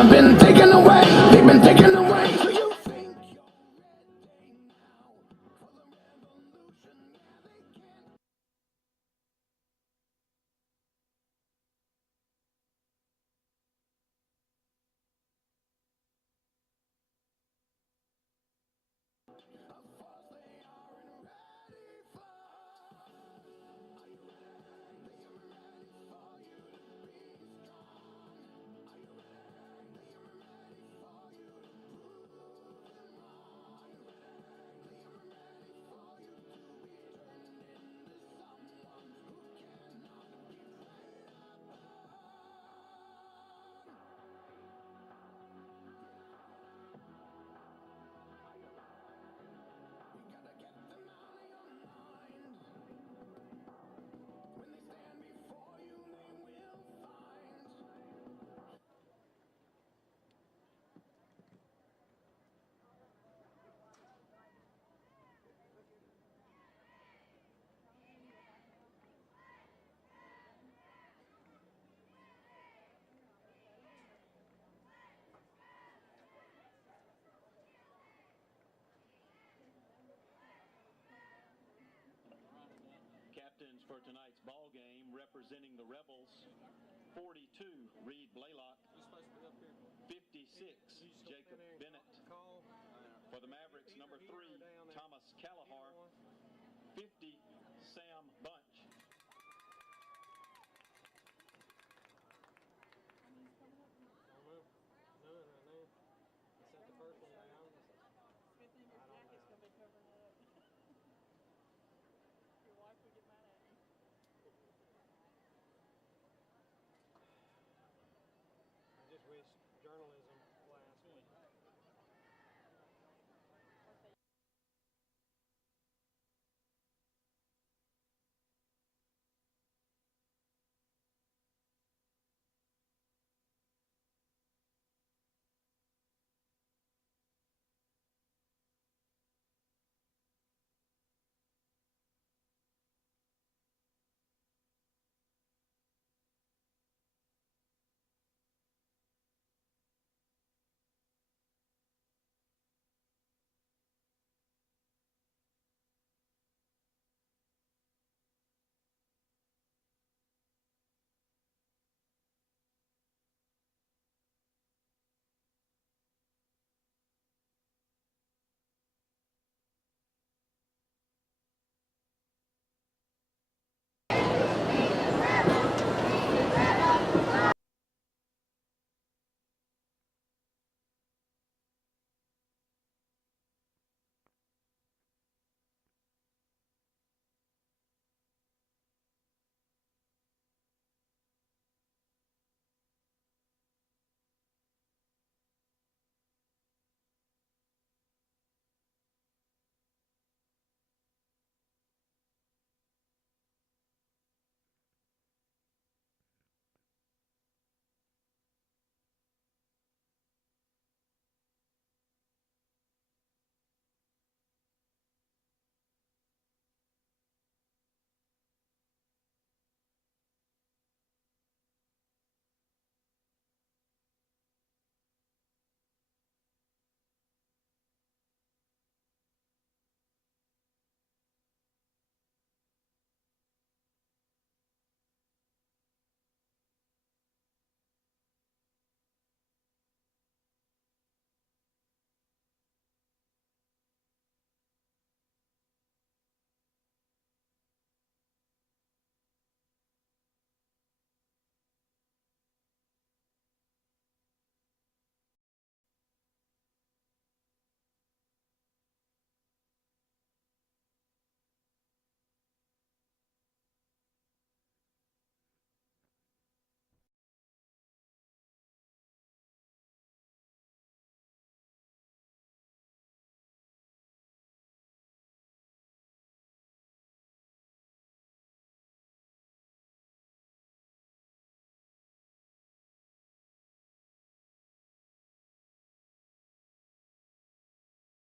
have been taken away. They've been taken away. So you think you're ready now for the revolution? Yeah, they can't. Captains for tonight's ball game, representing the Rebels, 42, Reed Blaylock. 56, Jacob Bennett. For the Mavericks, number 3, Thomas Callahar. 50, Sam Bunch. Wish journalism class would.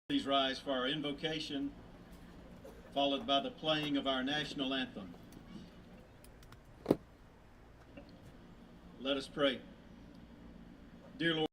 Please rise for our invocation, followed by the playing of our national anthem. Let us pray. Dear Lord,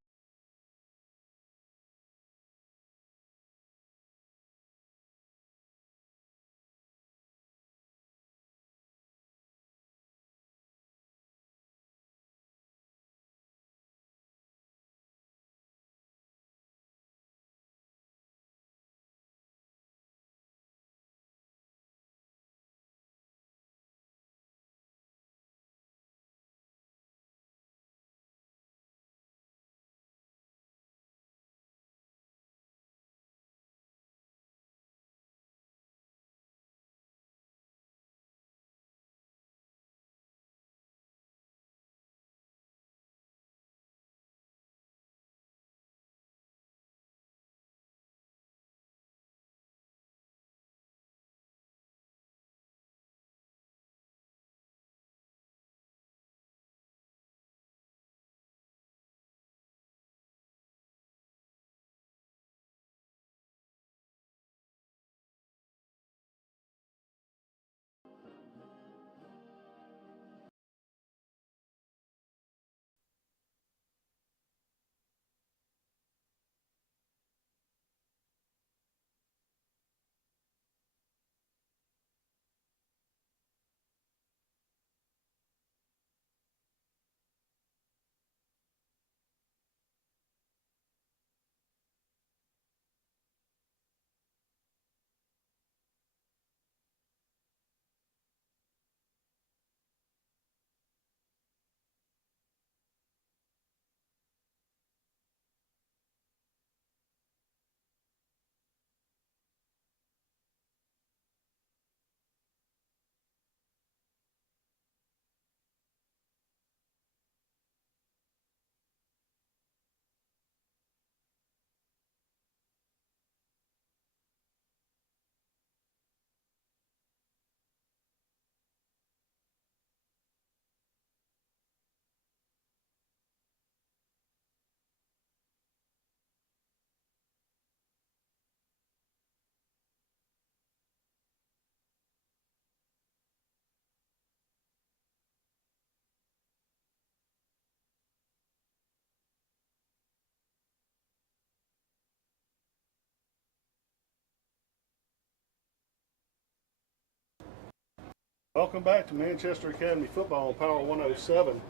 Welcome back to Manchester Academy Football on Power 107.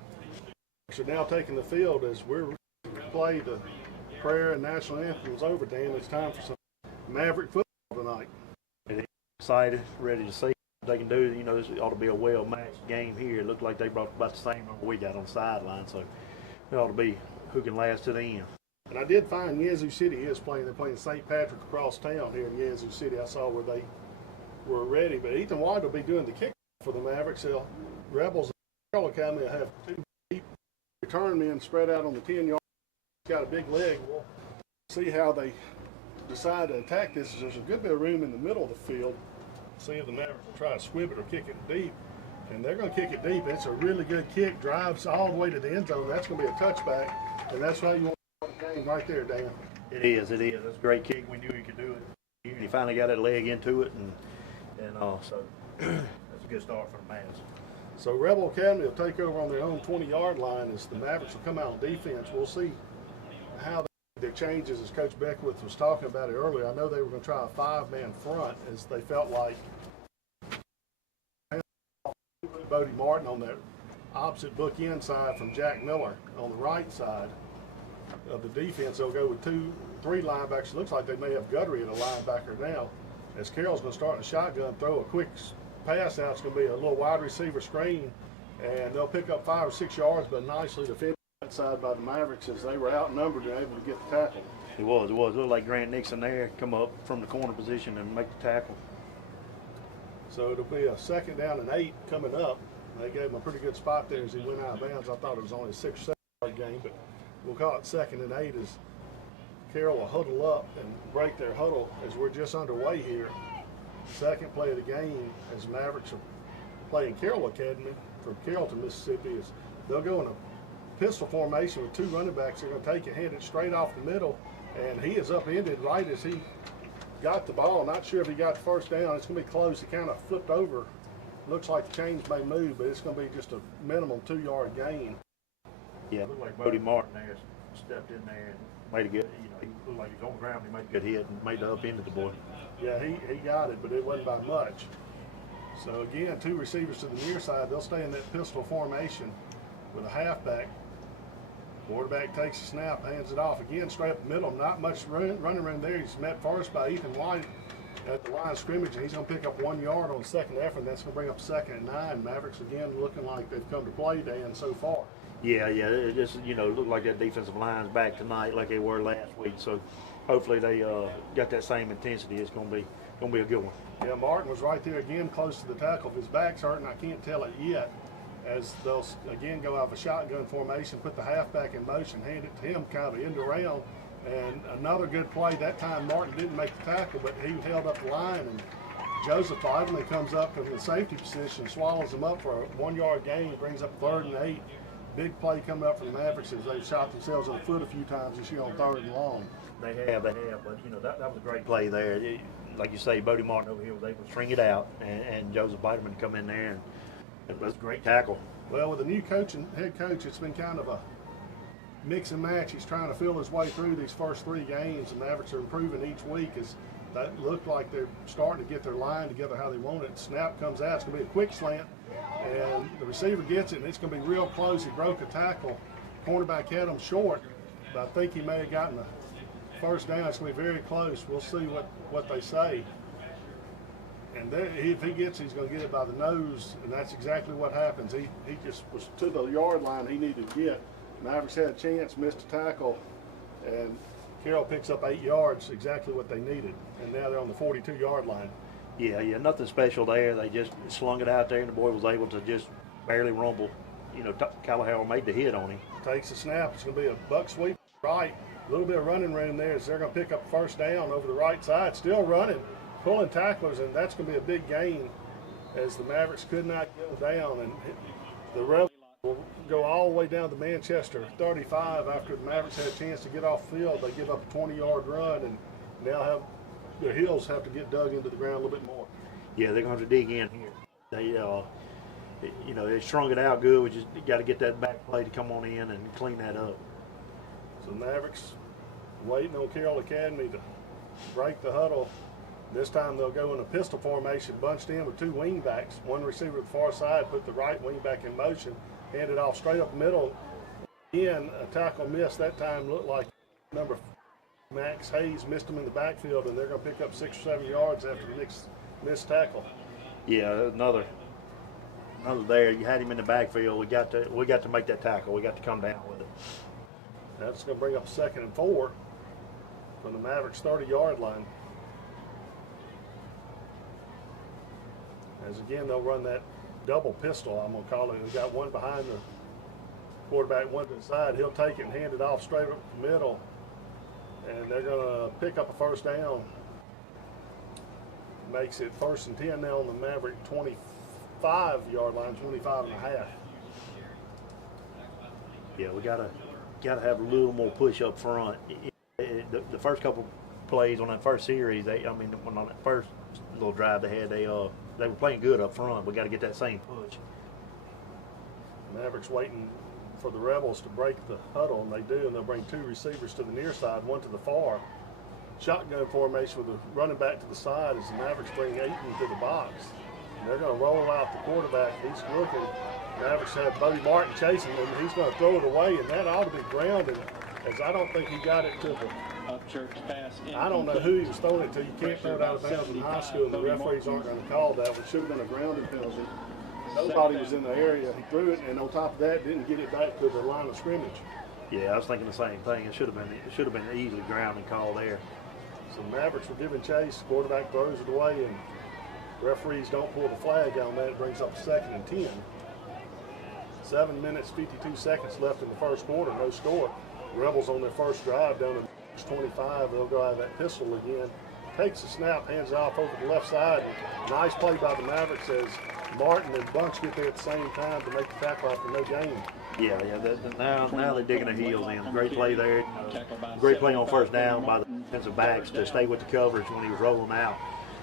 We're now taking the field as we're play the prayer and national anthems over, Dan. It's time for some Maverick football tonight. And excited, ready to see what they can do. You know, this ought to be a well-matched game here. It looked like they brought about the same number we got on the sideline, so it ought to be who can last to the end. And I did find Yazoo City is playing. They're playing St. Patrick across town here in Yazoo City. I saw where they were ready. But Ethan White will be doing the kick for the Mavericks. The Rebels and Carroll Academy will have two deep return men spread out on the 10-yard. He's got a big leg. We'll see how they decide to attack this. There's a good bit of room in the middle of the field. See if the Mavericks will try to squib it or kick it deep. And they're going to kick it deep. It's a really good kick. Drives all the way to the end zone. That's going to be a touchback. And that's how you want to start the game right there, Dan. It is. That's a great kick. We knew he could do it. He finally got that leg into it, and so that's a good start for the Mavs. So Rebel Academy will take over on their own 20-yard line as the Mavericks will come out on defense. We'll see how their changes, as Coach Beckwith was talking about it earlier. I know they were going to try a 5-man front as they felt like Bodie Martin on that opposite bookend side from Jack Miller on the right side of the defense. They'll go with 2-3 linebackers. It looks like they may have Guttery at a linebacker now. As Carroll's going to start in the shotgun, throw a quick pass out. It's going to be a little wide receiver screen, and they'll pick up 5 or 6 yards, but nicely defended that side by the Mavericks as they were outnumbered and able to get the tackle. It was. It looked like Grant Nixon there come up from the corner position and make the tackle. So it'll be a 2nd down and 8 coming up. They gave him a pretty good spot there as he went out of bounds. I thought it was only a 6 or 7 yard game, but we'll call it 2nd and 8 as Carroll will huddle up and break their huddle as we're just underway here. Second play of the game as Mavericks are playing Carroll Academy from Carrollton, Mississippi. Is they'll go in a pistol formation with 2 running backs. They're going to take it, hand it straight off the middle, and he is upended right as he got the ball. Not sure if he got the first down. It's going to be close. He kind of flipped over. Looks like the chains may move, but it's going to be just a minimum 2-yard gain. Yeah, it looked like Bodie Martin there stepped in there and made a good, he looked like he was on the ground. He made a good hit and made the up end of the boy. Yeah, he got it, but it wasn't by much. So again, 2 receivers to the near side. They'll stay in that pistol formation with a halfback. Quarterback takes the snap, hands it off again, straight up the middle. Not much running room there. He's met first by Ethan White at the line of scrimmage, and he's going to pick up 1 yard on second effort, and that's going to bring up 2nd and 9. Mavericks again looking like they've come to play, Dan, so far. Yeah, it just, looked like that defensive line's back tonight like they were last week. So hopefully they got that same intensity. It's going to be a good one. Yeah, Martin was right there again close to the tackle. If his back's hurting, I can't tell it yet, as they'll again go out of a shotgun formation, put the halfback in motion, hand it to him, kind of end around. And another good play. That time Martin didn't make the tackle, but he held up the line, and Joseph finally comes up from the safety position, swallows him up for a 1-yard gain, brings up 3rd and 8. Big play coming up from the Mavericks as they've shot themselves in the foot a few times this year on 3rd and long. They have, but that was a great play there. Like you say, Bodie Martin over here was able to string it out, and Joseph Biderman come in there, and it was a great tackle. Well, with a new coach and head coach, it's been kind of a mix and match. He's trying to feel his way through these first 3 games. The Mavericks are improving each week as that look like they're starting to get their line together how they want it. Snap comes out. It's going to be a quick slant, and the receiver gets it, and it's going to be real close. He broke a tackle. Cornerback had him short, but I think he may have gotten the first down. It's going to be very close. We'll see what they say. And there, if he gets it, he's going to get it by the nose, and that's exactly what happens. He just was to the yard line he needed to get. Mavericks had a chance, missed a tackle, and Carroll picks up 8 yards, exactly what they needed. And now they're on the 42-yard line. Yeah, nothing special there. They just slung it out there, and the boy was able to just barely rumble. Callahar made the hit on him. Takes the snap. It's going to be a buck sweep right. A little bit of running room there as they're going to pick up first down over the right side. Still running, pulling tacklers, and that's going to be a big gain as the Mavericks could not get them down. And the Rebels will go all the way down to Manchester 35 after the Mavericks had a chance to get off the field. They give up a 20-yard run, and now their heels have to get dug into the ground a little bit more. Yeah, they're going to dig in here. They, they strung it out good. We just got to get that back play to come on in and clean that up. So Mavericks waiting on Carroll Academy to break the huddle This time they'll go in a pistol formation, bunched in with two wing backs. One receiver at the far side, put the right wing back in motion, hand it off straight up the middle. Again, a tackle miss that time looked like number Max Hayes missed him in the backfield, and they're going to pick up 6 or 7 yards after the missed tackle. Yeah, another there. You had him in the backfield. We got to make that tackle. We got to come down with it. That's going to bring up 2nd and 4 from the Mavericks 30-yard line. As again, they'll run that double pistol, I'm going to call it. They've got one behind the quarterback, one to the side. He'll take it and hand it off straight up the middle. And they're going to pick up a first down. Makes it 1st and 10 now on the Maverick 25-yard line, 25 and a half. Yeah, we gotta have a little more push up front. The first couple plays on that first series, on that first little drive they had, they were playing good up front. We got to get that same push. Mavericks waiting for the Rebels to break the huddle, and they do, and they'll bring 2 receivers to the near side, one to the far. Shotgun formation with the running back to the side as the Mavericks bring Ayton to the box. And they're going to roll out the quarterback. He's looking. Mavericks have Bodie Martin chasing him. He's going to throw it away, and that ought to be grounded, as I don't think he got it to the. I don't know who he was throwing it to. You can't throw it out of bounds in high school, and the referees aren't going to call that. It should have been a grounding penalty. Nobody was in the area. He threw it, and on top of that, didn't get it back to the line of scrimmage. Yeah, I was thinking the same thing. It should have been an easily grounding call there. So the Mavericks were giving chase. Quarterback throws it away, and referees don't pull the flag on that. It brings up 2nd and 10. 7 minutes, 52 seconds left in the first quarter. No score. Rebels on their first drive down to 25. They'll go out of that pistol again. Takes the snap, hands it off over the left side. Nice play by the Mavericks as Martin and Bunch get there at the same time to make the tackle after no gain. Yeah. Now they're digging their heels in. Great play there. Great play on first down by the defensive backs to stay with the coverage when he was rolling out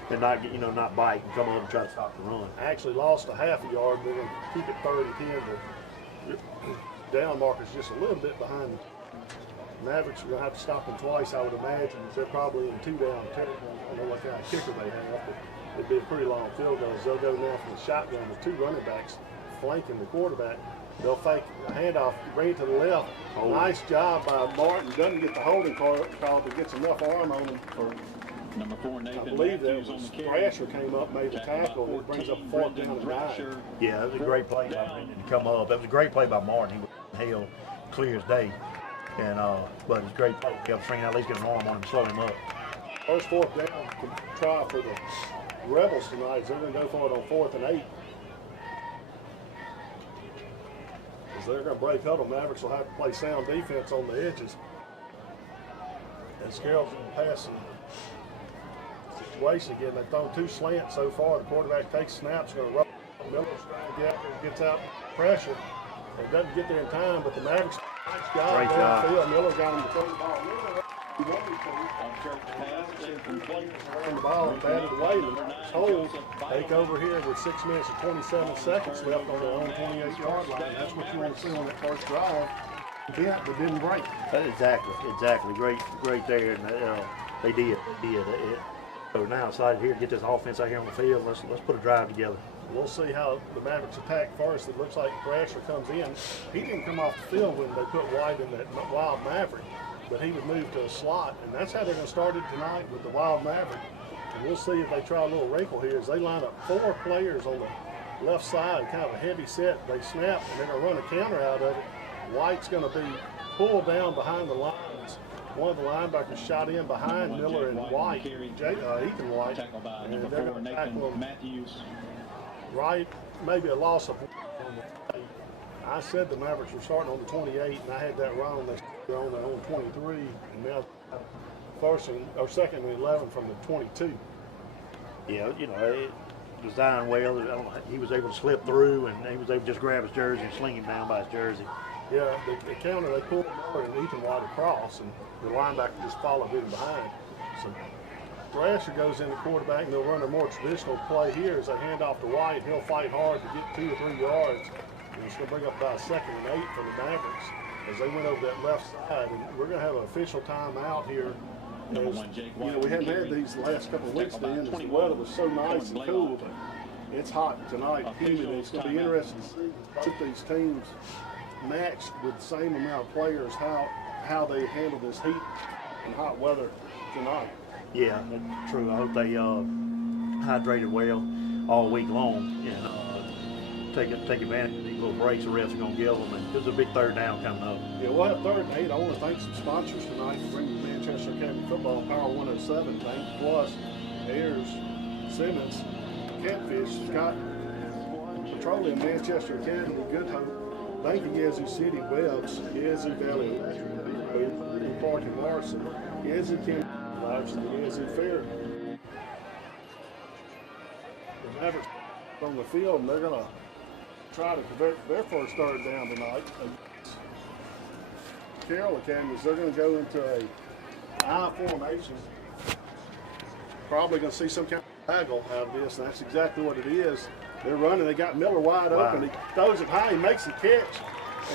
and not bite and come up and try to stop the run. Actually lost a half a yard. They're going to keep it 3rd and 10. The down marker's just a little bit behind. The Mavericks are going to have to stop them twice, I would imagine. They're probably in 2 down territory. I don't know what kind of kicker they have, but it'd be a pretty long field goal. They'll go now from the shotgun with 2 running backs flanking the quarterback. They'll fake a handoff, bring it to the left. Oh. Nice job by Martin. Doesn't get the holding call, but gets enough arm on him. Number 4, Nathan I believe that Matthews was Thrasher came up, made the tackle, and it brings up 4th down and 9. Yeah, that was a great play by Brendan to come up. That was a great play by Martin. He was held clear as day. And but it's a great play. He helped at least get an arm on him and slow him up. First 4th down to try for the Rebels tonight. They're going to go for it on 4th and 8. As they're going to break huddle, Mavericks will have to play sound defense on the edges. As Carroll's in the passing situation again, they've thrown 2 slants so far. The quarterback takes snaps, going to roll. Miller's trying to get out there, gets out pressure. It doesn't get there in time, but the Mavericks, nice job. Great job. Field. Miller got him to throw the ball. And the ball and batted away. The Mavericks hold. Take over here with 6 minutes and 27 seconds left on their own 28-yard line. That's what you want to see on that first drive. Bent, but didn't break. Exactly. Great there, and they did. So now excited here to get this offense out here on the field. Let's put a drive together. We'll see how the Mavericks attack first. It looks like Thrasher comes in. He didn't come off the field when they put White in that Wild Maverick, but he would move to a slot, and that's how they're going to start it tonight with the Wild Maverick. And we'll see if they try a little wrinkle here as they line up 4 players on the left side, kind of a heavy set. They snap, and they're going to run a counter out of it. White's going to be pulled down behind the lines. One of the linebackers shot in behind Miller and White, Ethan White, and they're going to tackle him. Right, maybe a loss of. I said the Mavericks were starting on the 28, and I had that wrong. They were on their own 23, and now 2nd and 11 from the 22. Yeah, it was dying well. He was able to slip through, and he was able to just grab his jersey and sling him down by his jersey. Yeah, the counter, they pulled Miller and Ethan White across, and the linebacker just followed him behind. So Thrasher goes in the quarterback, and they'll run a more traditional play here as they hand off to White. He'll fight hard to get 2 or 3 yards. And it's going to bring up about 2nd and 8 for the Mavericks as they went over that left side. And we're going to have an official timeout here Number one, Jake You know, we haven't had these the last couple of weeks then, as the weather was so nice and cool, but it's hot tonight, humid. It's going to be interesting to see both these teams matched with the same amount of players, how they handle this heat and hot weather tonight. Yeah, that's true. I hope they hydrated well all week long and take advantage of these little breaks the refs are going to give them. And there's a big third down coming up. Yeah, we'll have 3rd and 8. I want to thank some sponsors tonight for bringing Manchester Academy football, Power 107, Bank Plus, Ayers, Simmons, Catfish, Scott Petroleum, Manchester Academy, Good Hope, Banking Yazoo City, Webbs, Yazoo Valley Electric, Clark and Larson, Yazoo County, and Yazoo Fair. The Mavericks on the field, and they're going to try to convert their first 3rd down tonight. Carroll Academies, they're going to go into a I formation. Probably going to see some kind of haggle out of this, and that's exactly what it is. They're running. They got Miller wide open. He throws it high. He makes the catch,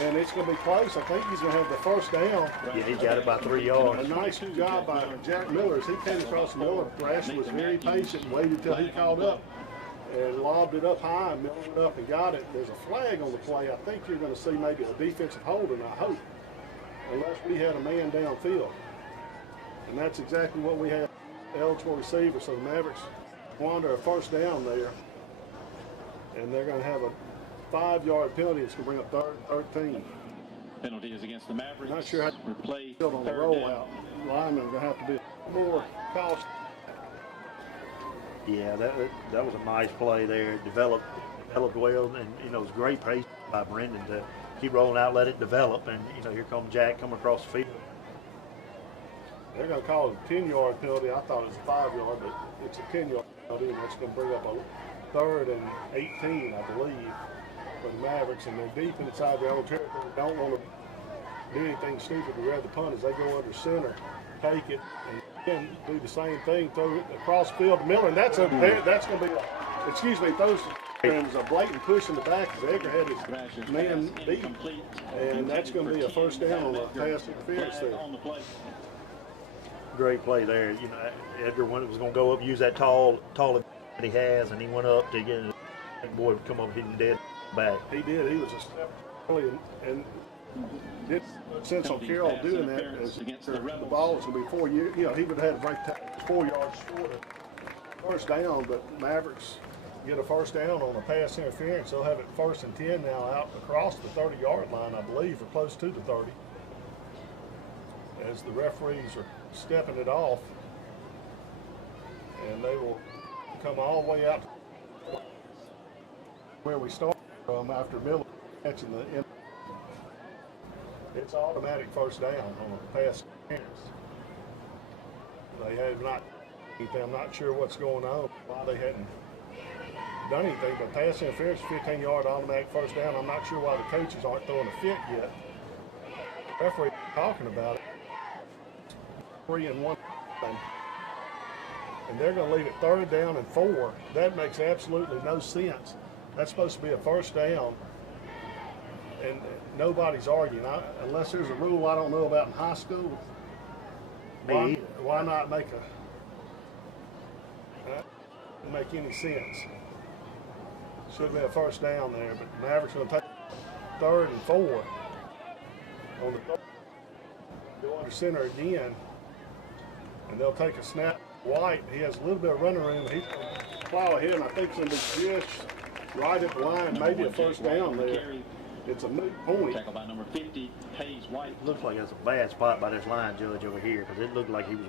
and it's going to be close. I think he's going to have the first down. Yeah, he got it by 3 yards. A nice job by Jack Miller as he came across Miller. Thrasher was very patient and waited until he caught up and lobbed it up high, and Miller went up and got it. There's a flag on the play. I think you're going to see maybe a defensive holding, I hope, unless we had a man downfield. And that's exactly what we had, eligible receiver. So the Mavericks wander a first down there, and they're going to have a 5-yard penalty. It's going to bring up 3rd and 13. Penalty is against the Mavericks. Not sure how to replay field on the rollout. Linemen are going to have to be more cautious. Yeah, that was a nice play there. It developed well, and you know it was great pace by Brendan to keep rolling out, let it develop, and you know here comes Jack coming across the field. They're going to call it a 10-yard penalty. I thought it was a 5-yard, but it's a 10-yard penalty, and that's going to bring up a 3rd and 18, I believe, for the Mavericks, and they're deep inside their own territory. They don't want to do anything stupid to grab the punt as they go under center, take it, and then do the same thing, throw it across the field to Miller, and that's going to be throws it was a blatant push in the back as Edgar had his man beat, and that's going to be a first down on a pass interference there. Great play there. You know, Edgar was going to go up, use that tall that he has, and he went up to get it. Boy, come up hitting dead back. He did. He was a step early and did sense on Carroll doing that as the ball was going to be 4 years. You know, he would have had to break 4 yards short of first down, but Mavericks get a first down on a pass interference. They'll have it 1st and 10 now out across the 30-yard line, I believe, or close to the 30, as the referees are stepping it off, and they will come all the way out to where we started from after Miller catching the end. It's automatic first down on a pass interference. They have not. I'm not sure what's going on, why they hadn't done anything, but pass interference, 15-yard automatic first down. I'm not sure why the coaches aren't throwing a fit yet. The referee talking about it. 3 and 1, and they're going to leave it 3rd down and 4. That makes absolutely no sense. That's supposed to be a first down, and nobody's arguing. Unless there's a rule I don't know about in high school. Why not make any sense? Should have been a first down there, but the Mavericks going to take 3rd and 4 on the go under center again, and they'll take a snap. White, he has a little bit of running room. He's going to plow ahead, and I think it's going to be just right at the line, maybe a first down there. It's a moot point. Tackle by number 50, Hayes White. Looks like that's a bad spot by this line judge over here, because it looked like he was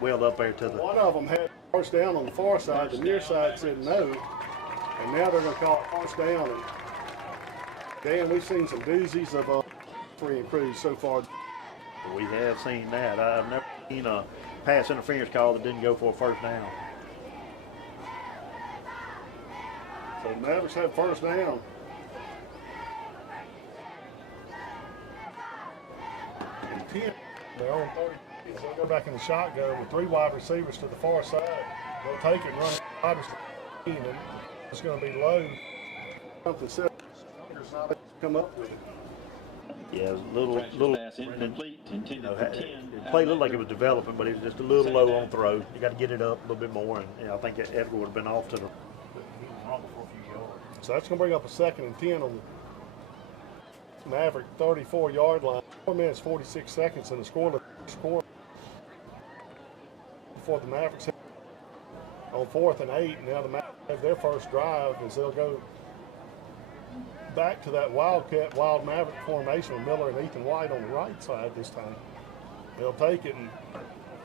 well up there to the. One of them had first down on the far side. The near side said no, and now they're going to call it first down. And Dan, we've seen some doozies of free and crews so far. We have seen that. I've never seen a pass interference call that didn't go for a first down. So the Mavericks have first down. And 10, they're on 30. They'll go back in the shotgun with 3 wide receivers to the far side. They'll take it and run it wide receiver, and it's going to be low. Something said come up with it. Yeah, it was a little Pass incomplete, intended for 10. the play looked like it was developing, but it was just a little low on throw. You got to get it up a little bit more, and I think Edgar would have been off to the. He was wrong for a few yards. So that's going to bring up a 2nd and 10 on the Maverick 34-yard line. 4 minutes 46 seconds in the score before the Mavericks hit on 4th and 8. Now the Mavericks have their first drive as they'll go back to that wild Maverick formation with Miller and Ethan White on the right side this time. They'll take it, and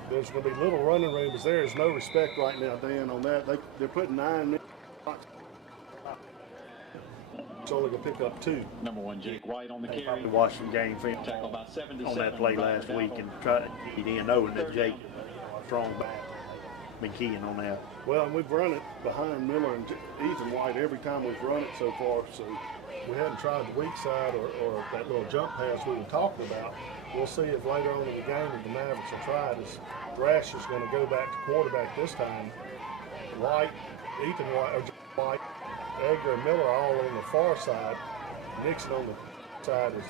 there's going to be little running room as there is no respect right now, Dan, on that. They're putting 9 minutes. It's only going to pick up 2. Number 1, Jake White on the They carry. probably watched some game film Tackle about 7 to on 7 that play by last week Carroll. and he didn't know that Jake strong back been keying on that. Well, and we've run it behind Miller and Ethan White every time we've run it so far, so we hadn't tried the weak side or that little jump pass we were talking about. We'll see if later on in the game if the Mavericks will try it. As Thrasher's going to go back to quarterback this time. White, Ethan White, or White, Edgar and Miller all on the far side. Nixon on the side is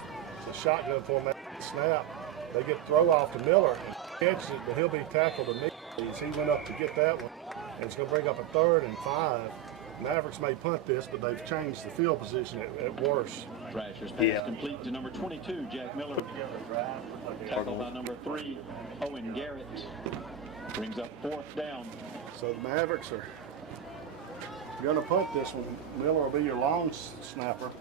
a shotgun formation snap. They get the throw off to Miller and catches it, but he'll be tackled immediately as he went up to get that one. And it's going to bring up a 3rd and 5. Mavericks may punt this, but they've changed the field position at worst. Thrasher's pass complete to number 22, Jack Miller. Tackle by number 3, Owen Garrett. Brings up 4th down. So the Mavericks are going to punt this one. Miller will be your long snapper.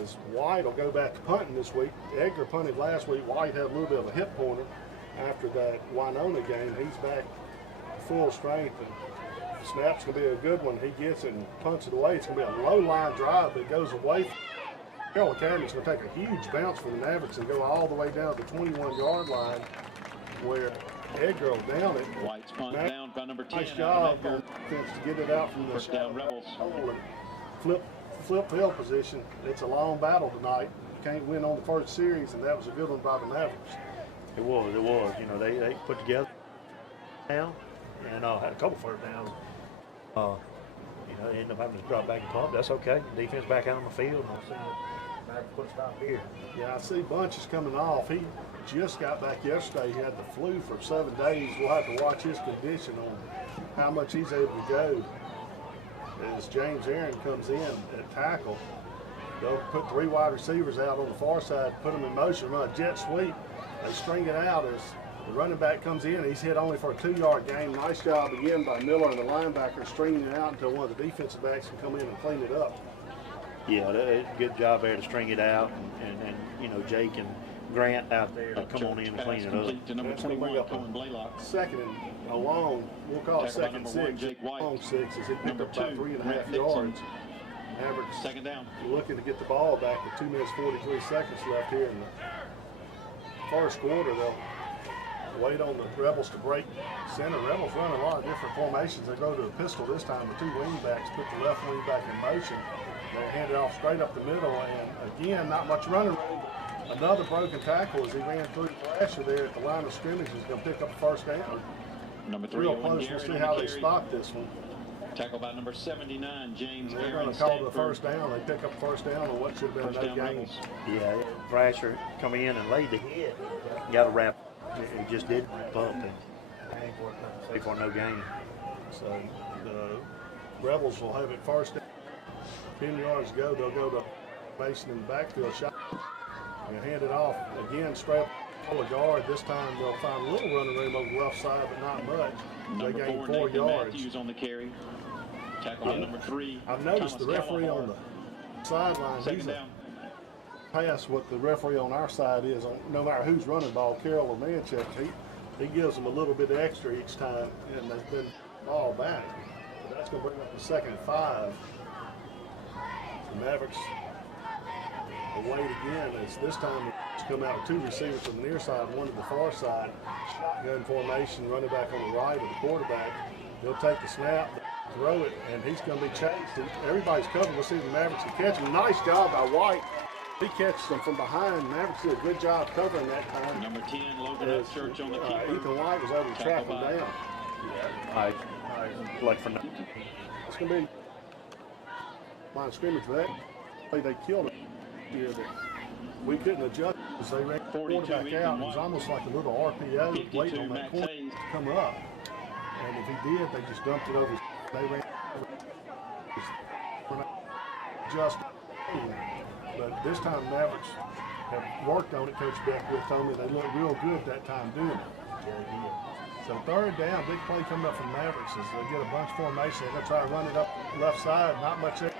As White will go back to punting this week. Edgar punted last week. White had a little bit of a hip pointer after that Winona game. He's back full strength, and snap's going to be a good one. He gets it and punts it away. It's going to be a low line drive that goes away. Carroll Academy is going to take a huge bounce for the Mavericks and go all the way down to the 21-yard line where Edgar will down it. White's punt down by number 10. Nice job on defense to get it out from the First down, Rebels. Flip field position. It's a long battle tonight. You can't win on the first series, and that was a good one by the Mavericks. It was. You know, they put together down and had a couple first downs. You know, they ended up having to drop back and pump. That's okay. Defense back out on the field. And I'll see Mavericks put a stop here. Yeah, I see Bunch is coming off. He just got back yesterday. He had the flu for 7 days. We'll have to watch his condition on how much he's able to go. As James Aaron comes in at tackle, they'll put 3 wide receivers out on the far side, put them in motion, run a jet sweep. They string it out as the running back comes in. He's hit only for a 2-yard gain. Nice job again by Miller and the linebacker stringing it out until one of the defensive backs can come in and clean it up. Yeah, good job there to string it out, and you know, Jake and Grant out there to come on in and clean it up. To number That's gonna 21, bring up Cohen Blaylock. 2nd and a long, we'll call it Tackle by 2nd and number 6. 1, Jake White. Long 6 as he picked Number up about 2, 3.5 Matt yards. Mavericks 2nd down. looking to get the ball back with 2 minutes 43 seconds left here in the first quarter. They'll wait on the Rebels to break center. Rebels run a lot of different formations. They go to a pistol this time with 2 wing backs, put the left wing back in motion. They hand it off straight up the middle, and again, not much running room. Another broken tackle as he ran through Thrasher there at the line of scrimmage. He's going to pick up the first down. Number 3, Real Owen close. We'll Garrett see on how the they carry. spot this one. Tackle by number 79, James They're Aaron going to call the Stanford. first down. They pick up first down on what should have been First no down, gain. Rebels. Yeah, Thrasher come in and laid the hit. Got a wrap. It just did wrap up and say for no gain. So the Rebels will have it first down. 10 yards to go. They'll go to Mason in the backfield shot. And hand it off again straight up the guard. This time they'll find a little running room on the left side, but not much. Number They gain 4, 4 Nathan yards. Matthews on the carry. Tackle by number 3. I've noticed Thomas the referee Callahar. on the sideline. Second He's down. past what the referee on our side is. No matter who's running ball, Carroll or Manchester, he gives them a little bit extra each time, and they've been all back. But that's going to bring up the 2nd and 5. The Mavericks will wait again as this time it's come out with 2 receivers from the near side, 1 to the far side. Shotgun formation, running back on the right of the quarterback. He'll take the snap, throw it, and he's going to be chased. Everybody's covering. We'll see if the Mavericks can catch him. Nice job by White. He catches them from behind. Mavericks did a good job covering that time. Number 10, Logan As, Upchurch on the keeper. Ethan White was able to track him Tackle by- down. I like for nothing. It's going to be line of scrimmage, but that play they killed it here that we couldn't adjust because they ran the 42 quarterback Ethan out. It White. was almost like a little RPO 52 waiting on that Max corner Hayes. to come up. And if he did, they just dumped it over. They ran just. But this time Mavericks have worked on it. Coach Beckwith told me they looked real good that time doing it. So third down, big play coming up from Mavericks as they get a bunch formation. They're going to try to run it up left side. Not much there.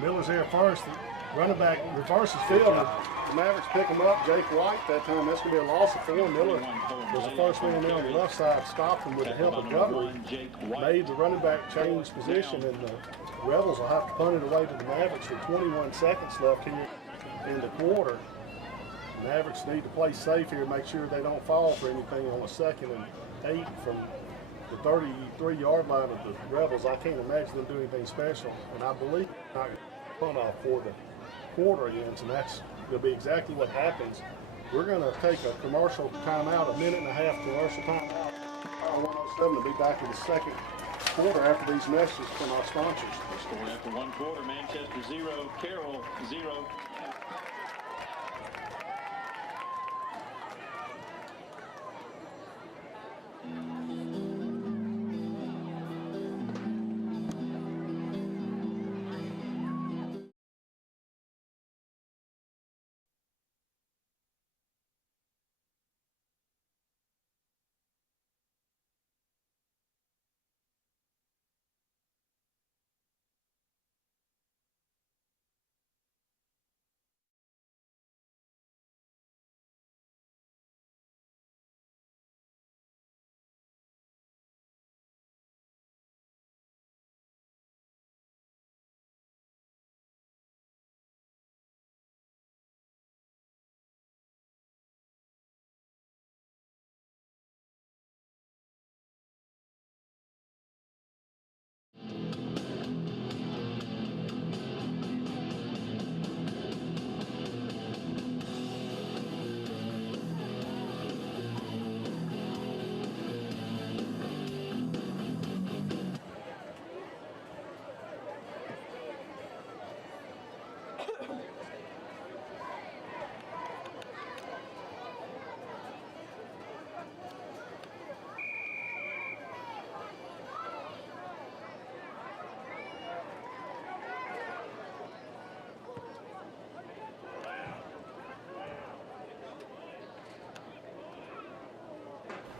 Miller's there first. The running back reverses field. And the Mavericks pick him up. Jake White that time. That's going to be a loss of 4. Miller was the first man there on the left side. Stopped him with the help of Guthrie. Made the running back change position, and the Rebels will have to punt it away to the Mavericks with 21 seconds left here in the quarter. Mavericks need to play safe here, make sure they don't fall for anything on a 2nd and 8 from the 33-yard line of the Rebels. I can't imagine them doing anything special, and I believe they're not punt off for the quarter ends, and that's going to be exactly what happens. We're going to take a commercial timeout, a 1.5-minute commercial timeout. 107 to be back in the second quarter after these messages from our sponsors. The score after 1 quarter, Manchester 0, Carroll 0.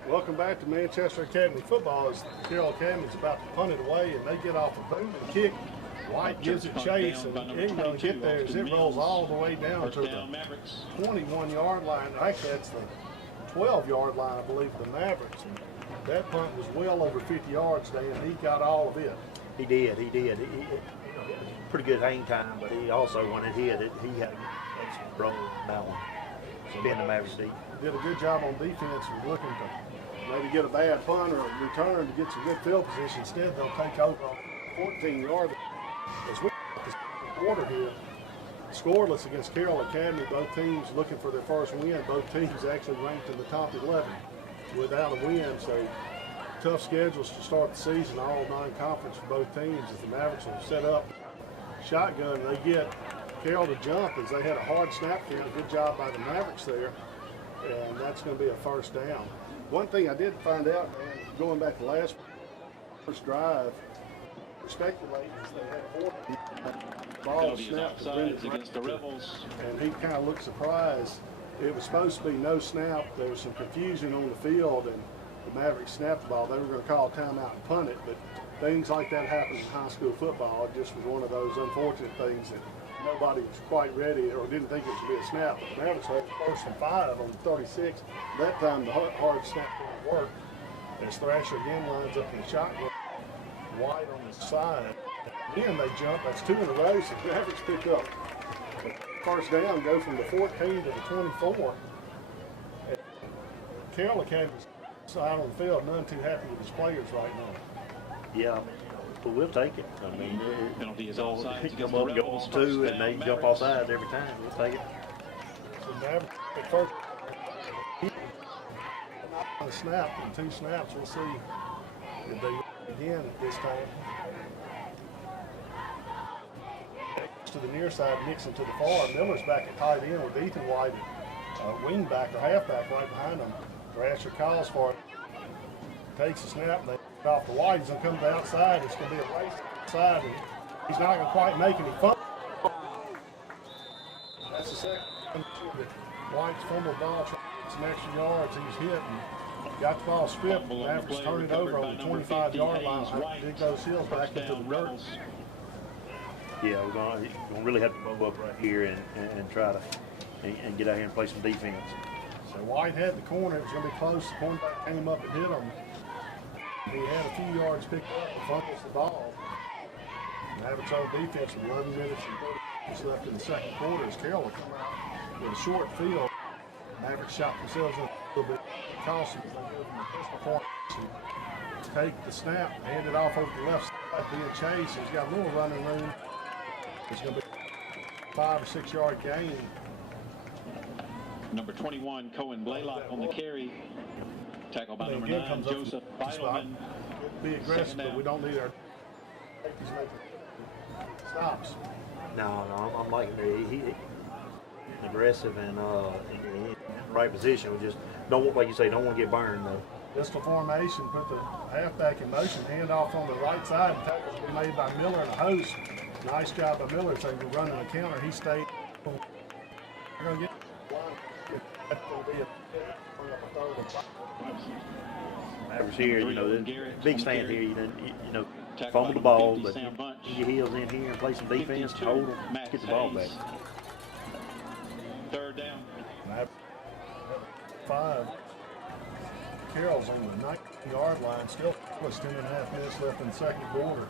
Welcome back to Manchester Academy football. As Carroll Academy is about to punt it away, and they get off a booming kick. White gives it chase, and it ain't going to get there as it rolls all the way down to the 21-yard line. Actually, that's the 12-yard line, I believe, for the Mavericks. And that punt was well over 50 yards there, and he got all of it. He did. He pretty good hang time, but he also, when it hit it, he had some trouble that one. Being the Mavericks deep. Did a good job on defense. We're looking to maybe get a bad punt or a return to get some good field position. Instead, they'll take over on 14-yard. As we this quarter here, scoreless against Carroll Academy. Both teams looking for their first win. Both teams actually ranked in the top 11 without a win. So tough schedules to start the season, all non-conference for both teams. As the Mavericks will set up shotgun, they get Carroll to jump as they had a hard snap there. A good job by the Mavericks there, and that's going to be a first down. One thing I did find out, man, going back to last first drive, speculating is they had 4 ball snapped against the Rebels, and he kind of looked surprised. It was supposed to be no snap. There was some confusion on the field, and the Mavericks snapped the ball. They were going to call a timeout and punt it, but things like that happen in high school football. It just was one of those unfortunate things that nobody was quite ready or didn't think it should be a snap. But the Mavericks had 1st and 5 on 36. That time the hard snap didn't work. As Thrasher again lines up in the shotgun, White on the side. Then they jump. That's 2 in a row. So the Mavericks pick up first down, go from the 14 to the 24. And Carroll Academy's side on the field, none too happy with his players right now. Yeah, but we'll take it. I mean, penalty is offside. Come up, go on 2, and they jump off sides every time. We'll take it. So Mavericks at first on the snap, and 2 snaps. We'll see if they again at this time. to the near side, Nixon to the far. Miller's back at tight end with Ethan White at wing back or halfback right behind him. Thrasher calls for it. Takes a snap. They off the White. He's going to come to the outside. It's going to be a race outside. And he's not going to quite make any fun. That's the second. White's fumbled ball. Some extra yards. He's hit and got the ball stripped. Mavericks turn it over on the 25-yard line. Dig those heels back into the dirt. Yeah, we're gonna really have to move up right here and try to and get out here and play some defense. So White had the corner. It was going to be close. The cornerback came up and hit him. He had a few yards picked up and fumbles the ball. Mavericks on defense with 11 minutes and 30 seconds left in the second quarter as Carroll will come out with a short field. Mavericks shot themselves in a little bit. Cost them. They go from the pistol formation. Take the snap, hand it off over the left side, being chased. He's got a little running room. It's going to be a 5 or 6 yard gain. Number 21, Cohen Blaylock on the carry. Tackle by number 9, Joseph Beidelman. Be aggressive, but we don't need our safeties making stops. No, I'm liking he aggressive and in the right position. We just don't, like you say, don't want to get burned though. Pistol formation, put the halfback in motion, hand off on the right side, and tackles be made by Miller and the host. Nice job by Miller. So you're running a counter. He stayed. We're going to get Mavericks here, the big stand here, you fumble the ball, but get your heels in here and play some defense, hold them, get the ball back. Third down. 5. Carroll's on the 19-yard line, still plus 10.5 minutes left in the second quarter.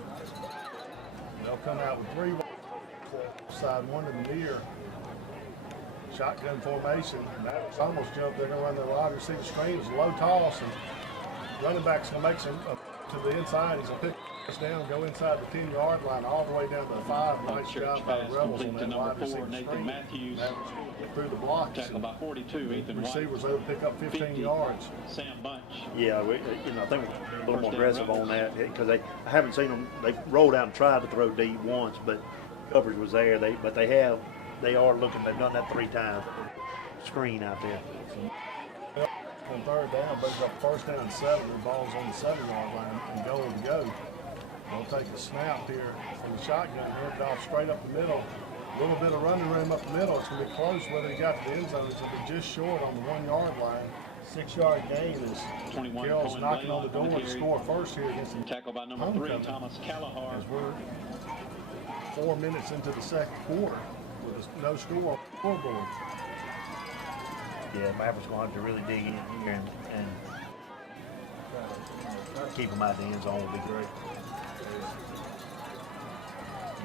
They'll come out with 3 side, 1 in the near. Shotgun formation. Mavericks almost jumped. They're going to run their wide receiver screen. It's a low toss, and running back's going to make some to the inside. He's going to pick us down, go inside the 10-yard line, all the way down to the 5. Nice job by the Rebels on that wide receiver screen. Matthews through the blocks. Tackle by 42, Ethan White. Receivers able to pick up 15 yards. Sam Bunch. Yeah, I think we're a little more aggressive on that because I haven't seen them. They rolled out and tried to throw deep once, but coverage was there. They are looking. They've done that 3 times. Screen out there. On third down, brings up first down and 7. The ball's on the 7-yard line and goal to go. They'll take a snap here from the shotgun, hand it off straight up the middle. A little bit of running room up the middle. It's going to be close whether he got to the end zone. It's going to be just short on the 1-yard line. 6-yard gain is Carroll's knocking on the door to score first here against the tackle by number 3, Thomas Callahar. As we're 4 minutes into the second quarter with no score on the scoreboard. Yeah, Mavericks going to have to really dig in here and keep them out the end zone would be great.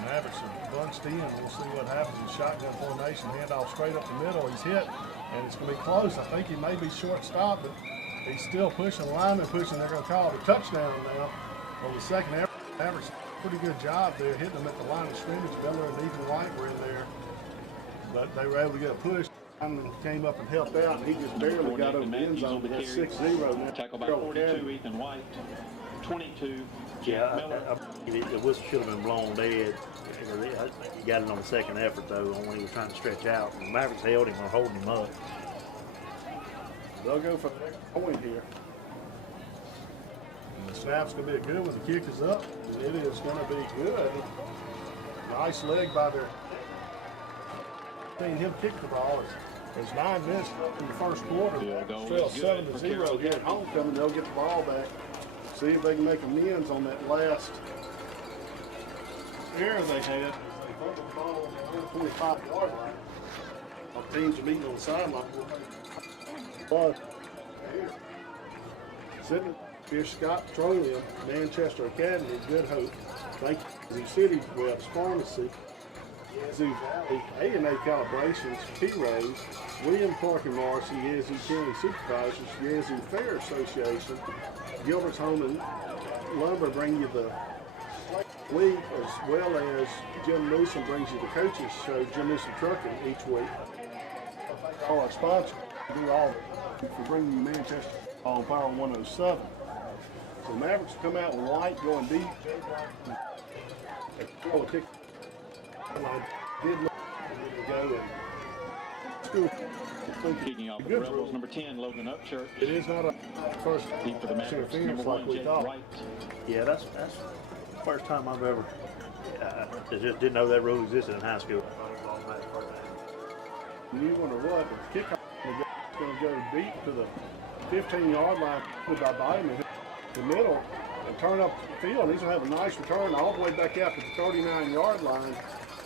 Mavericks are bunched in. We'll see what happens in shotgun formation. Handoff straight up the middle. He's hit, and it's going to be close. I think he may be short-stopped, but he's still pushing. Lineman pushing. They're going to call it a touchdown now. On the second effort, Mavericks pretty good job there, hitting them at the line of scrimmage. Miller and Ethan White were in there, but they were able to get a push. Lineman came up and helped out, and he just barely got over the end zone. But that's 6-0 now. Tackle by 42, Ethan White. 22. Yeah, the whistle should have been blown dead. He got it on the second effort, though, when he was trying to stretch out. The Mavericks held him or holding him up. They'll go for the next point here. And the snap's going to be a good one. The kick is up, and it is going to be good. Nice leg by their team. Him kick the ball. There's 9 minutes left in the first quarter. Trail 7-0 here at homecoming. They'll get the ball back. See if they can make amends on that last error they had. They fumbled the ball on the 25-yard line. Our teams are meeting on the sideline. But here, Sidney Pierce, Scott Petroleum, Manchester Academy, Good Hope, Thank You City Reps Pharmacy, Yazoo Valley, A&A Calibrations, T-Rose, William Clark and Marcy, Yazoo County Supervisors, Yazoo Fair Association, Gilbert's Home and Lumber bring you the week, as well as Jim Newsom brings you the coaches show, Jim Newsom Trucking, each week. All our sponsors do all for bringing you Manchester on Power 107. So Mavericks come out with White going deep. did look a minute ago and scored. Kicking off the Good Rebels, rule. number 10, Logan Upchurch. It is not a first Deep for the Mavericks, number interference like 1, we Jake thought. White. Yeah, that's the first time I've ever. I just didn't know that rule existed in high school. You wonder what, the kickoff is going to go deep to the 15-yard line by Biden in the middle and turn up the field. He's going to have a nice return all the way back out to the 39-yard line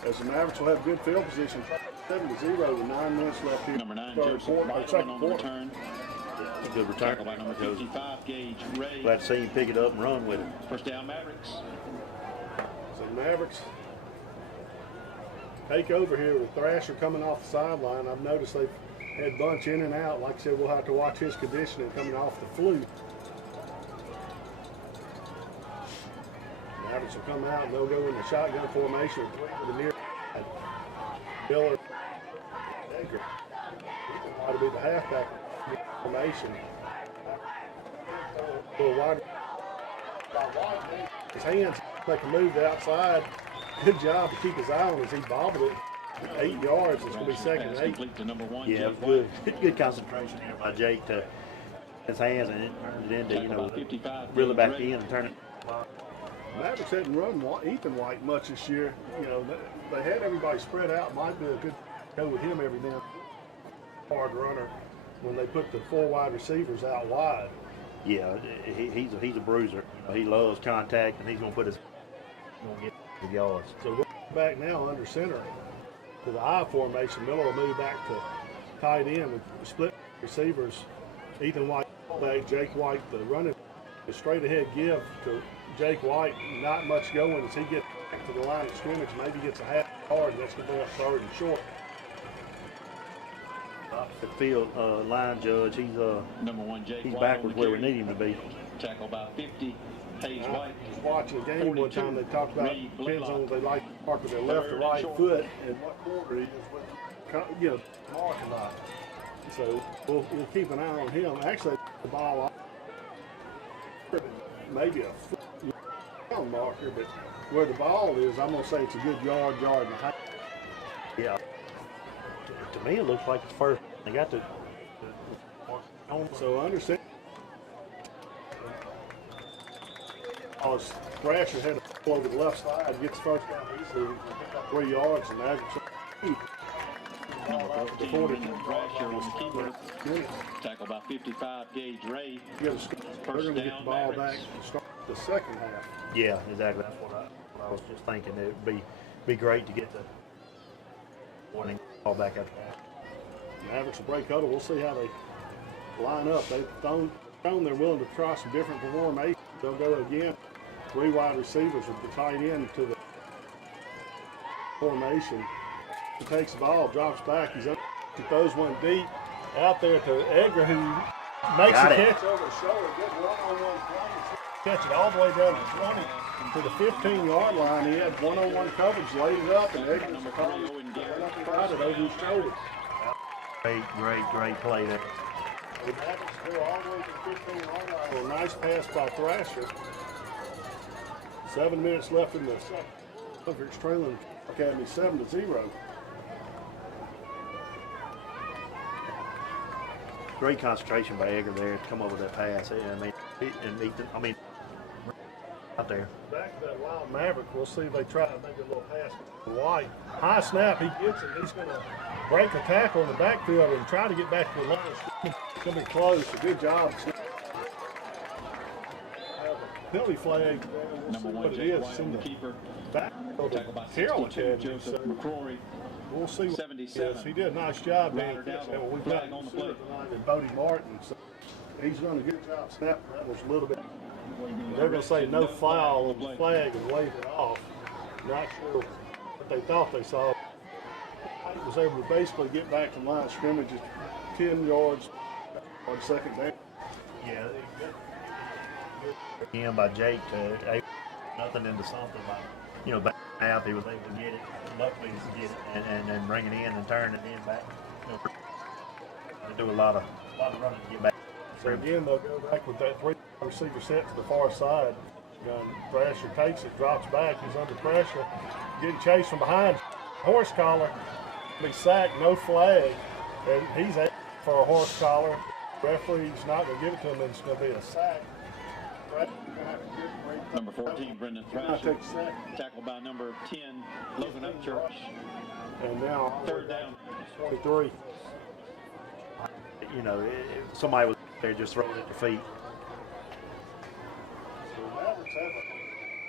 as the Mavericks will have good field position. 7-0 with 9 minutes left here. Number 9, Third Joseph quarter, Biden second on the quarter. return. A good return. Tackle by number 55, Gage Ray. Glad to see him pick it up and run with it. First down, Mavericks. So the Mavericks take over here with Thrasher coming off the sideline. I've noticed they've had Bunch in and out. Like I said, we'll have to watch his conditioning coming off the flu. The Mavericks will come out and they'll go in the shotgun formation with the near side. Miller, Edgar. Ought to be the halfback formation. A little wider. His hands make a move to outside. Good job to keep his eye on as he bobbled it. 8 yards. It's going to be second and 8. Complete to number 1, Yeah, Jake good, White. good concentration here by Jake to his hands and it turned it into, you Tackle know, by 55, reel it back Gage Ray. in and turn it. Mavericks hadn't run Ethan White much this year. You know, they had everybody spread out. Might be a good go with him every now and then. Hard runner when they put the 4 wide receivers out wide. Yeah, he's a bruiser. You know, he loves contact and he's going to put his going to get the yards. So we're back now under center to the I formation. Miller will move back to tight end with split receivers. Ethan White back, Jake White, the running the straight ahead give to Jake White. Not much going as he gets back to the line of scrimmage. Maybe gets a half yard. That's going to be a third and short. The field line judge, Number 1, Jake he's White backwards on the where we carry. need him to be. Tackle by 50, Hayes I White. was watching a game one time. They talked about Reed depends on Blaylock. if they like to mark with their left or Third and right short. foot and what quarter he is with, you know, mark or not. So we'll keep an eye on him. Actually, the ball maybe a foot down marker, but where the ball is, I'm gonna say it's a good yard and a half. Yeah. To me, it looks like it's first. They got the So I understand. Thrasher had to pull over the left side, gets first down easily, 3 yards, and average. Number 14, 40. Brendan Thrasher on the keeper. Tackle by 55, Gage Ray. They're going to get the ball back to start the second half. Yeah, exactly. That's what I was just thinking. It would be great to get the warning ball back after that. Mavericks will break huddle. We'll see how they line up. They've shown they're willing to try some different formations. They'll go again. 3 wide receivers with the tight end to the formation. He takes the ball, drops back. He's up. He throws one deep out there to Edgar, who makes Got the it. catch over the shoulder. Good one-on-one play. Catch it all the way down to 20 to the 15-yard line. He had one-on-one coverage, laid it up, and Edgar Number 3, Owen Garrett. caught it over his shoulder. Great play there. The Mavericks go all the way to the 15-yard line. Well, nice pass by Thrasher. 7 minutes left in the second. Mavericks trailing Academy 7-0. Great concentration by Edgar there to come over that pass. Out there. Back to that wild Maverick. We'll see if they try to make a little pass to White. High snap, he gets it. He's going to break the tackle in the backfield and try to get back to the line. It's going to be close. A good job. Penalty flag. We'll Number see 1, what it Jake is. White It's on in the the keeper. backfield Tackle by of Carroll 62, Academy. Joseph So McCrory. we'll see what 77. Yes, he did a nice job down Ryder there. Dowdle, We've flag got on the play. and Bodie Martin. So he's done a good job snapping that was a little bit. They're going to say no foul on the flag and wave it off. Not sure what they thought they saw. He was able to basically get back to line of scrimmage at 10 yards on second down. Yeah. Again by Jake to nothing into something. Back out, he was able to get it. Luckily, to get it and bring it in and turn it in back. They do a lot of running to get back. So again, they'll go back with that 3 receiver set to the far side. Thrasher takes it, drops back. He's under pressure. Getting chased from behind. horse collar, be sacked, no flag, and he's asking for a horse collar. Referee's not going to give it to him, and it's going to be a sack. Number 14, Brendan Thrasher, tackled by number 10, Logan Upchurch. And now, Third down. 23. You know, if somebody was there just throwing it at their feet. So the Mavericks have a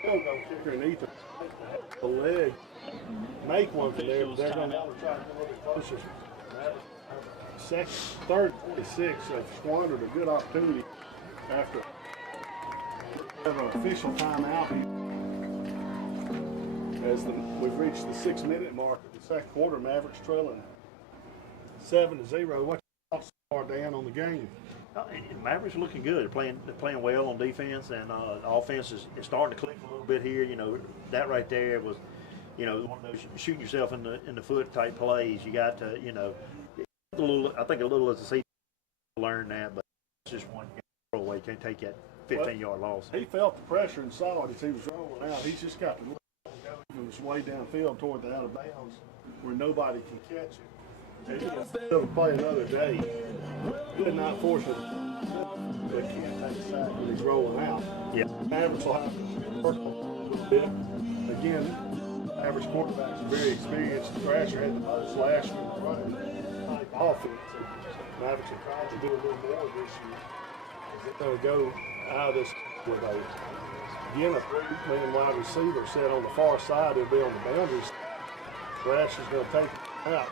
field goal kicker in Ethan. The leg, make one from there, but they're going to try to get a little bit closer. Second, third, 46, they've squandered a good opportunity after have an official timeout here. As we've reached the 6-minute mark of the second quarter, Mavericks trailing 7-0. What's your thoughts so far, Dan, on the game? Mavericks are looking good. They're playing well on defense, and offense is starting to click a little bit here. You know, that right there was, you know, one of those shooting yourself in the foot type plays. You got to, you know, I think a little as a season learn that, but it's just one throw away. Can't take that 15-yard loss. He felt the pressure and saw it as he was rolling out. He's just got to go his way downfield toward the out of bounds where nobody can catch it. He'll play another day. He did not force it. They can't take a sack when he's rolling out. Yeah. Mavericks will have to work on it a little bit. Again, average quarterbacks are very experienced. Thrasher had the most last year in the running type offense. Mavericks are trying to do a little more this year. They're going to go out of this with again, a 3-man wide receiver set on the far side. He'll be on the boundaries. Thrasher's going to take it out.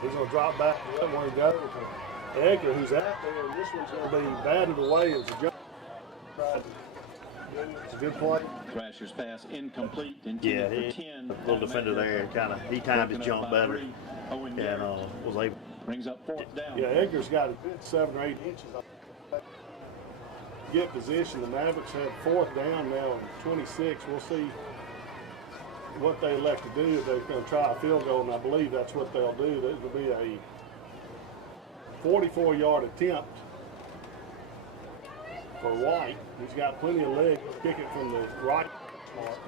He's going to drop back and let one go to Edgar, who's out there. And this one's going to be batted away as a jump. It's a good play. Thrasher's pass incomplete. Intended for 10. A little defender there. He timed his jump better and was able. Brings up fourth down. Yeah, Edgar's got a good 7 or 8 inches. Get position. The Mavericks have fourth down now and 26. We'll see what they elect to do. They're going to try a field goal, and I believe that's what they'll do. It will be a 44-yard attempt for White. He's got plenty of leg to kick it from the right mark.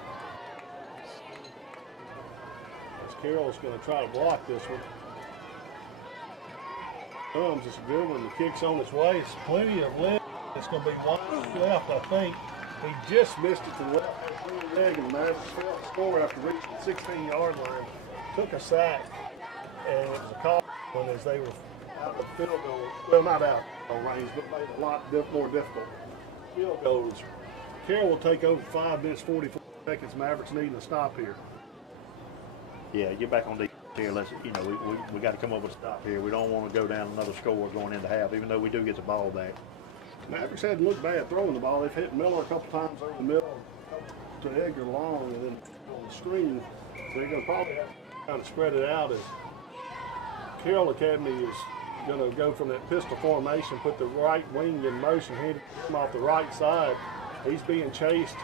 As Carroll's going to try to block this one. Comes, it's a good one. The kick's on its way. It's plenty of leg. It's going to be wide left, I think. He just missed it to the left leg, and the Mavericks failed to score after reaching the 16-yard line. Took a sack, and it was a call one as they were out of field goal. Well, not out of range, but made it a lot more difficult. Field goals. Carroll will take over 5 minutes, 44 seconds. Mavericks needing a stop here. Yeah, get back on defense here. Let's, you know, we got to come up with a stop here. We don't want to go down another score going into half, even though we do get the ball back. Mavericks hadn't looked bad throwing the ball. They've hit Miller a couple times over the middle to Edgar long, and then on the screen, they're going to probably have to kind of spread it out as Carroll Academy is going to go from that pistol formation, put the right wing in motion, hand him off the right side. He's being chased,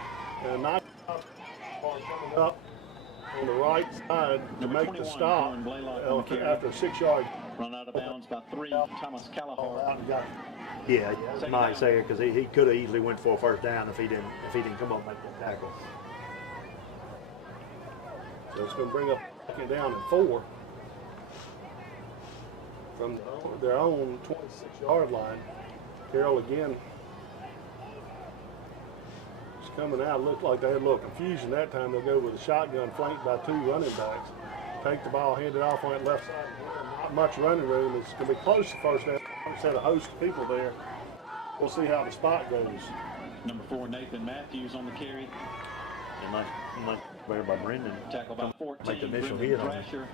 and a nice coming up on the right side to make the stop after a 6-yard Run out of bounds by 3. Thomas Callahar. Yeah, nice there because he could have easily went for a first down if he didn't come up and make that tackle. So it's going to bring up second down and 4 from their own 26-yard line. Carroll again is coming out. Looked like they had a little confusion that time. They'll go with a shotgun flanked by 2 running backs. Take the ball, hand it off on that left side. Not much running room. It's going to be close to first down. It's had a host of people there. We'll see how the spot goes. Number 4, Nathan Matthews on the carry. And like better by Brendan. Tackle by 14. Make the initial Brendan hit on him. Thrasher.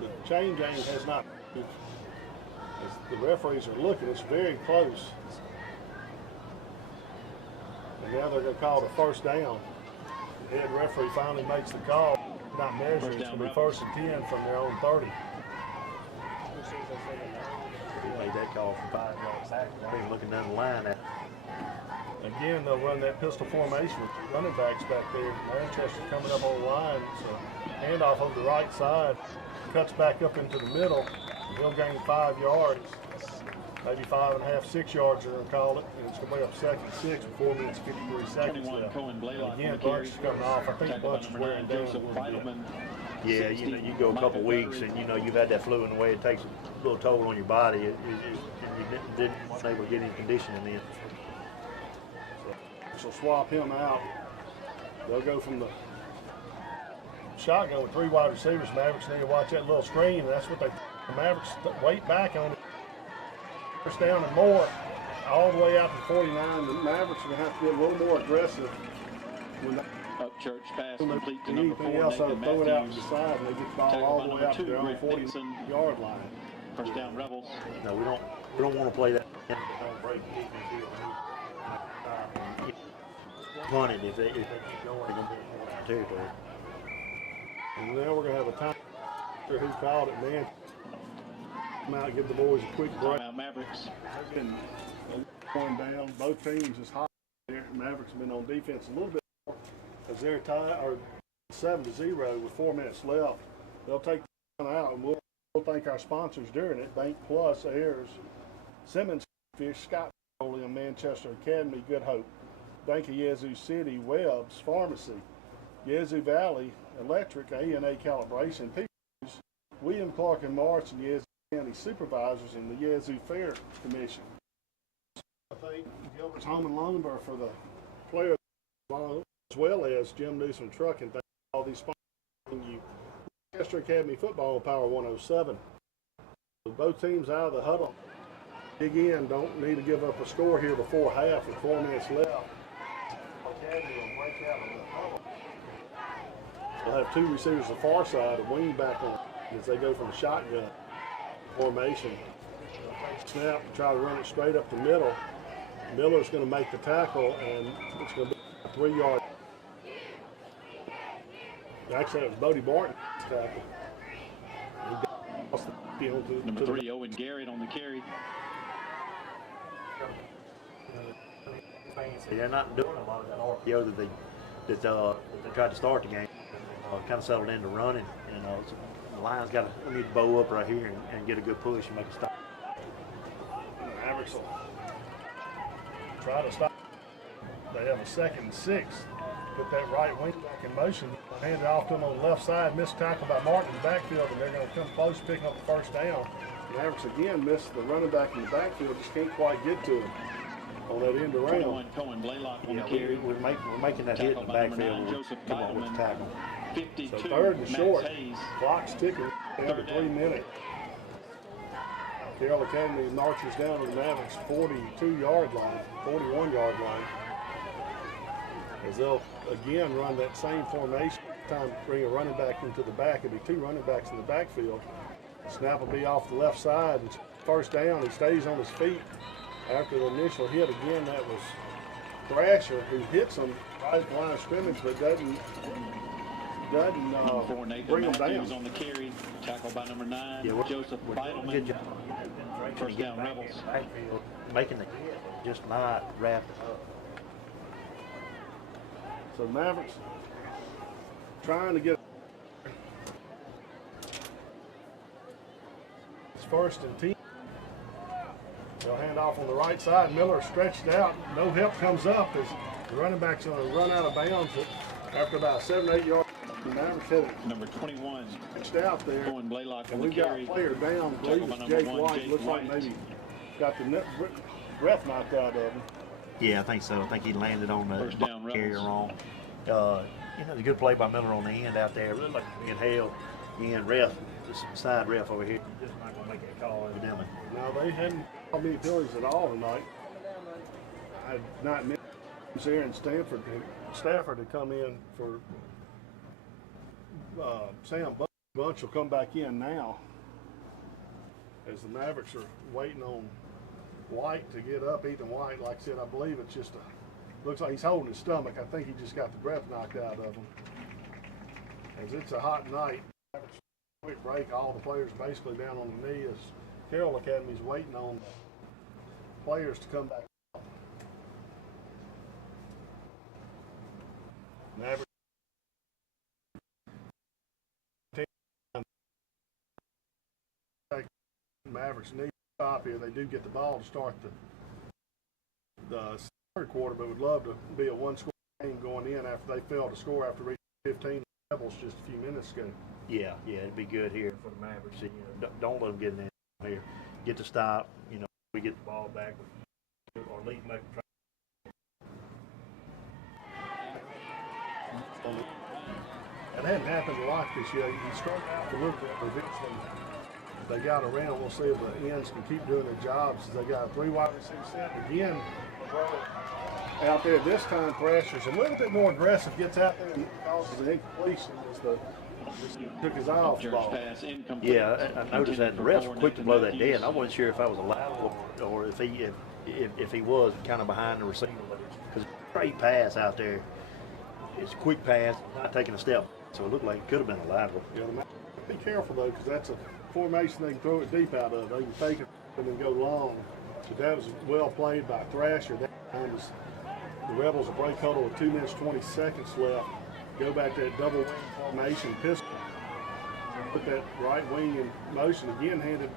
The chain game has not. As the referees are looking, it's very close. And now they're going to call the first down. The head referee finally makes the call. Not measuring. It's going to be 1st and 10 from their own 30. He made that call from 5 yards back. He's looking down the line at it. Again, they'll run that pistol formation with 2 running backs back there. Manchester's coming up on the line. So handoff over the right side. Cuts back up into the middle. He'll gain 5 yards. Maybe 5.5, 6 yards, they're going to call it. And it's going to be up 2nd and 6 with 4 minutes, 53 seconds left. Cohen Blaylock Again, on the carry. Bunch is coming off. I think Tackled by Bunch is number wearing 9, down a Joseph little bit. Feidelman. Yeah, you go a couple weeks and you've had that flu in the way it takes a little toll on your body. And you didn't able to get any conditioning in. So swap him out. They'll go from the shotgun with 3 wide receivers. Mavericks need to watch that little screen, and that's what the Mavericks wait back on it. First down and more, all the way out to 49. The Mavericks are going to have to be a little more aggressive when they Up church pass complete to number 4, anything else, they'll Nathan throw it out to Matthews. the side, and they get the ball Tackled all by the way number out to 2, their own Grant Nixon. 40-yard line. First down, Rebels. No, we don't want to play that. Don't break defense here. Punt it if they keep going, they're going to be in more territory. And now we're going to have a time who called it, man. Come out and give the boys a quick break. Timeout, Mavericks. They're getting going down. Both teams is hot there. Mavericks have been on defense a little bit more as they're tied or 7-0 with 4 minutes left. They'll take the time out, and we'll thank our sponsors during it. Bank Plus, Ayers, Simmons Fish, Scott Petroleum, Manchester Academy, Good Hope, Bank of Yazoo City, Webb's Pharmacy, Yazoo Valley Electric, A&A Calibration, Peoples, William Clark and March, and Yazoo County Supervisors, and the Yazoo Fair Commission. I thank Gilbert's Home and Lumber for the players, as well as Jim Newsom Trucking. Thank all these sponsors. You, Manchester Academy Football on Power 107. Both teams out of the huddle. Dig in. Don't need to give up a score here before half with 4 minutes left. Academy will break out of the huddle. They'll have 2 receivers the far side, a wing back on as they go from the shotgun formation. Snap, try to run it straight up the middle. Miller's going to make the tackle, and it's going to be a 3-yard. Actually, that was Bodie Barton's tackle. Number 3, Owen Garrett on the carry. They're not doing a lot of that RPO that they tried to start the game. Kind of settled into running. So the Lions need to bow up right here and get a good push and make a stop. The Mavericks will try to stop. They have a 2nd and 6. Put that right wing back in motion. Hand it off to them on the left side. Missed tackle by Martin in the backfield, and they're going to come close, picking up the first down. The Mavericks again missed the running back in the backfield. Just can't quite get to him on that end around. 21, Cohen Blaylock on the carry. We're making that hit in the backfield. Joseph Come on with the tackle. 52, So 3rd and Max short. Hayes. Clock's ticking down to 3 minutes. Carroll Academy marches down to the Mavericks 42-yard line, 41-yard line. As they'll again run that same formation. Time to bring a running back into the back. It'll be 2 running backs in the backfield. Snap will be off the left side. It's first down. He stays on his feet after the initial hit. Again, that was Thrasher who hits him right at the line of scrimmage, but doesn't Number 4, Nathan bring him Matthews down. on the carry. Tackle by number 9, Yeah, Joseph good Beidelman. job. First down, Rebels. Making the hit just might wrap it up. So the Mavericks trying to get it's 1st and 10. They'll hand off on the right side. Miller stretched out. No help comes up as the running back's going to run out of bounds after about 7 or 8 yards. The Mavericks had it Number 21, stretched out there. Cohen Blaylock on And the we've got carry. a player down. I believe Tackle by it's number Jake 1, White. Jake Looks White. like maybe got the breath knocked out of him. Yeah, I think so. I think he landed on the First down, carrier Rebels. wrong. The good play by Miller on the end out there. Looked like being held. And ref, this side ref over here, just not gonna make a call evidently. No, they hadn't called many penalties at all tonight. I had not missed there in Stafford to come in for Sam Bunch will come back in now as the Mavericks are waiting on White to get up. Ethan White, like I said, I believe it's just looks like he's holding his stomach. I think he just got the breath knocked out of him. As it's a hot night, quick break, all the players basically down on the knee as Carroll Academy's waiting on players to come back. Mavericks need to stop here. They do get the ball to start the 3rd quarter, but would love to be a 1-score game going in after they failed to score after reaching 15 Rebels just a few minutes ago. Yeah, it'd be good here for the Mavericks. You know, don't let them get in there here. Get the stop. You know, we get the ball back, or at least make them try. It hadn't happened a lot this year. You start out to look at eventually they got around. We'll see if the ends can keep doing their jobs. They got a 3 wide receiver set again. Out there this time, Thrasher's a little bit more aggressive. Gets out there and causes an incompletion. Just took his eye off the ball. Yeah, I noticed that the refs were quick to blow that dead. I wasn't sure if I was allowed or if he was kind of behind the receiver, because straight pass out there. It's a quick pass, not taking a step. So it looked like it could have been a lateral. Yeah, be careful though, because that's a formation they can throw it deep out of. They can take it and then go long. But that was well played by Thrasher. That time was the Rebels a break huddle with 2 minutes 20 seconds left. Go back to that double wing formation pistol. Put that right wing in motion again, handed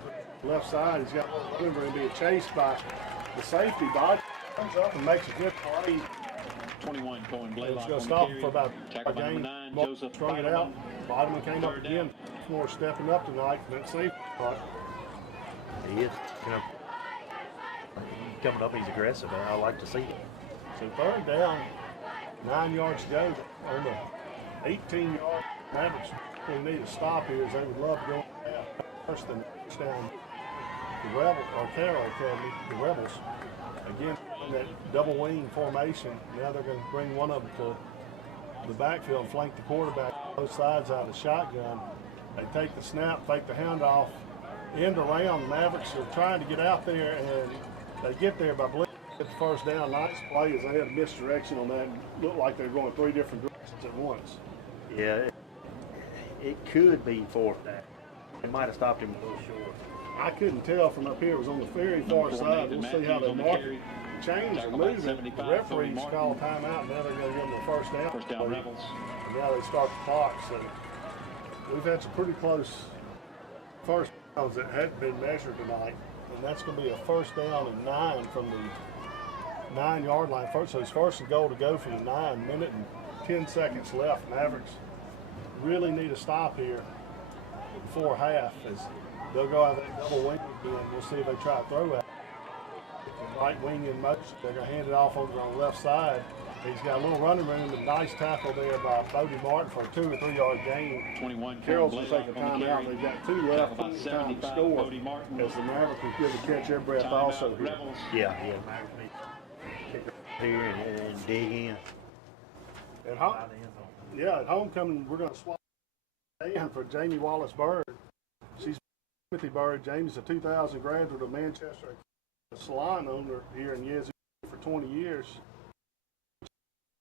left side. He's got a little room being chased by the safety. Body comes up and makes a good play. 21 Cohen Blaylock. He's going to stop him for about Tackle a game. 9, Joseph Strung it out. Bottom came up again. More stepping up tonight. That safety spot. He is, you know, coming up. He's aggressive. I like to see it. So 3rd down, 9 yards to go on the 18-yard Mavericks. We need to stop here, as they would love to go first and down the Rebels, or Carroll Academy, the Rebels. Again, in that double wing formation. Now they're going to bring one of them to the backfield and flank the quarterback both sides out of the shotgun. They take the snap, fake the handoff, end around. The Mavericks are trying to get out there, and they get there by blitzing. Get the first down. Nice play as they had a misdirection on that. It looked like they were going 3 different directions at once. Yeah, it could be 4th down. They might have stopped him a little short. I couldn't tell from up here. It was on the very far side. We'll see how they mark it. Change and move it. The referees call timeout. Now they're going to give them the first down. First down Rebels. And now they start the clock. So we've had some pretty close first downs that hadn't been measured tonight. And that's going to be a first down and 9 from the 9-yard line. So it's first and goal to go for the 9 minute and 10 seconds left. Mavericks really need a stop here before half, as they'll go out that double wing again. We'll see if they try to throw it. The right wing in motion. They're going to hand it off over on the left side. He's got a little running room, a nice tackle there by Bodie Martin for a 2 or 3 yard gain. 21 Carroll's going to take a timeout. They've got 2 left. Time to score. As the Mavericks will give a catch their breath also here. Yeah. Mavericks need to kick it here and dig in. At home, at homecoming, we're going to swap in for Jamie Wallace-Bird. She's Timothy Bird. Jamie's a 2000 graduate of Manchester, a salon owner here in Yazoo for 20 years.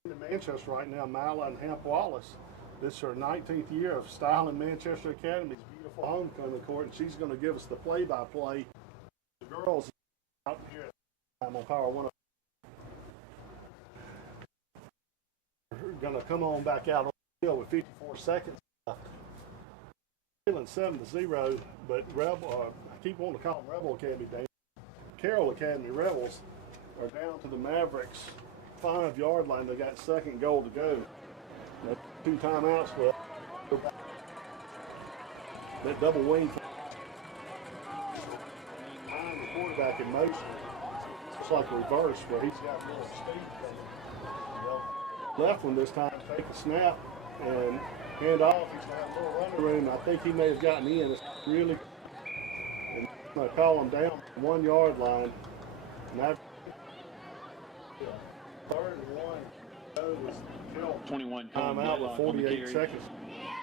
In Manchester right now, Mila and Hamp Wallace. This is her 19th year of Style in Manchester Academy's beautiful homecoming court, and she's going to give us the play-by-play. The girls out here on Power 1. We're going to come on back out on the field with 54 seconds left. Feeling 7-0, but I keep wanting to call them Rebel Academy. Carroll Academy Rebels are down to the Mavericks 5-yard line. They got 2nd goal to go. 2 timeouts left. That double wing. The quarterback in motion. It's like reverse where he's got a little speed coming. Left one this time, take a snap and hand off. He's got a little running room. I think he may have gotten in. It's really, and I'm going to call him down 1 yard line. Now, 3rd and 1. 21 timeout with 48 seconds.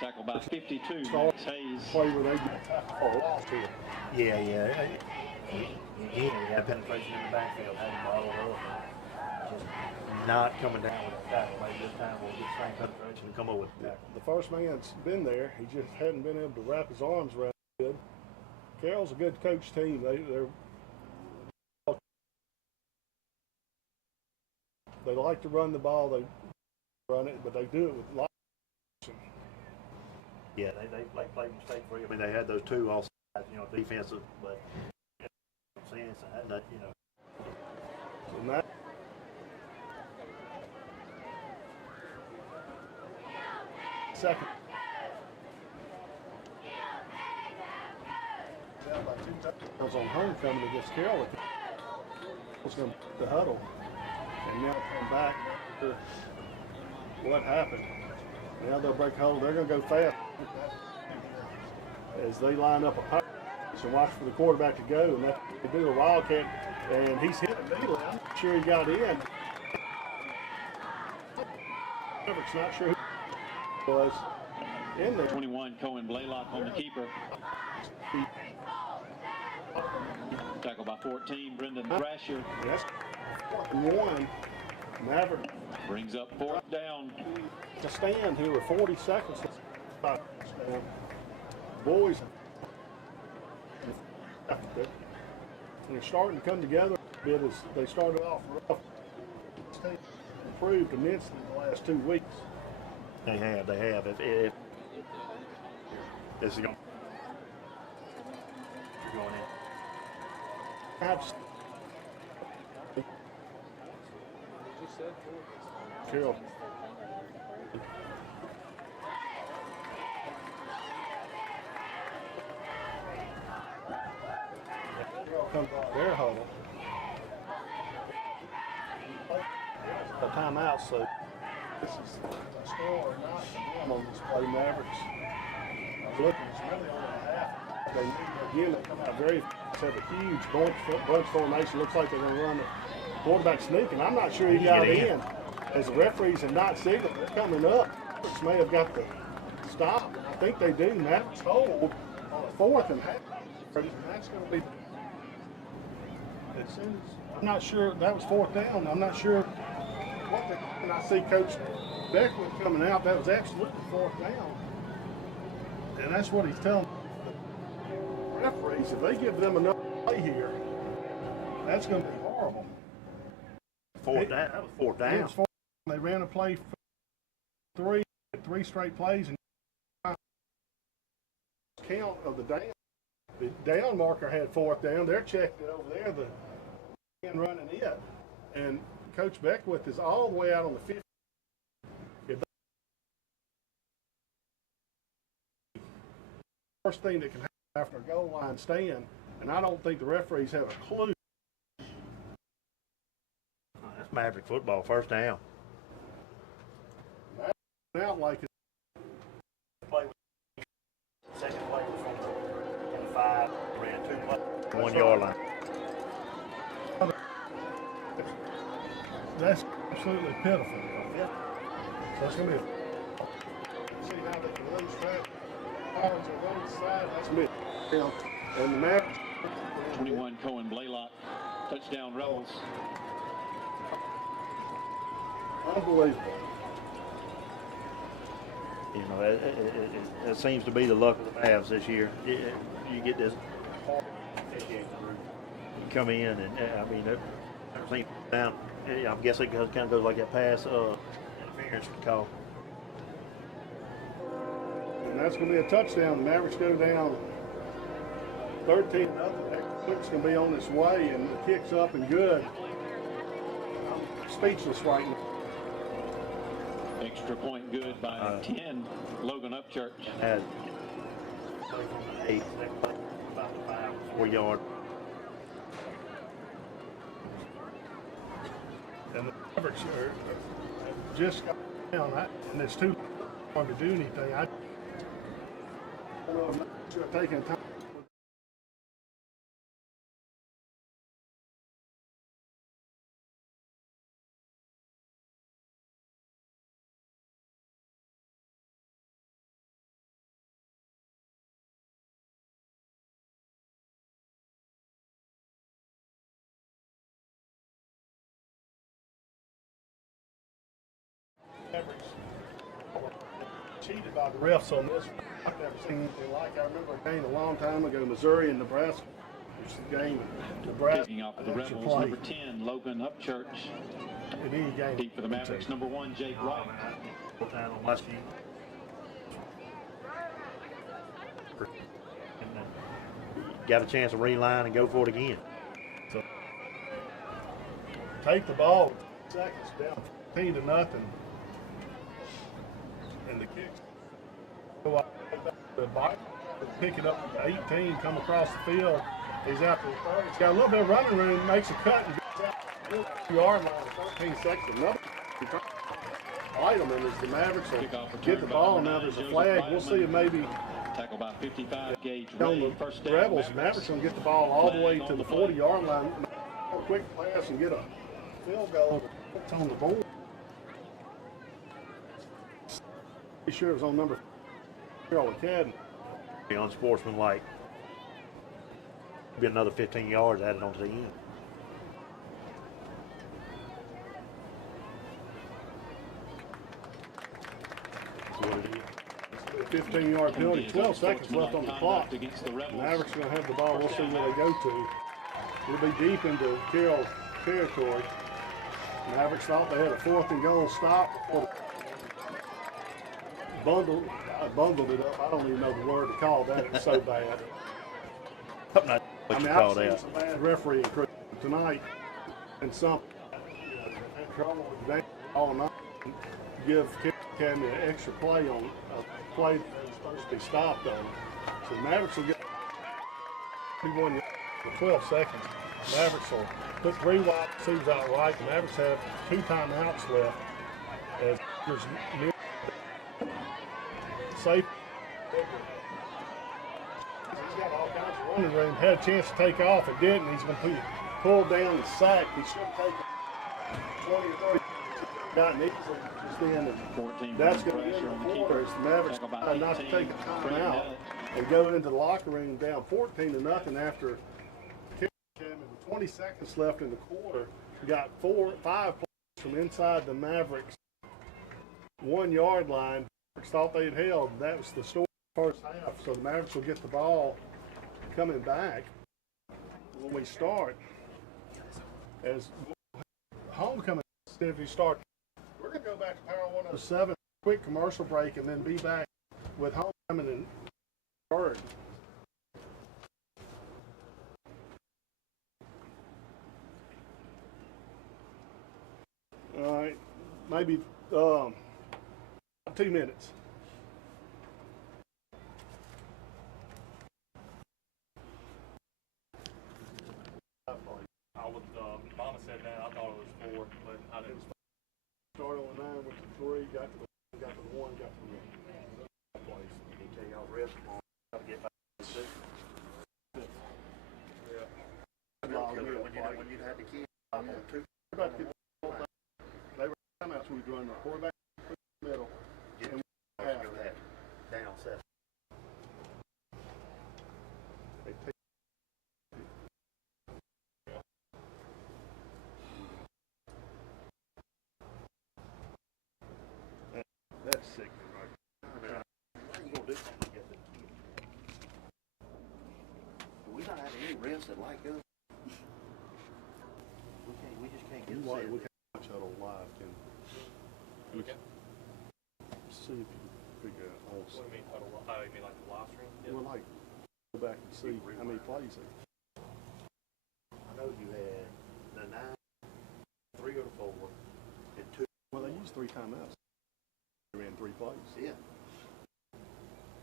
Tackled by 52. Hayes. Play where they get tackled for a loss here. Yeah. He had penetration in the backfield, had him bottled up. Just not coming down with a tackle. Maybe this time we'll get the same penetration and come up with a tackle. The first man's been there. He just hadn't been able to wrap his arms around it good. Carroll's a good coach team. They like to run the ball. They run it, but they do it with a lot of action. Yeah, they play mistake free. I mean, they had those 2 all sides, defensive, but sense and that, And that second down by 2 touchdowns on homecoming against Carroll. Was going to the huddle, and now come back after what happened. Now they'll break huddle. They're going to go fast as they line up a pass and watch for the quarterback to go. And they do a wildcat, and he's hit immediately. I'm not sure he got in. Mavericks not sure who was in there. 21, Cohen Blaylock on the keeper. Tackled by 14, Brendan Thrasher. Yes. 1. Maverick Brings up 4th down. to stand here with 40 seconds. Boys, and they're starting to come together a bit as they started off rough. They improved immensely in the last 2 weeks. They have. If this is going in. Carroll. Comes out their huddle. A timeout, so this is a score or not on this play, Mavericks. I was looking, it's really only a half. They come out very fast, have a huge bunch formation. Looks like they're going to run the quarterback sneak, and I'm not sure he got in. As the referees have not signaled, they're coming up. Mavericks may have got the stop. I think they do. Mavericks hold on a 4th and half. And that's going to be as soon as, I'm not sure, that was 4th down. I'm not sure what the, and I see Coach Beckwith coming out. That was absolutely 4th down. And that's what he's telling the referees. If they give them enough play here, that's going to be horrible. 4th down. That was 4th down. It was 4th. They ran a play for 3 straight plays, and count of the down. The down marker had 4th down. They're checked over there. The man running it, and Coach Beckwith is all the way out on the 50. First thing that can happen after a goal line stand, and I don't think the referees have a clue. That's Maverick football. 1st down. Out like it. Second play was from the 5, ran 2 plays, 1 yard line. That's absolutely pitiful. Yeah. So it's going to be see how they can lose track. Powers are on the side. That's me. And the Mavericks. 21, Cohen Blaylock. Touchdown Rebels. Unbelievable. You know, it seems to be the luck of the Mavs this year. You get this come in, and I mean, everything down. I guess it kind of goes like that pass interference call. And that's going to be a touchdown. The Mavericks go down 13-0. It's going to be on its way, and the kick's up and good. I'm speechless right now. Extra point good by 10, Logan Upchurch. 8, about 4 yard. And the Mavericks are just got down, and it's too long to do anything. I don't know, I'm not sure taking time. Mavericks cheated by the refs on this. I've never seen anything like it. I remember a game a long time ago, Missouri and Nebraska. It was the game Nebraska. Kicking off the Rebels, number 10, Logan Upchurch. In any game. Deep for the Mavericks, number 1, Jake White. Got a chance to reline and go for it again. So take the ball, seconds down 15-0. And the kicks go out back to the bike. pick it up at 18, come across the field. He's out there. He's got a little bit of running room, makes a cut, and gets out the yard line. 13 seconds. Another item, and as the Mavericks will get the ball. Now there's a flag. We'll see if maybe tackle by 55 gauge on the first down. Rebels, Mavericks going to get the ball all the way to the 40-yard line. A quick pass and get a field goal. It's on the board. Pretty sure it was on number Carroll Academy. Be unsportsmanlike. Be another 15 yards added onto the end. That's what it is. 15-yard penalty, 12 seconds left on the clock. The Mavericks are going to have the ball. We'll see where they go to. We'll be deep into Carroll territory. Mavericks thought they had a 4th and goal stop before I bundled it up. I don't even know the word to call that. It was so bad. I've seen some bad refereeing tonight, and some trouble with that all night. Give Carroll Academy an extra play on a play that was supposed to be stopped on. So the Mavericks will get 31 yards for 12 seconds. The Mavericks will put 3 wide receivers out right. The Mavericks have 2 timeouts left. As there's near safe. He's got all kinds of running room. Had a chance to take off. It didn't. He's going to be pulled down and sacked. He should have taken 20 or 30. Gotten easily just then. And that's going to be in the quarter. As the Mavericks try not to take a timeout and go into the locker room down 14-0 after Carroll Academy with 20 seconds left in the quarter. Got 5 plays from inside the Mavericks 1-yard line. Mavericks thought they had held. That was the story first half. So the Mavericks will get the ball coming back when we start. As homecoming, if you start, we're going to go back to Power 107, quick commercial break, and then be back with homecoming and third. All right, maybe 2 minutes. Mama said that. I thought it was 4, but I didn't. Start on the 9, went to 3, got to the 1, got to the place. He tell y'all rest tomorrow. Gotta get back to 6. When you had the key on 2. About to get the whole thing. They were timeouts when we run the quarterback in the middle. Get And go that down 7. they take that's sick, right? What are you gonna do when you get the key? Do we not have any refs that like us? We just can't get We set. can watch that on live, can we? Okay. See if you can figure out. What do you mean total? Oh, you mean like the live stream? We'll like go back and see how many plays they. I know you had the 9, 3 or 4, and 2. Well, they used 3 timeouts. They ran 3 plays. Yeah.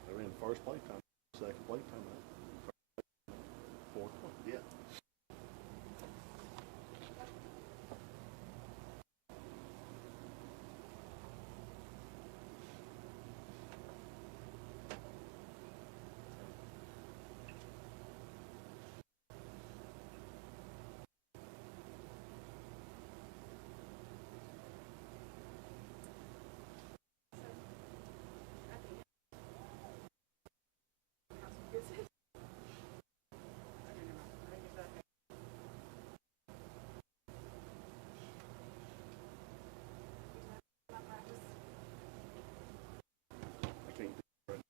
They ran the first play time, second play timeout, fourth play. Yeah. I can't do it right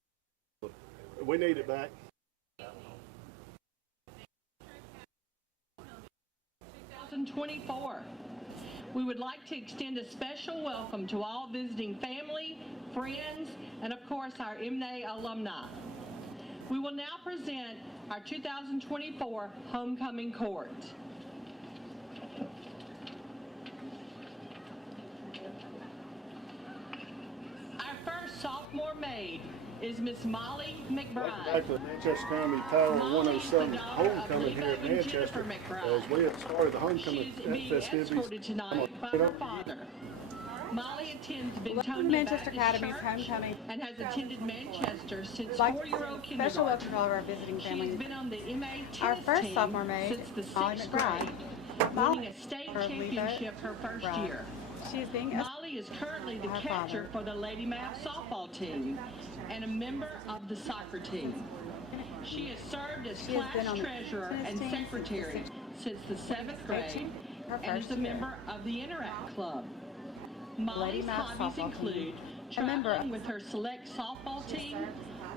now. We need it back. 2024. We would like to extend a special welcome to all visiting family, friends, and of course our MNA alumni. We will now present our 2024 Homecoming Court. Our first sophomore maid is Miss Molly Welcome McBride. back to the Manchester County Power Molly is the 107 daughter of homecoming here at Lebo and Manchester. Jennifer McBride. As we have started the homecoming She's being festivities. escorted tonight by her father. Molly attends Welcome to Bentonia Manchester Baptist Academy's Church homecoming. and has attended Manchester since We'd like to four-year-old say special welcome kindergarten. to all of our visiting She's families. been on the MA Our tennis first team sophomore maid, since the Molly 6th McBride. grade, Molly winning a state or Lebo championship her first McBride. year. She is being Molly is currently the Our catcher father. for the Lady Mav softball team and a member of the soccer team. She has served as She has class been on the treasurer tennis and team secretary since the 7th grade her and is first a year. member of the Interact Club. Lady Molly's Mav hobbies softball include team. A member traveling of- with her select softball team,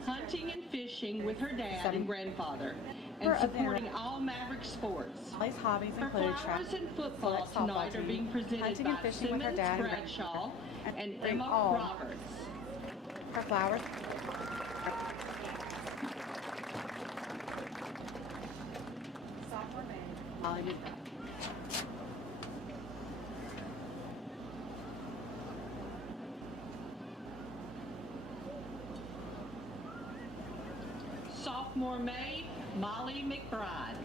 hunting and fishing with her dad and grandfather, and Member of supporting Interact. all Maverick sports. Molly's hobbies Her include flowers and football select softball tonight are team, being presented hunting by and fishing with her Simmons dad and Bradshaw and bring Emma all Roberts. her flowers. Sophomore maid, Molly McBride. Sophomore maid, Molly McBride.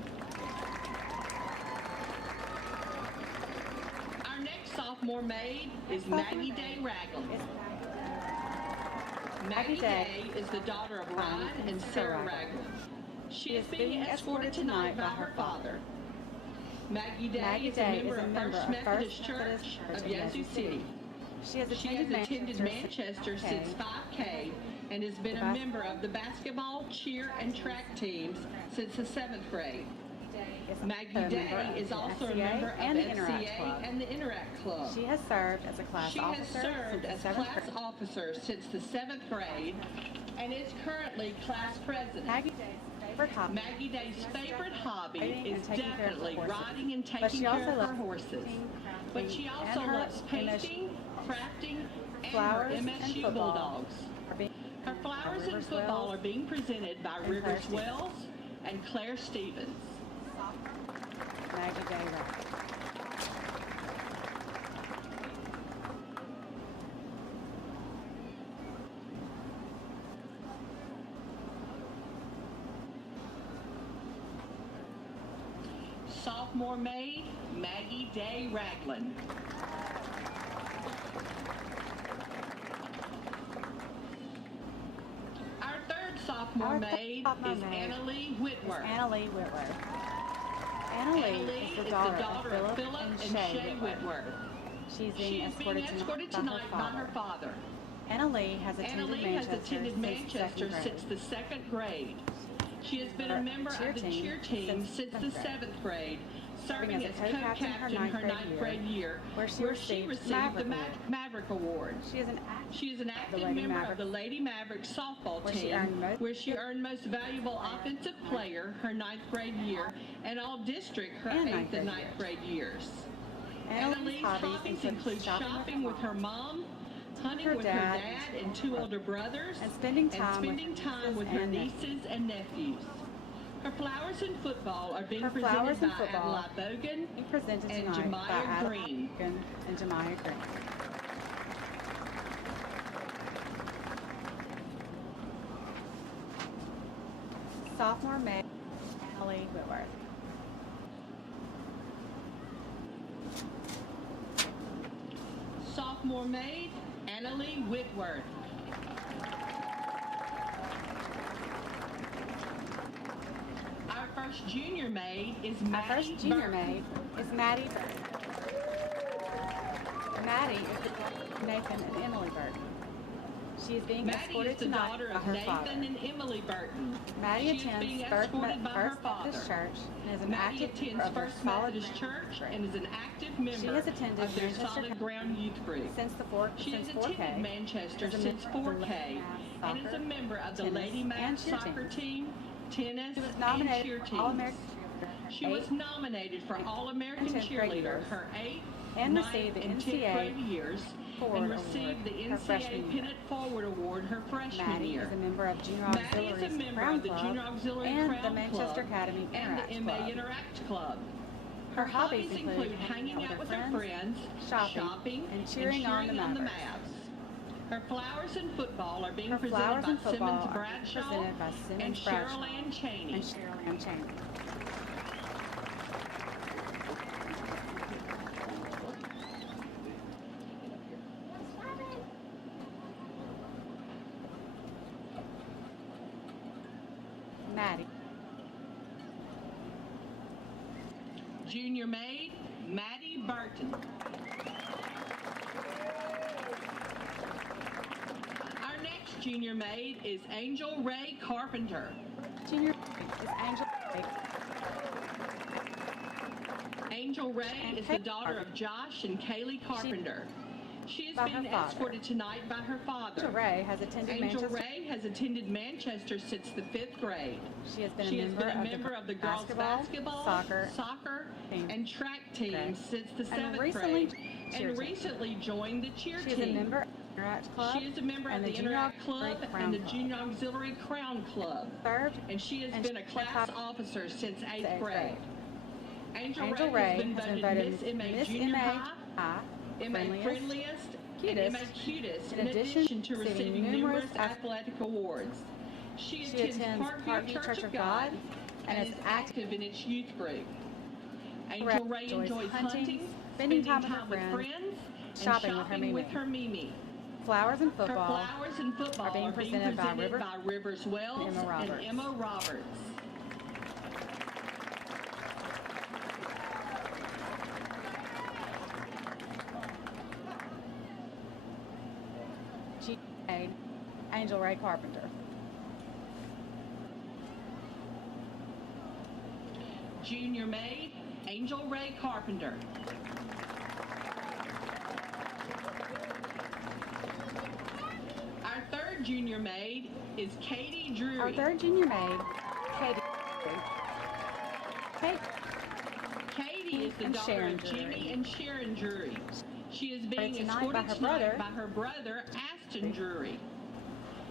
Our next sophomore maid is Maggie Day Ragland. It's Maggie Day Day is the daughter of Ryan and Sarah Ragland. She is being escorted tonight by her father. Maggie Day Maggie is a Day member is a of member First of Methodist First Church Methodist Church of in Yazoo City. She has She has attended Manchester Manchester since 5K and has been a member of the basketball, cheer, and track teams since the 7th grade. Maggie Day is also a member of and the FCA Interact Club. and the Interact Club. She has served as a class She has officer served since as the 7th class grade. officer since the 7th grade and is currently class president. Maggie Day's favorite hobby. Maggie Day's favorite hobby Riding and is taking care of definitely horses. riding and But taking she care also of her loves horses. painting, But she crafting, also and her loves painting, crafting, and flowers her and MSU football Bulldogs. are being Her flowers and Rivers football Wells are being presented by and Claire Rivers Stevens. Wells and Claire Stevens. Maggie Day Ragland. Sophomore maid, Maggie Day Ragland. Our third sophomore Our maid sophomore is maid Annalie Whitworth. Annalie Whitworth. Annalie is the daughter of Philip and Shay Whitworth. She's being escorted tonight by her father. Annalie has attended Annalie has Manchester attended Manchester since since the 2nd grade. She has been a member of the cheer team since the 7th grade, serving as co-captain her 9th grade year, where she received the Maverick Award. She is an She is an active Lady member of Mavericks, the Lady Mavericks softball where she team, earned where she earned Most Valuable Offensive Player her 9th grade year, and All District her And 8th and 9th 9th grade years. Annalie's Annalie's hobbies include shopping with her mom, hunting her with her dad, dad and two older brothers, and spending time with her nieces and nephews. Her flowers and football are being Her presented flowers by and football Adlai Bogan being presented and tonight by Jemiah Adlai Green. Bogan and Jemiah Green. Sophomore maid, Annalie Whitworth. Sophomore maid, Annalie Whitworth. Our first junior maid is Our Maddie first junior Burton. maid is Maddie Burton. Maddie is the daughter of Nathan and Emily Burton. She is being Maddie escorted is the tonight daughter by of her Nathan father. and Emily Burton. Maddie She is attends being First escorted by her Methodist father. Church and is an Maddie active attends member of their First solid Methodist Church and is an active member has attended of their Manchester Solid Ground Youth Group. since She has 4K. attended Manchester is a since member of the 4K Lady Mav and is a soccer, member of the tennis, Lady and Mav cheer soccer teams. team, tennis, She was and nominated cheer for teams. All-American She cheerleader was nominated for All-American 10th grade Cheerleader years, her 8th, and 9th, received the and 10th NCAA grade years, Forward and received the Award her freshman NCAA year. Pennant Forward Award her freshman Maddie year. is a member of Junior Maddie is Auxiliary's a member Crown of the Club Junior Auxiliary and Crown the Manchester Club Academy and the Interact MA Club. Interact Club. Her hobbies include hanging out with her friends, shopping, and cheering on the Mavericks. Her flowers in football are being Her presented flowers by in football Simmons are Bradshaw presented by and Simmons Cheryl Bradshaw Ann Cheney. and Cheryl Ann Cheney. Maddie. Junior maid, Maddie Burton. Our next junior maid is Angel Ray Carpenter. Junior is Angel Ray. Angel Ray And is the Kate daughter of Carpenter. Josh and Kaylee Carpenter. She is By her being father. escorted tonight by her father. Angel Ray has attended Angel Manchester. Ray has attended Manchester since the 5th grade. She has been She a has member, been a member of the girls' basketball, soccer, team. and track teams since the 7th recently grade, cheer and team. recently joined the cheer She is team. a member of the Interact Club. She is a member and of the Junior Interact Club Auxiliary Crown and the Club. Junior Auxiliary Crown Club. Served And she has and been a she class has officer since 8th eighth grade. grade. Angel Angel Ray Ray has been voted Miss MA Miss Junior MA High, MA Friendliest, and cutest, MA Cutest, in in addition addition to to receiving numerous numerous athletic awards. She She attends attends Parkview Church of God and is active in its youth group. Angel Ray enjoys hunting, spending time with friends, and shopping with her Mimi. Flowers and Her football flowers and football are being presented by Rivers Wells Emma Roberts. and Emma Roberts. She made Angel Ray Carpenter. Junior maid, Angel Ray Carpenter. Our third junior maid is Katie Drury. Our third junior maid, Katie. Katie is the and daughter Sharon of Jimmy Drury. and Sharon Drury. She is being Tonight escorted by her tonight brother. by her brother, Aston Drury.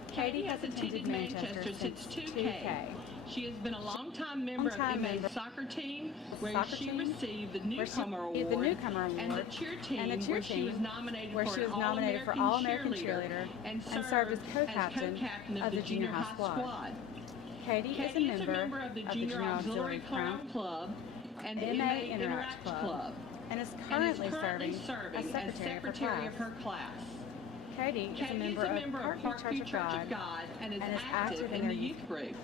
Katie has attended Manchester since 2K. She has been a longtime member of MA's soccer team, where she received the Newcomer Award, and the cheer team, where she was nominated for All-American Cheerleader, and served as co-captain of the junior high squad. Katie is a member of the Junior Auxiliary Crown Club and the MA Interact Club, and is currently serving as secretary of her class. Katie is a member of Parkview Church of God and is active in the youth group.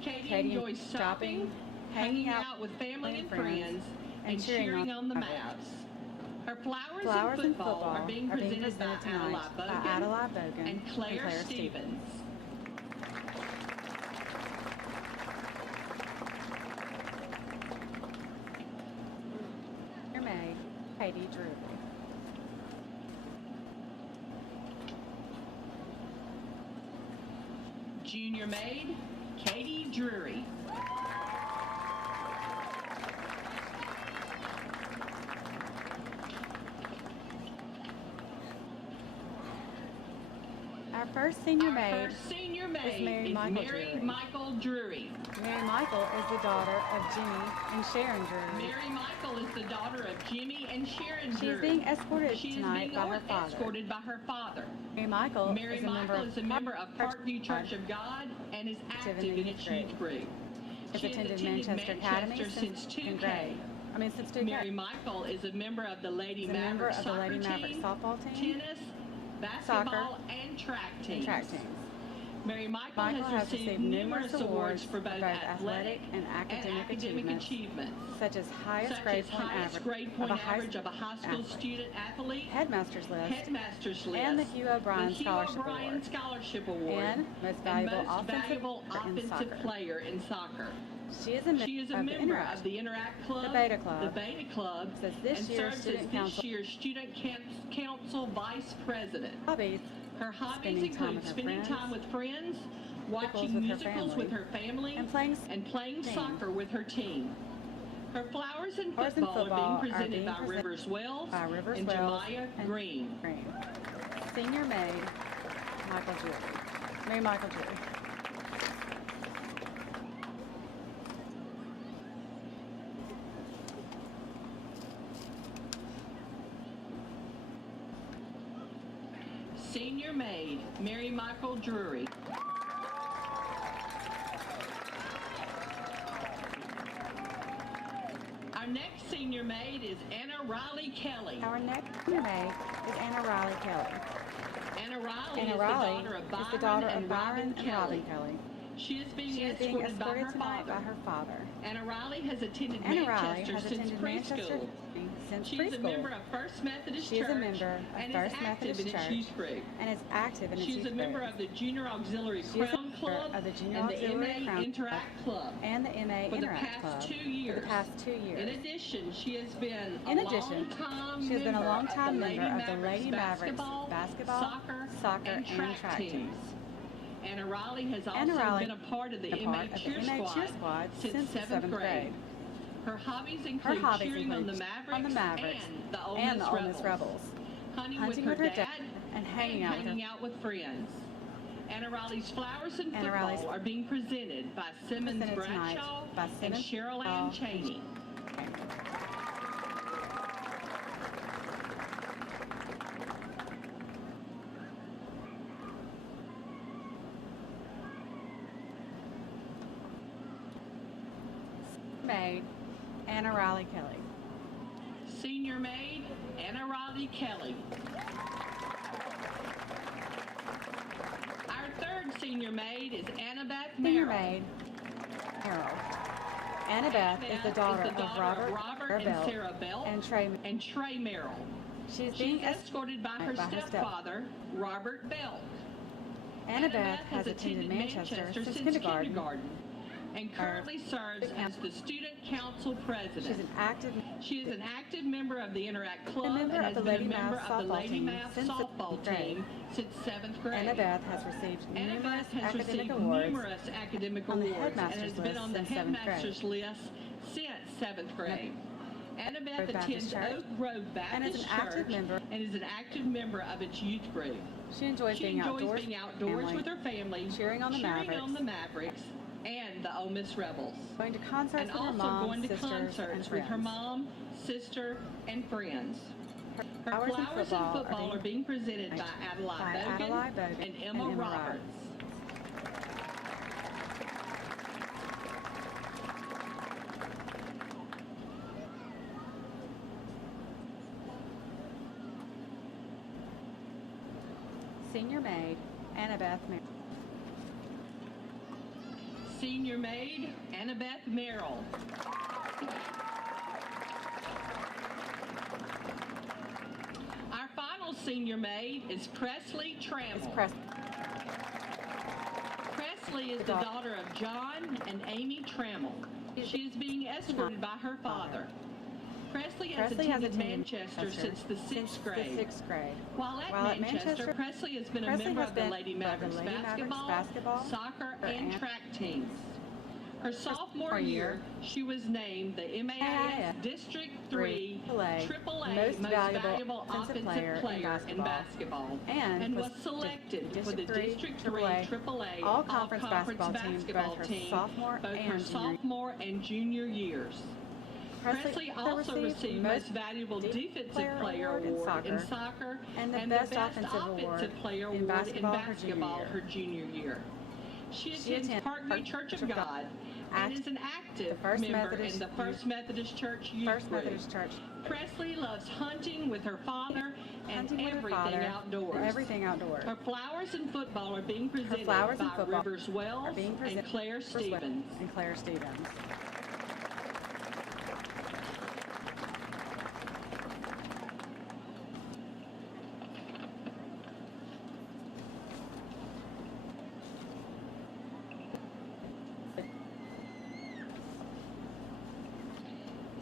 Katie enjoys shopping, hanging out with family and friends, and cheering on the Mavs. Her flowers and football are being presented by Adelaide Bogan and Claire Stevens. Your maid, Katie Drury. Junior maid, Katie Drury. Our first senior Our maid first senior maid is Mary Michael Drury. Mary Michael is the daughter of Jimmy and Sharon Drury. Mary Michael is the daughter of Jimmy and Sharon Drury. She is being escorted She is tonight being by her father. escorted by her father. Mary Michael Mary Michael is a member of Parkview Church of God and is active in its youth group. Has She has attended Manchester Academy since 2K. Since 2K. Mary Michael is a member of the Lady Is a member Mavericks of the Lady soccer Mavericks team, softball team, tennis, basketball, and track teams. Mary Michael has received numerous awards for both athletic and academic achievements, such as highest grade point average of a high school student athlete, Headmaster's List, and the Hugh O'Brien Scholarship Award, and most valuable offensive player in soccer. She is a member of the Interact Club, the Beta Club, and serves as this year's Student Council Vice President. Her hobbies include spending time with friends, watching musicals with her family, and playing soccer with her team. Her flowers and football are being presented by Rivers Wells and Jemiah Green. Senior maid, Mary Michael Drury. Senior maid, Mary Michael Drury. Our next senior maid is Anna Riley Kelly. Our next senior maid is Anna Riley Kelly. Anna Riley Anna is Riley the daughter of Byron and Robin Kelly. She is being escorted by her tonight father. by her father. Anna Riley has attended Anna Riley Manchester has since attended Manchester preschool. since She is a preschool. member of First Methodist She is Church a member of and First is active Methodist in its Church youth group. and is active in its She is youth a member group. of the Junior Auxiliary She is a Crown member Club of the Junior and the Auxiliary MA Crown Interact Club and the MA for the Interact Club past 2 years. for the past 2 years. In addition, she has been In addition, she has been a long-time member of the Lady Mavericks basketball, soccer, and track teams. Anna Riley has also been a part of the MA cheer squad since 7th grade. Her hobbies include cheering on the Mavericks and the Ole Miss Rebels, hunting with her dad, and hanging out with friends. Anna Riley's Flowers and Football are being presented by Simmons Bradshaw and Cheryl Ann Cheney. Maid, Anna Riley Kelly. Senior maid, Anna Riley Kelly. Our third senior maid is Annabeth Senior Merrill. maid, Carroll. Annabeth is the daughter of Robert and Sarah Belt and Trey Merrill. She is She's being escorted by her stepfather, Robert Belt. Annabeth has attended Manchester since kindergarten and currently serves as the student council president. She is an active member of the Interact Club and has been a member of the Lady Math softball team since 7th grade. Annabeth has received numerous academic awards and has been on the headmaster's list since 7th grade. Annabeth attends Oak Grove Baptist Church and is an active member of its youth group. She enjoys being outdoors with her family, cheering on the Mavericks and the Ole Miss Rebels. Going to concerts and with her also mom, going to sisters, concerts and with friends. her mom, sister, and friends. Her Flowers and flowers and football are being presented by Adelaide Bogan and Emma Roberts. Senior maid, Annabeth Merrill. Senior maid, Annabeth Merrill. Our final senior maid is Presley Trammell. Presley is the daughter of John and Amy Trammell. She is being escorted by her father. Presley has attended Manchester since the 6th grade. While at Manchester, Presley has been a member of the Lady Mavericks basketball, soccer, and track teams. Her sophomore year, she was named the MAIS District 3 AAA Most Valuable Offensive Player in basketball and was selected for the District 3 AAA All-Conference basketball team both her sophomore and junior years. Presley also received Most Valuable Defensive Player Award in soccer and the Best Offensive Player Award in basketball her junior year. She attends Parkview Church of God and is an active member in the First Methodist Church youth group. Presley loves hunting with her father and everything outdoors. Her flowers and football are being presented by Rivers Wells and Claire Stevens.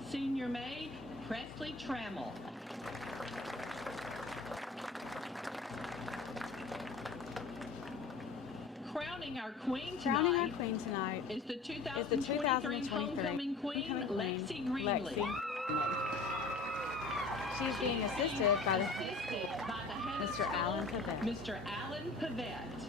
Senior maid, Presley Trammell. Crowning our queen tonight is the 2023 homecoming queen, Lexi Greenlee. She is being assisted by the head Mr. Alan Pavette. Mr. Alan Pavette.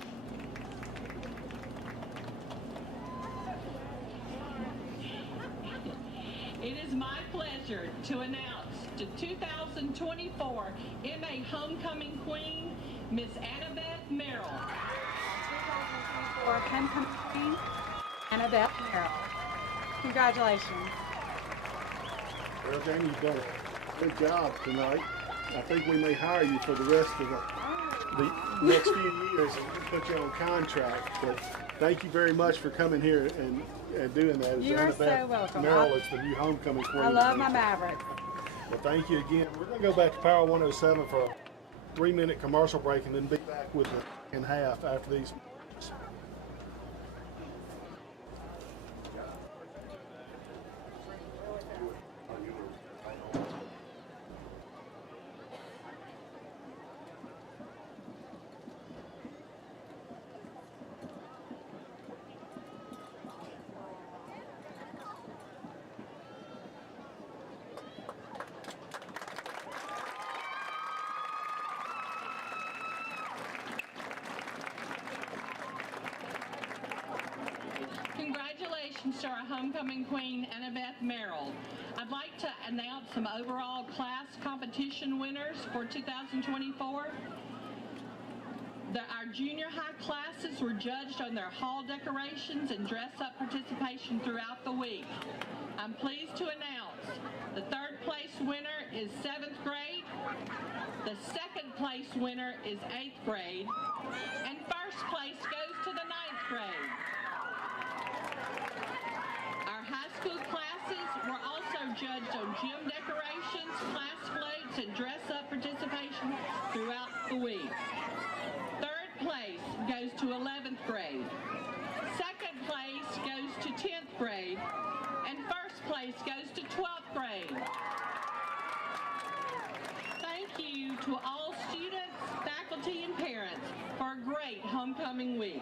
It is my pleasure to announce the 2024 MA Homecoming Queen, Miss Annabeth Merrill. 2024 homecoming queen, Annabeth Carroll. Congratulations. Well, Jamie, you've done a good job tonight. I think we may hire you for the rest of the next few years and put you on contract. But thank you very much for coming here and doing that. You are so welcome. Merrill is the new homecoming queen. I love my Mavericks. Well, thank you again. We're going to go back to Power 107 for a 3-minute commercial break and then be back with the second half after these. Congratulations to our homecoming queen, Annabeth Merrill. I'd like to announce some overall class competition winners for 2024. Our junior high classes were judged on their hall decorations and dress-up participation throughout the week. I'm pleased to announce the third place winner is 7th grade, the second place winner is 8th grade, and first place goes to the 9th grade. Our high school classes were also judged on gym decorations, class floats, and dress-up participation throughout the week. Third place goes to 11th grade. Second place goes to 10th grade. And first place goes to 12th grade. Thank you to all students, faculty, and parents for a great homecoming week.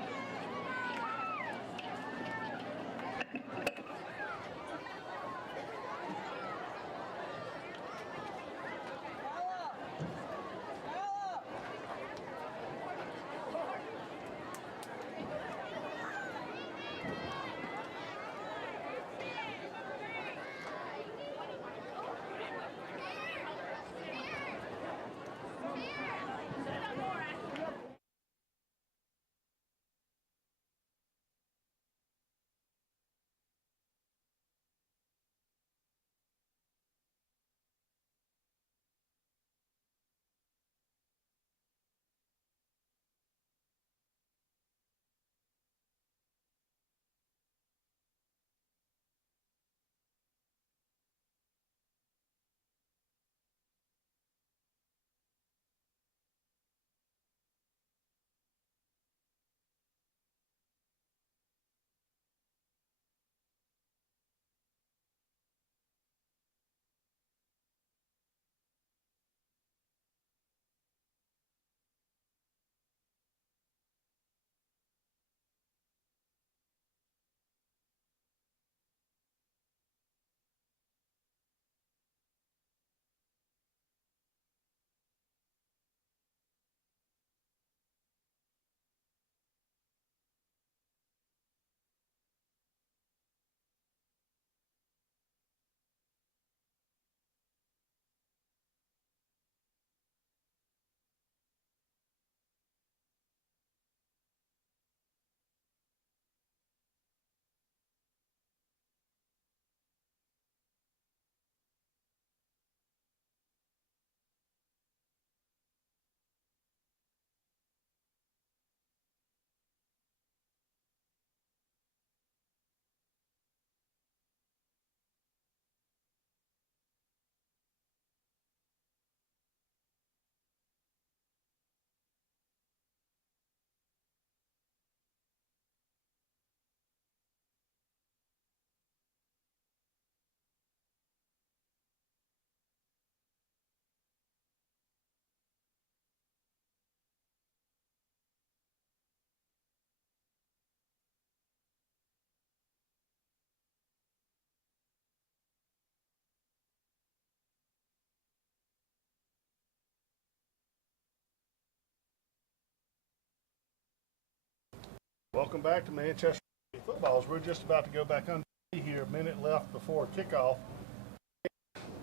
Welcome back to Manchester Footballs. We're just about to go back on here, a minute left before kickoff.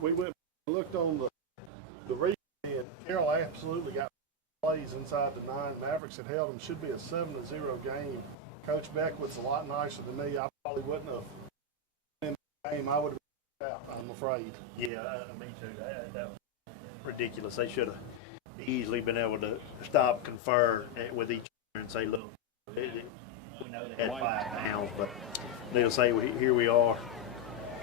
We went and looked on the replay, and Carroll absolutely got plays inside the 9. Mavericks had held them. Should be a 7-0 game. Coach Beckwith's a lot nicer than me. I probably wouldn't have been in the game. I would have been out, I'm afraid. Yeah, me too. That was ridiculous. They should have easily been able to stop, confer with each other and say, look, we know they had 5 pounds, but they'll say, here we are.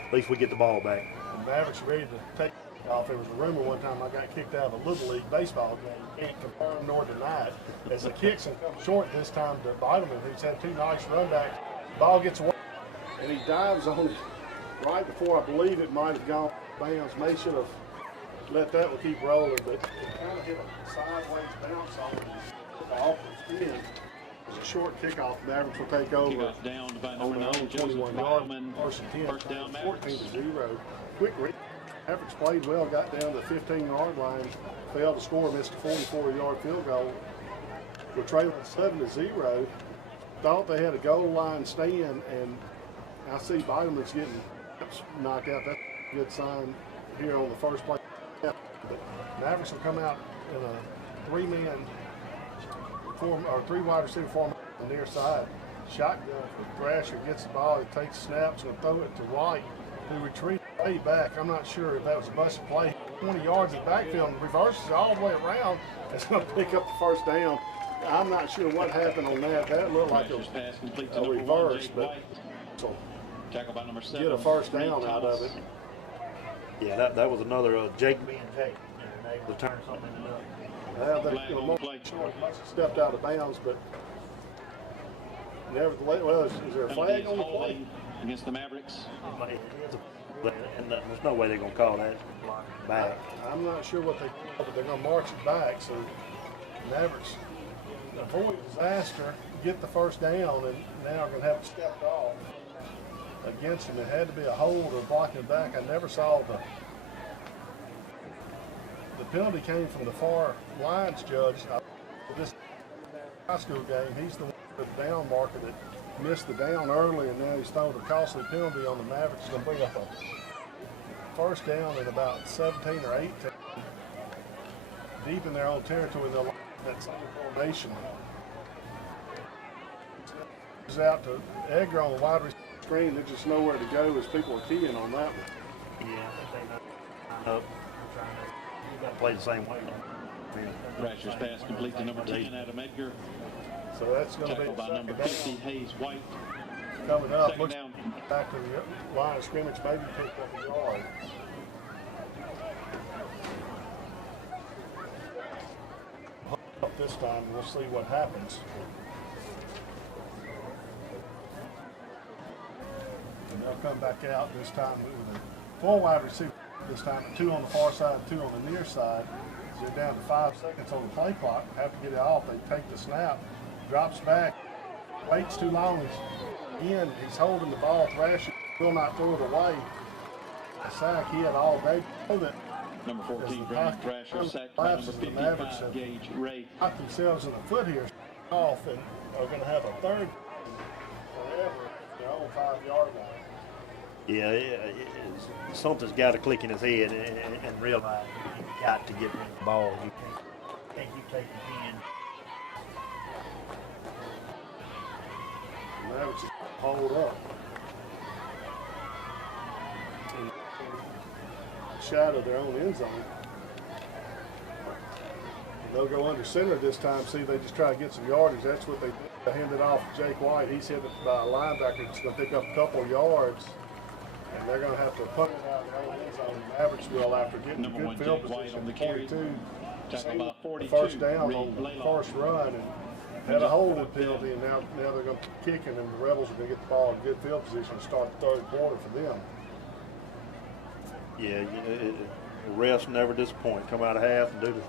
At least we get the ball back. The Mavericks are ready to take off. There was a rumor one time I got kicked out of a Little League baseball game. Can't confirm nor deny it. As the kicks and come short this time to Biderman, who's had 2 nice runbacks. Ball gets away, and he dives on it right before I believe it might have gone bounds. May should have let that one keep rolling, but it kind of hit a sideways bounce on it off the spin. It was a short kickoff. Mavericks will take over. Kickoff down by number on 9, 21 yard. First and 10. First down, Mavericks. 14-0. Quick read. Mavericks played well, got down to the 15-yard line, failed to score, missed a 44-yard field goal. We're trailing 7-0. Thought they had a goal line stand, and I see Biderman's getting knocked out. That's a good sign here on the first play. But Mavericks will come out in a 3-man form, or 3 wide receiver form on the near side. Shotgun for Thrasher, gets the ball, he takes snaps and throw it to White, who retreats way back. I'm not sure if that was a busted play. 20 yards in the backfield and reverses it all the way around. It's going to pick up the first down. I'm not sure what happened on that. That looked like a reverse, but so tackle by number 7. Get a first down out of it. Yeah, that was another Jake being Jake. And able to turn something into Stepped out of bounds, but nevertheless, well, is there a flag on the play? Against the Mavericks. And there's no way they're going to call that back. I'm not sure what they call, but they're going to march it back. So Mavericks avoid disaster, get the first down, and now are going to have to step off against him. It had to be a hold or blocking back. I never saw the penalty came from the far lines judge. This high school game, he's the one with the down marker that missed the down early, and now he's thrown a costly penalty on the Mavericks. It's going to bring up a first down at about 17 or 18. Deep in their own territory, they'll line that same formation. He's out to Edgar on the wide receiver screen. There's just nowhere to go as people are keying on that one. Yeah, I think they're got to play the same way. Thrasher's pass complete to number 10, Adam Edgar. So that's going to be by number 50, Hayes White. Coming up, Second looks down. back to the line of scrimmage, maybe pick up a yard. Up this time, we'll see what happens. And they'll come back out this time with a 4 wide receiver. This time, 2 on the far side, 2 on the near side. So they're down to 5 seconds on the play clock. Have to get it off. They take the snap, drops back, waits too long. He's holding the ball. Thrasher will not throw it away. A sack he had all day. Number 14, Brandon Thrasher, sacked by number 55, Gage Ray. Got themselves in the foot here, off, and are going to have a third forever their own 5-yard line. Yeah, something's got to click in his head and realize you got to get rid of the ball. You can't keep taking it in. Mavericks hold up. And shadow their own end zone. And they'll go under center this time, see if they just try to get some yardage. That's what they did. They handed off to Jake White. He's hit by a linebacker that's going to pick up a couple of yards. And they're going to have to punt it out their own end zone. Mavericks will, after getting Number good 1, field Jake White position on the to carry. 42. Tackle by 42. First down Reed on the Blaylock. first run, and had a holding penalty, and now they're going to be kicking, and the Rebels are going to get the ball in good field position to start the third quarter for them. Yeah, the refs never disappoint. Come out of half and do the.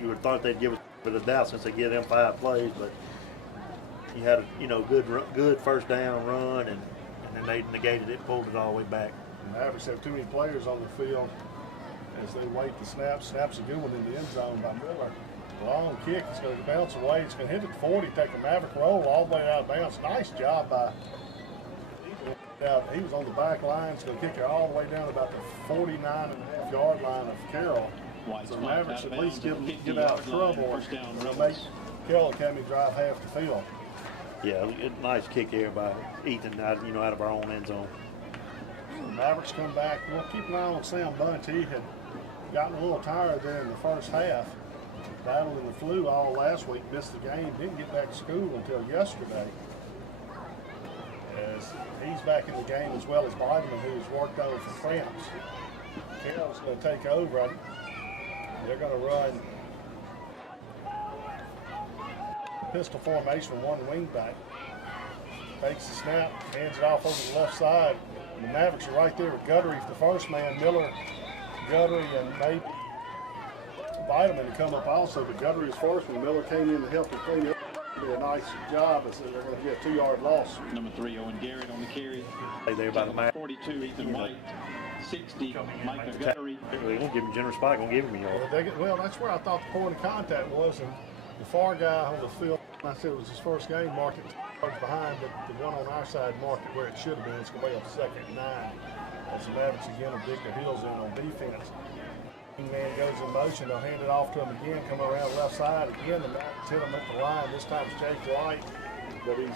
You would have thought they'd give it a bit of doubt since they give them 5 plays, but you had a good first down run, and then they negated it, pulled it all the way back. And the Mavericks have too many players on the field as they wait the snap. Snap's a good one in the end zone by Miller. Long kick, it's going to bounce away. It's going to hit at 40, take a Maverick roll all the way out of bounds. Nice job by. He was on the back line. It's going to kick it all the way down about the 49.5-yard line of Carroll. White's So punt Mavericks out of at least bounds at the get out of 50-yard line. trouble First down, and make Rebels. Carroll Academy drive half the field. Yeah, nice kick there by Ethan, out of our own end zone. So Mavericks come back. We'll keep an eye on Sam Bunch. He had gotten a little tired there in the first half, battling the flu all last week, missed the game, didn't get back to school until yesterday. As he's back in the game as well as Biden, who's worked over for cramps. Carroll's going to take over. They're going to run pistol formation with one wing back. Takes the snap, hands it off over the left side. And the Mavericks are right there with Guttery for the first man. Miller, Guttery, and maybe Vitamin to come up also. But Guttery was first when Miller came in to help him clean up. Did a nice job. As they're going to get a 2-yard loss. Number 3, Owen Garrett on the carry. Hey, there by the Mavericks. 42, Ethan White. 60, Micah Guttery. They're going to give him a generous spot, going to give him a yard. Well, that's where I thought the point of contact was. And the far guy on the field, I said it was his first game, marked it behind, but the one on our side marked it where it should have been. It's going to be on 2nd and 9. As the Mavericks again will dig their heels in on defense. Man goes in motion, they'll hand it off to him again, come around left side again. The Mavericks hit him at the line. This time it's Jake White, but he's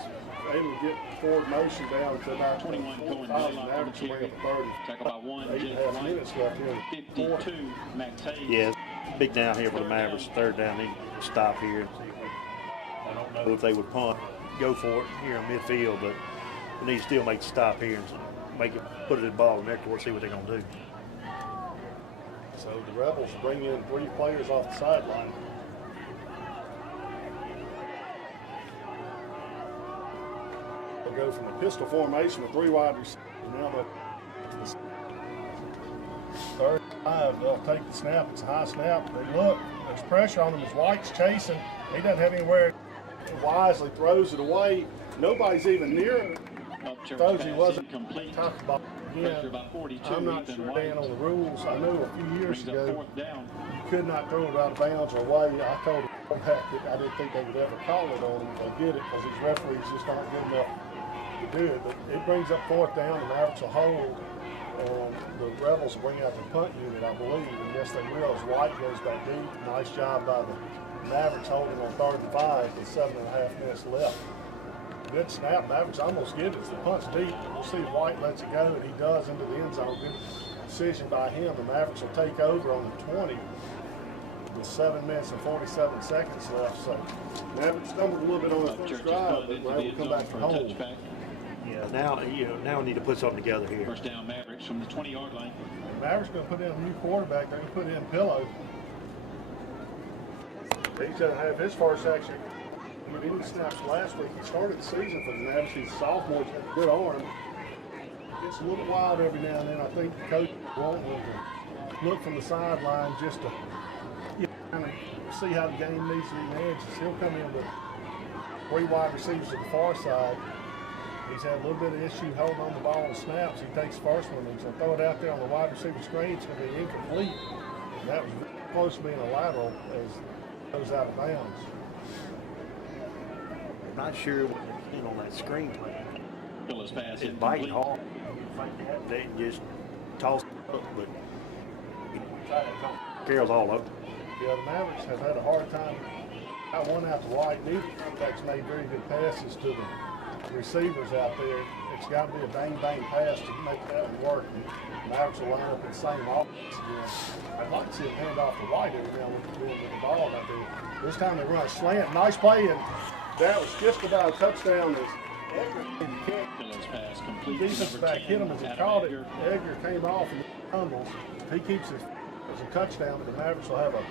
able to get forward motion down to about 21 going average way up 30. Tackle by 1, 8.5 Jake White. minutes left here. 52, Max Hayes. Yeah, big down here for the Mavericks. 3rd down, they need to stop here. I don't know if they would punt, go for it here in midfield, but we need to still make the stop here and put it in the ball in their court, see what they're going to do. So the Rebels bring in 3 players off the sideline. They'll go from a pistol formation with 3 wide receivers. Now the 3rd and 5, they'll take the snap. It's a high snap. They look. There's pressure on him as White's chasing. He doesn't have anywhere. Wisely throws it away. Nobody's even near him. Throws he wasn't talked about. Pressure by 42, I'm not Ethan sure, White. Dan, on the rules. I know a few years Brings up ago, 4th down. you could not throw it out of bounds or away. I told him that I didn't think they would ever call it on him. They did it because these referees just aren't good enough to do it. But it brings up 4th down. The Mavericks will hold, and the Rebels will bring out the punt unit, I believe. And yes, they will. As White goes back deep. Nice job by the Mavericks holding on 3rd and 5 with 7.5 minutes left. Good snap. Mavericks almost get it. The punt's deep. We'll see if White lets it go, and he does into the end zone. Good decision by him. The Mavericks will take over on the 20 with 7 minutes and 47 seconds left. So Mavericks stumbled a little bit on the first drive, but were able to come back and hold. Yeah, now we need to put something together here. First down, Mavericks from the 20-yard line. The Mavericks going to put in a new quarterback. They're going to put in Pillow. He's going to have his first action. He didn't snaps last week. He started the season for the Mavericks. He's a sophomore. He's got a good arm. Gets a little wild every now and then. I think the coach won't to look from the sideline just to kind of see how the game needs to be managed. He'll come in with 3 wide receivers to the far side. He's had a little bit of issue holding on the ball and snaps. He takes the first one. He's going to throw it out there on the wide receiver screen. It's going to be incomplete. And that was close to being a lateral as it goes out of bounds. Not sure what they're doing on that screen play. Phillips pass It's biting hard. They just toss it up, but Carroll's all over. Yeah, the Mavericks have had a hard time. Got one out to White. Neither quarterback's made very good passes to the receivers out there. It's got to be a bang-bang pass to make that one work. And the Mavericks will line up in the same offense again. I'd like to see them hand off to White every now and then with the ball out there. This time they run a slant. Nice play, and that was just about a touchdown. As Phillips pass complete. defensive back hit him as he caught it. Edgar came off and tumbles. He keeps it as a touchdown, but the Mavericks will have a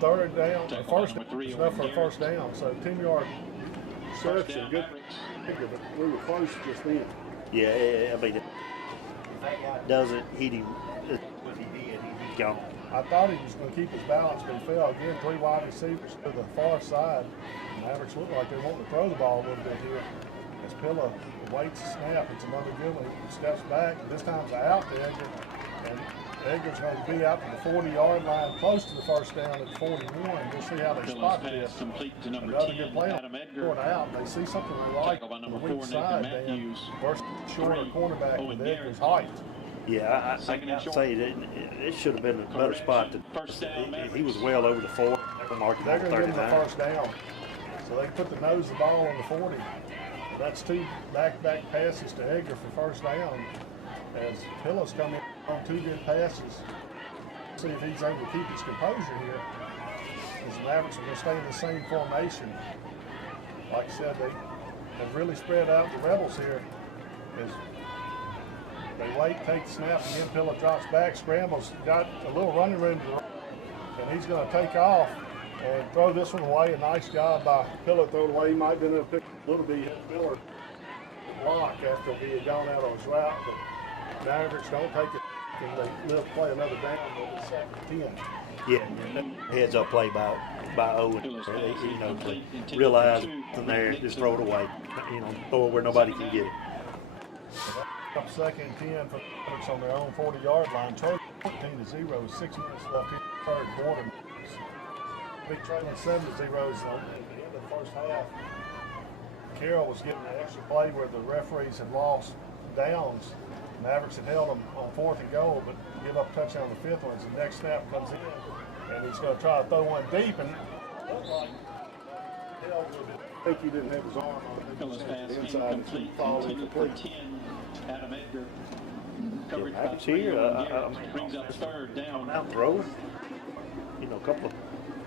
3rd down, a first down. It's enough for a first down. So 10-yard reception. Good. But we were close just then. Yeah, I mean, if that guy doesn't hit him, what he did, he's gone. I thought he was going to keep his balance, but he fell. Again, 3 wide receivers to the far side. The Mavericks look like they want to throw the ball a little bit here. As Pillow waits to snap, it's another good one. He steps back, and this time's out to Edgar. And Edgar's going to be out to the 40-yard line, close to the first down at 41. We'll see how they spot this. Complete to number Another 10, good play Adam on Edgar. short out. They see something they like Tackle by on number the weak 4, side, Nathan Dan. Matthews. Versus shorter 3, cornerback Owen with Edgar's Garrett. height. Yeah, I Second and got to short. say that it should have been a better spot. First down, He was Mavericks. well over the 4. Marking They're on going to give them the 39. first down. So they put the nose of the ball on the 40. That's 2 back-to-back passes to Edgar for first down. As Pillows come in on 2 good passes. See if he's able to keep his composure here. As the Mavericks are going to stay in the same formation. Like I said, they have really spread out the Rebels here. As they wait, take the snap, again Pillow drops back, scrambles, got a little running room to the right, and he's going to take off and throw this one away. A nice job by Pillow, throw it away. He might have been able to pick a little bit of Miller block after he had gone out on his route, but Mavericks don't take it, and they live play another down, but it's 2nd and 10. Yeah, heads up play by Owen. You know, to realize from there, just throw it away. You know, throw it where nobody can get it. Up 2nd and 10 for the Mavericks on their own 40-yard line. Trailing 14-0, 6 minutes left here in the third quarter. Big trailing 7-0 at the end of the first half. Carroll was getting an extra play where the referees had lost downs. Mavericks had held them on 4th and goal, but give up a touchdown on the 5th one as the next snap comes in, and he's going to try to throw one deep, and I think he didn't have his arm on it. Pillows pass Inside, incomplete. fall Intended for incomplete. 10. Adam Edgar. Coverage by Mavericks 3. here, Owen Garrett brings up third down. Out throwing. You know, a couple of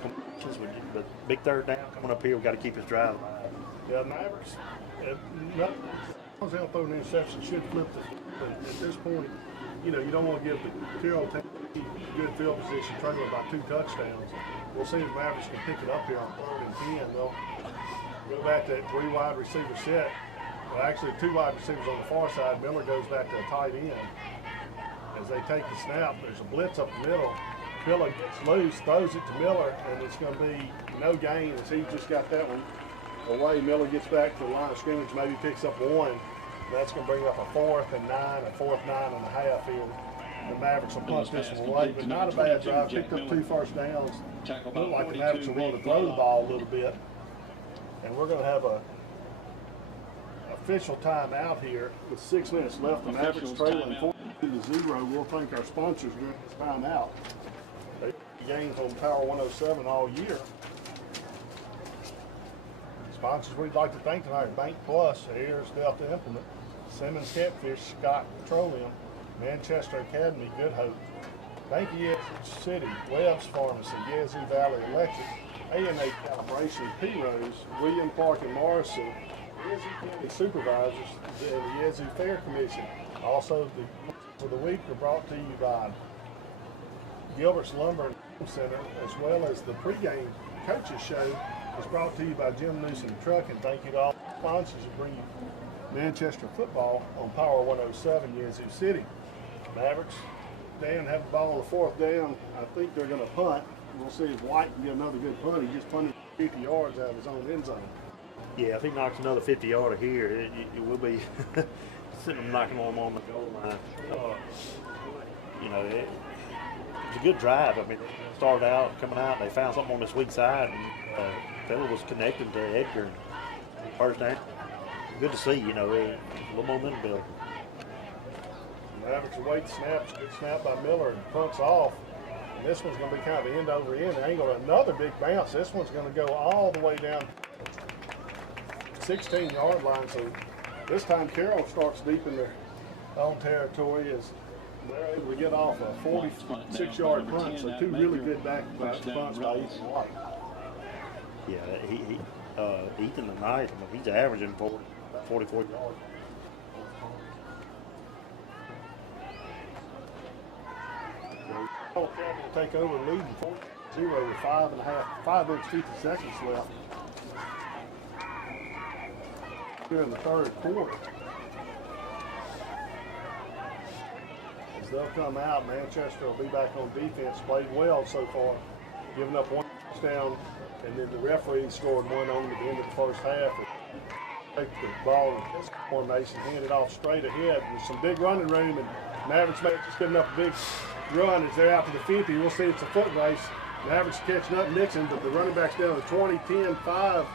completions, but big third down coming up here. We got to keep his drive alive. Yeah, Mavericks, as long as they don't throw an interception, should flip this. But at this point, you know, you don't want to give the Carroll team good field position, trailing by 2 touchdowns. We'll see if Mavericks can pick it up here on 3rd and 10. They'll go back to that 3 wide receiver set. Well, actually, 2 wide receivers on the far side. Miller goes back to a tight end. As they take the snap, there's a blitz up the middle. Pillow gets loose, throws it to Miller, and it's going to be no gain as he just got that one away. Miller gets back to the line of scrimmage, maybe picks up 1. That's going to bring up a 4th and 9, a 4th 9 and a half here. The Mavericks will punt this one away, but not a bad drive. Picked up 2 first downs. Looked like the Mavericks are willing to throw the ball a little bit. And we're going to have a official timeout here with 6 minutes left. The Mavericks trailing 42-0. We'll thank our sponsors during this timeout. They gained on Power 107 all year. Sponsors we'd like to thank tonight: Bank Plus, Ayers Delta Implement, Simmons Catfish, Scott Petroleum, Manchester Academy, Good Hope, Thank you, Yazoo City, Webb's Pharmacy, Yazoo Valley Electric, A&A Calibration, P-Rose, William Clark and Morrison, Yazoo County Supervisors, and the Yazoo Fair Commission. Also, the for the week are brought to you by Gilbert's Lumber and Home Center, as well as the Pregame Coaches Show is brought to you by Jim Newsom Trucking. Thank you to all the sponsors who bring you Manchester football on Power 107 Yazoo City. Mavericks, Dan have the ball on the fourth down. I think they're going to punt. We'll see if White can get another good punt. He just punted 50 yards out of his own end zone. Yeah, if he knocks another 50-yarder here, it will be sitting knocking on him on the goal line. You know, it's a good drive. I mean, they started out, coming out, they found something on this weak side, and Phil was connected to Edgar first down. Good to see, you know, a little momentum building. Mavericks await snaps. Good snap by Miller and punts off. And this one's going to be kind of an end over end angle. Another big bounce. This one's going to go all the way down 16-yard line. So this time Carroll starts deep in their own territory as they're able to get off a 46-yard punt. So two really good back punts by Ethan White. Yeah, Ethan tonight, I mean, he's averaging 44 yards. Carroll will take over leading 4-0 with 5 minutes 50 seconds left here in the third quarter. As they'll come out, Manchester will be back on defense. Played well so far, giving up one touchdown, and then the referee scored one on at the end of the first half. Take the ball in this formation, hand it off straight ahead with some big running room, and Mavericks may just giving up a big run as they're out to the 50. We'll see it's a foot race. Mavericks catching up Nixon, but the running back's down to 20, 10, 5,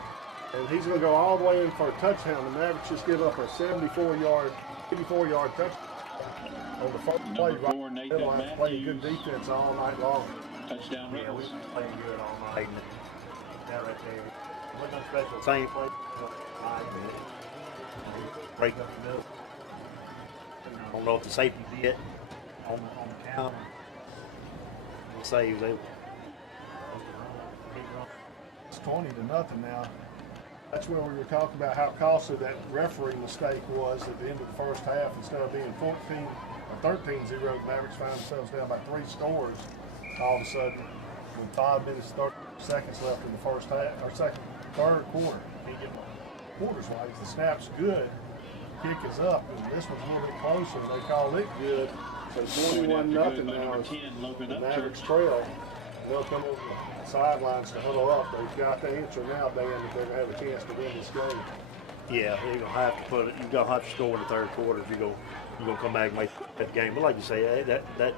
and he's going to go all the way in for a touchdown. The Mavericks just give up a 84-yard touchdown. on the first play, Number 4, Nathan Carroll has played good Matthews. defense all night long. Touchdown Yeah, we Rebels. playing good all night. That right there. We're going to special same play. Break up the middle. I don't know if the safety did on count. We'll say he was able. It's 20-0 now. That's where we were talking about how costly that referee mistake was at the end of the first half. Instead of being 14 or 13-0, the Mavericks find themselves down by 3 scores all of a sudden with 5 minutes 30 seconds left in the first half or third quarter. Can't get quarters right. The snap's good. Kick is up, and this one's a little bit closer. They call it good. So 21-0 now. The Mavericks trail. They'll come over the sidelines to huddle up. They've got the answer now, Dan, if they're gonna have a chance to win this game. Yeah, you're gonna have to put it. You're gonna have to score in the third quarter if you're gonna come back and make that game. But like you say, that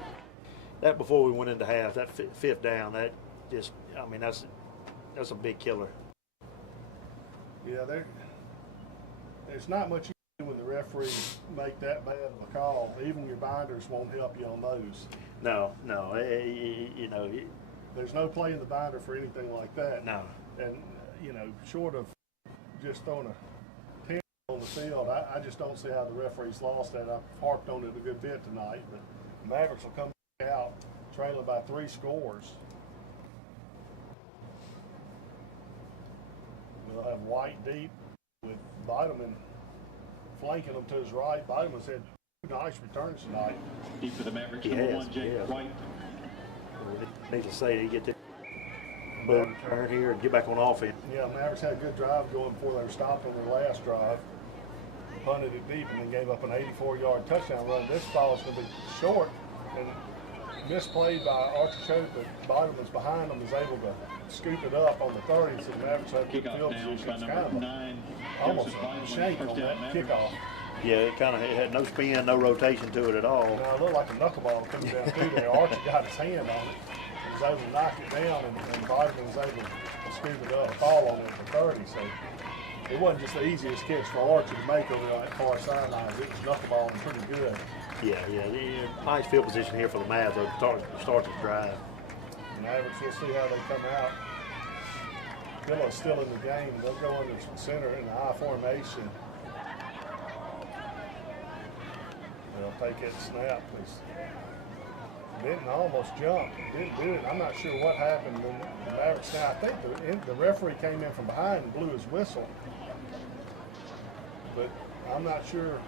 before we went into half, that fifth down, that just, I mean, that's a big killer. Yeah, there's not much you can do when the referees make that bad of a call. Even your binders won't help you on those. No, you know. There's no play in the binder for anything like that. No. And, you know, short of just throwing a 10 on the field, I just don't see how the referees lost that. I've harped on it a good bit tonight, but the Mavericks will come out trailing by 3 scores. They'll have White deep with Vitamin flanking them to his right. Vitamin's had 2 nice returns tonight. Deep for the Mavericks, He number has, 1, Jake White. Need to say, you get the boom turn here and get back on offense. Yeah, Mavericks had a good drive going before they were stopped on their last drive. Punted it deep and then gave up an 84-yard touchdown run. This ball is going to be short and misplayed by Archer Choate, but Vitamin's behind him is able to scoop it up on the 30, so the Mavericks have good Kickoff field down position. by It's number kind of 9. almost Joseph a Vitamin, shake first on down that Mavericks. kickoff. Yeah, it had no spin, no rotation to it at all. Now, it looked like a knuckleball coming down through there. Archer got his hand on it. He was able to knock it down, and Vitamin was able to scoop it up, fall on it for 30. So it wasn't just the easiest catch for Archer to make over on that far sideline. It was knuckleballing pretty good. Yeah. Nice field position here for the Mavs to start the drive. The Mavericks, we'll see how they come out. Pillow's still in the game. They'll go into the center in the I formation. They'll take that snap. Benton almost jumped. Didn't do it. I'm not sure what happened when the Mavericks. Now, I think the referee came in from behind and blew his whistle. But I'm not sure.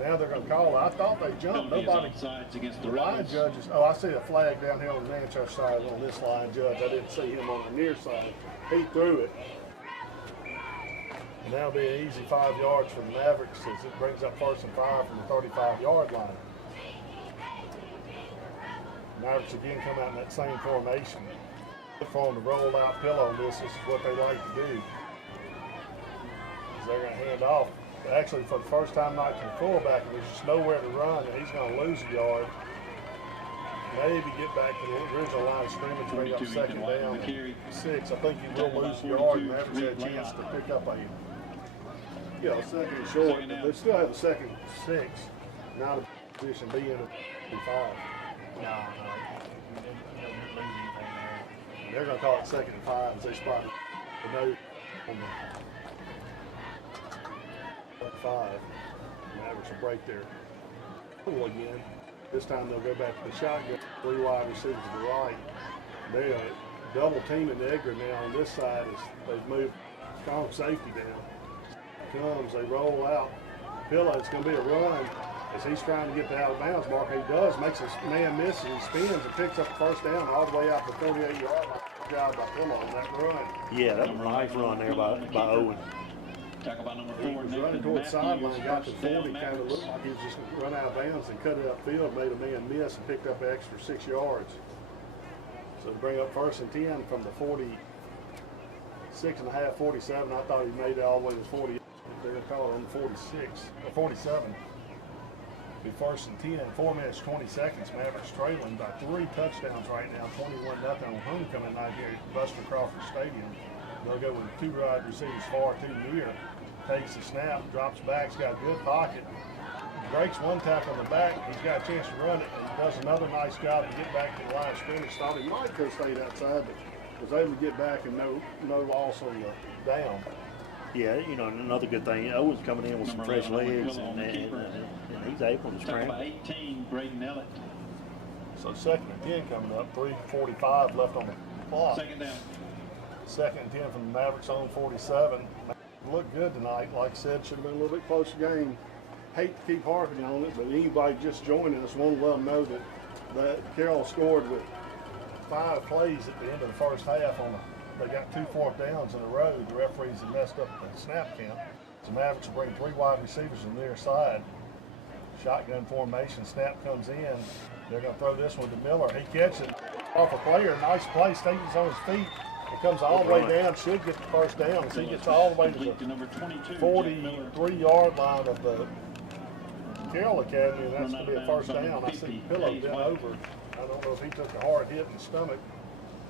Now they're going to call it. I thought they jumped. Nobody. Against The line judges. Oh, I see a flag down here on the Manchester side on this line judge. I didn't see him on the near side. He threw it. And that'll be an easy 5 yards for the Mavericks as it brings up 1st and 5 from the 35-yard line. Mavericks again come out in that same formation. Look for them to roll out Pillow. This is what they like to do. They're going to hand off. Actually, for the first time tonight to the fullback, there's just nowhere to run, and he's going to lose a yard. Maybe get back to the original line of scrimmage, bring up 2nd down and 6. I think he will lose a yard, and Mavericks had a chance to pick up a 2nd and short. They still have a 2nd and 6, not a position B in a 5. No. They're going to call it 2nd and 5 as they spot the note on the 5. Mavericks will break their pull again. This time they'll go back to the shotgun. 3 wide receivers to the right. They are double teaming Edgar now on this side as they've moved strong safety down. Comes, they roll out. Pillow, it's going to be a run as he's trying to get the out of bounds mark. He does, makes his man miss, and he spins and picks up the 1st down all the way out to the 38-yard line. Good job by Pillow on that run. Yeah, that was a nice run there by Owen. Tackle by number 4. He was running toward the sideline, got to 40, kind of looked like he was just going to run out of bounds and cut it upfield, made a man miss and picked up an extra 6 yards. So to bring up 1st and 10 from the 46 and a half, 47. I thought he made it all the way to 40. They're going to call it on the 46 or 47. Be 1st and 10, 4 minutes, 20 seconds. Mavericks trailing by 3 touchdowns right now, 21-0 on homecoming night here at Buster Crawford Stadium. They'll go with 2 wide receivers far too near. Takes the snap, drops back, has got a good pocket. breaks one tackle on the back. He's got a chance to run it, and he does another nice job to get back to the line of scrimmage. Thought he might have stayed outside, but was able to get back and no loss on the down. Yeah, you know, another good thing, Owen's coming in with some fresh legs, and he's able to Tackle scramble. by 18, Braden Ellett. So 2nd and 10 coming up, 3:45 left on the clock. 2nd down. 2nd and 10 from the Mavericks on 47. Looked good tonight. Like I said, should have been a little bit closer game. Hate to keep harping on it, but anybody just joining us won't let them know that Carroll scored with 5 plays at the end of the first half. They got 2 4th downs in a row. The referees had messed up the snap count. The Mavericks will bring 3 wide receivers on the near side. Shotgun formation, snap comes in. They're going to throw this one to Miller. He catches it off a player. Nice play, stays on his feet. It comes all the way down, should get the first down. As he gets all the way to the number 22, 43-yard line of the Carroll Academy, and that's going to be a first down. I see Pillow bent over. I don't know if he took a hard hit in the stomach,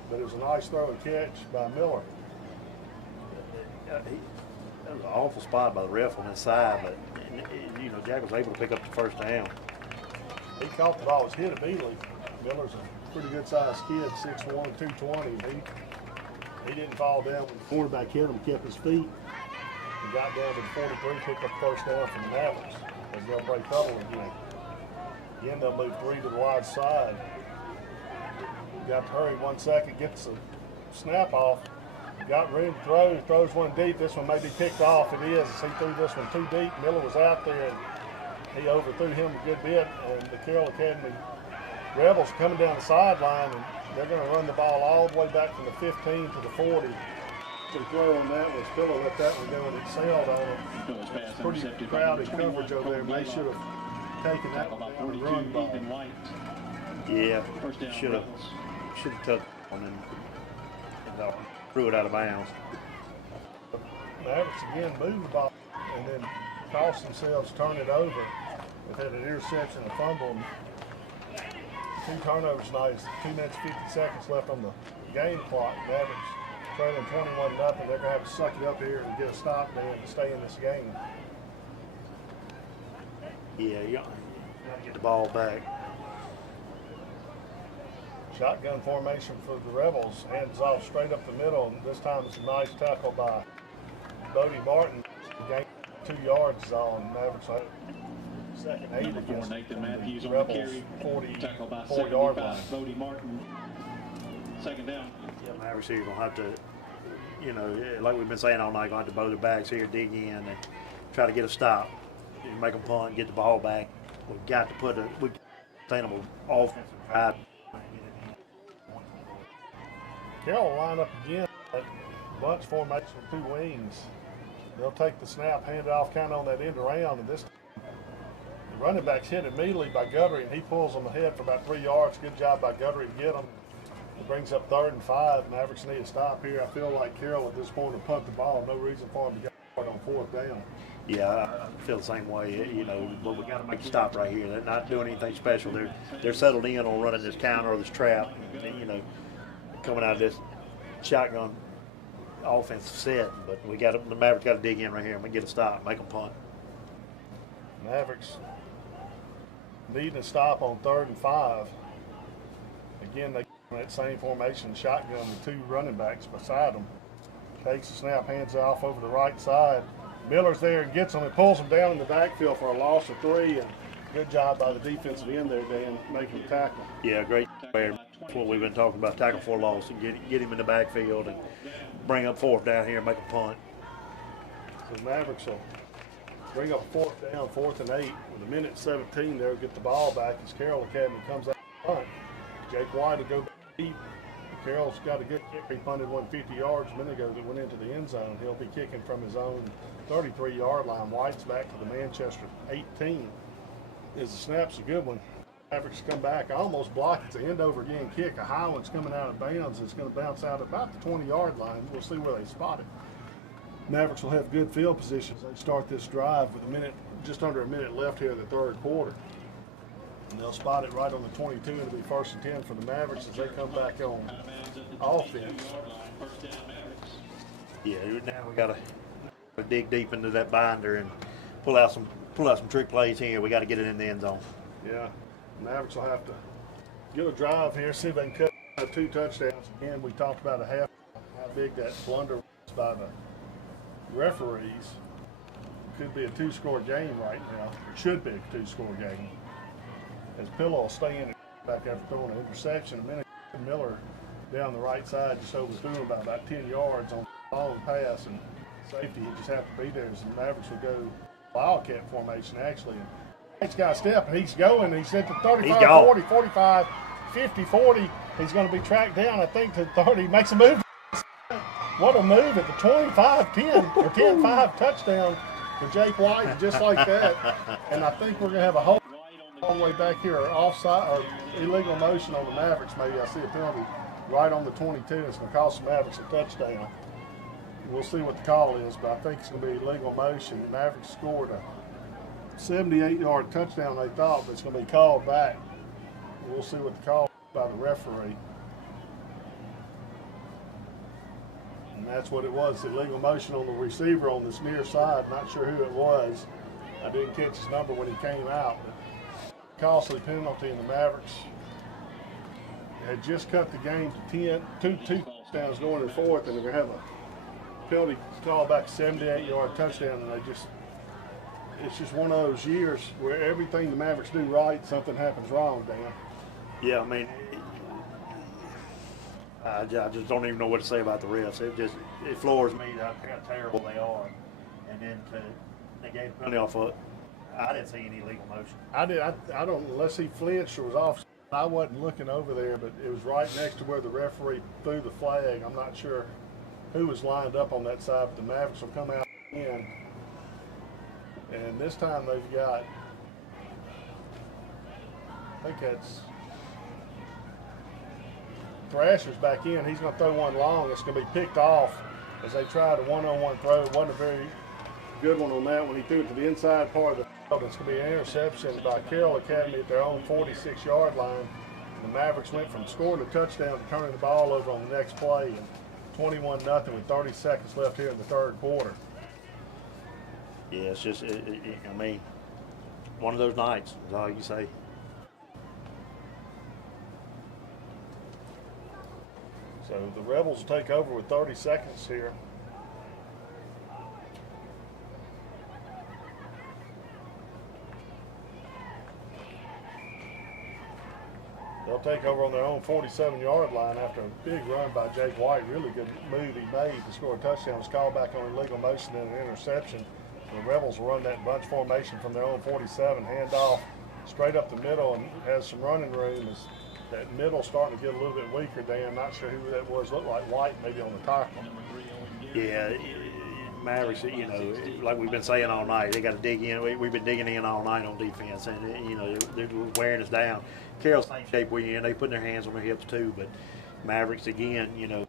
but it was a nice throw and catch by Miller. That was an awful spot by the ref on his side, but you know, Jack was able to pick up the first down. He caught the ball, it was hit immediately. Miller's a pretty good sized kid, 6'1", 220. He didn't fall down when the quarterback hit him, kept his feet. He got down to the 43, picked up the first down from the Mavericks. As they'll break double again. Again, they'll move 3 to the wide side. Got to hurry 1 second, gets the snap off. Got room to throw, throws one deep. This one may be picked off. It is. He threw this one too deep. Miller was out there, and he overthrew him a good bit. And the Carroll Academy Rebels are coming down the sideline, and they're going to run the ball all the way back from the 15 to the 40. The throw on that was Pillow let that one go, and it sailed on him. It's pretty crowded coverage over there, and they should have taken that one down and run ball. Yeah, should have took one and threw it out of bounds. Mavericks again moved the ball and then cost themselves, turn it over. They've had an interception, a fumble, and 2 turnovers tonight. 2 minutes 50 seconds left on the game clock. Mavericks trailing 21-0. They're going to have to suck it up here and get a stop there to stay in this game. Yeah, you got to get the ball back. Shotgun formation for the Rebels. Hands off straight up the middle, and this time it's a nice tackle by Bodie Martin. Gain 2 yards on Mavericks. Second 8 against Nathan Matthews the on the Rebels. carry. 44-yard line. Bodie Martin. 2nd down. Yeah, Mavericks here going to have to, you know, like we've been saying all night, going to have to bow their backs here, dig in, and try to get a stop. Make them punt, get the ball back. We've got to put a sustainable offensive drive. Carroll line up again at bunch formation with 2 wings. They'll take the snap, hand it off kind of on that end around, and this the running back's hit immediately by Guttery, and he pulls them ahead for about 3 yards. Good job by Guttery to get them. It brings up 3rd and 5. Mavericks need a stop here. I feel like Carroll at this point will punt the ball. No reason for him to get on 4th down. Yeah, I feel the same way, you know, but we got to make a stop right here. They're not doing anything special. They're settled in on running this counter or this trap, and, you know, coming out of this shotgun offensive set. But the Mavericks got to dig in right here and we get a stop, make them punt. Mavericks needing a stop on 3rd and 5. Again, they that same formation, shotgun with 2 running backs beside them. Takes the snap, hands it off over the right side. Miller's there and gets them and pulls them down in the backfield for a loss of 3. And good job by the defensive end there, Dan, making the tackle. Yeah, great. That's what we've been talking about, tackle for a loss, and get him in the backfield and bring up 4th down here and make a punt. So the Mavericks will bring up 4th down, 4th and 8. With 1:17, they'll get the ball back as Carroll Academy comes out punt. Jake White will go back deep. Carroll's got a good kick. He punted 150 yards a minute ago that went into the end zone. He'll be kicking from his own 33-yard line. White's back to the Manchester 18. The snap's a good one. Mavericks come back, almost blocked. It's an end-over again kick. A high one's coming out of bounds. It's going to bounce out about the 20-yard line. We'll see where they spot it. Mavericks will have good field positions. They start this drive with just under a minute left here in the 3rd quarter. And they'll spot it right on the 22. It'll be 1st and 10 for the Mavericks as they come back on offense. Yeah, now we got to dig deep into that binder and pull out some pull out some trick plays here. We got to get it in the end zone. Yeah, Mavericks will have to get a drive here, see if they can cut 2 touchdowns. Again, we talked about how big that blunder was by the referees. Could be a 2-score game right now. It should be a 2-score game. As Pillow will stay in it back after throwing an interception. A minute, Miller down the right side just overthrew him by about 10 yards on a long pass, and safety he just happened to be there. So the Mavericks will go wildcat formation actually. He's got a step and he's going. He's at the 35, 40, 45, 50, 40. He's going to be tracked down, I think, to 30. Makes a move. What a move at the 25-10 or 10-5 touchdown for Jake White, just like that. And I think we're going to have a whole all the way back here, or offside or illegal motion on the Mavericks. Maybe I see a penalty right on the 22. It's going to cost the Mavericks a touchdown. We'll see what the call is, but I think it's going to be illegal motion. The Mavericks scored a 78-yard touchdown, they thought, but it's going to be called back. We'll see what the call is by the referee. And that's what it was, illegal motion on the receiver on this near side. Not sure who it was. I didn't catch his number when he came out, but costly penalty, and the Mavericks had just cut the game to 10, two touchdowns going in fourth, and they're going to have a penalty call back, 78-yard touchdown, and it's just one of those years where everything the Mavericks do right, something happens wrong, Dan. Yeah, I mean, I just don't even know what to say about the refs. It floors me how terrible they are. And then they gave the penalty off of. I didn't see any legal motion. I don't, unless he flinched or was off. I wasn't looking over there, but it was right next to where the referee threw the flag. I'm not sure who was lined up on that side, but the Mavericks will come out in. And this time they've got, I think that's Thrasher's back in. He's going to throw one long. It's going to be picked off as they tried a one-on-one throw. It wasn't a very good one on that one. He threw it to the inside part of the field. It's going to be an interception by Carroll Academy at their own 46-yard line. The Mavericks went from scoring a touchdown to turning the ball over on the next play, and 21-0 with 30 seconds left here in the third quarter. Yeah, it's just, I mean, one of those nights is all you say. So the Rebels will take over with 30 seconds here. They'll take over on their own 47-yard line after a big run by Jake White. Really good move he made to score a touchdown. Was called back on illegal motion and an interception. The Rebels will run that bunch formation from their own 47, hand off straight up the middle, and has some running room. As that middle starting to get a little bit weaker, Dan. Not sure who that was. Looked like White maybe on the tackle. Yeah, Mavericks, you know, like we've been saying all night, they got to dig in. We've been digging in all night on defense, and you know they're wearing us down. Carroll's same shape we're in. They putting their hands on their hips too, but Mavericks again, you know,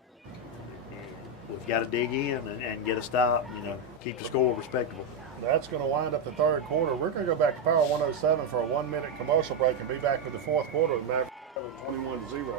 we've got to dig in and get a stop. You know, keep the score respectable. That's going to wind up the third quarter. We're going to go back to Power 107 for a 1-minute commercial break and be back with the fourth quarter with Mavericks 21-0.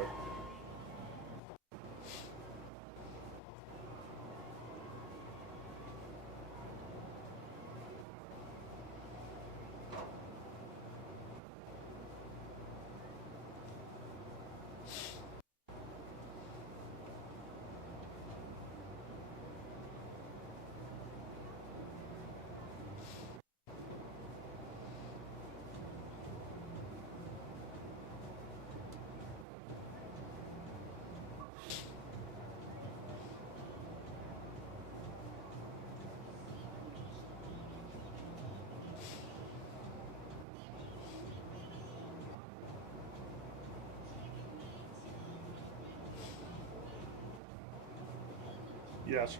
Yes.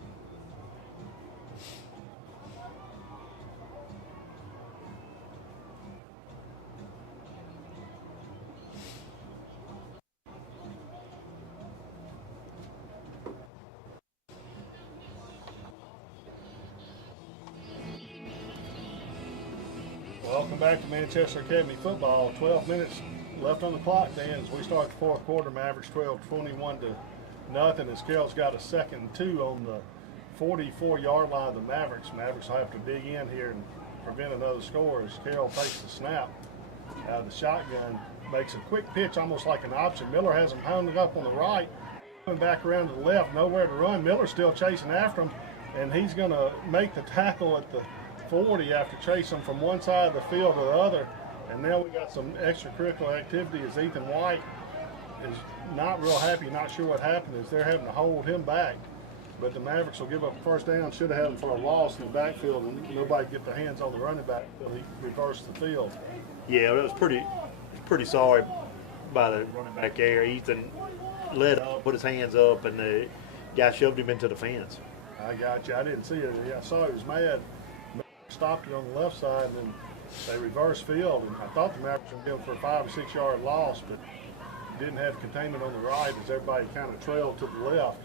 Welcome back to Manchester Academy football. 12 minutes left on the clock, Dan, as we start the fourth quarter. Mavericks 21-0 as Carroll's got a 2nd and 2 on the 44-yard line of the Mavericks. Mavericks will have to dig in here and prevent another score as Carroll takes the snap out of the shotgun, makes a quick pitch almost like an option. Miller has him hung up on the right, coming back around to the left, nowhere to run. Miller's still chasing after him, and he's going to make the tackle at the 40 after chasing from one side of the field to the other. And now we got some extracurricular activity as Ethan White is not real happy, not sure what happened, is they're having to hold him back. But the Mavericks will give up a first down, should have had him for a loss in the backfield, and nobody get their hands on the running back until he reversed the field. Yeah, it was pretty sorry by the running back there. Ethan let up, put his hands up, and the guy shoved him into the fence. I got you. I didn't see it. I saw he was mad. Stopped it on the left side, and then they reversed field. And I thought the Mavericks were going for a 5 or 6 yard loss, but didn't have containment on the right as everybody kind of trailed to the left.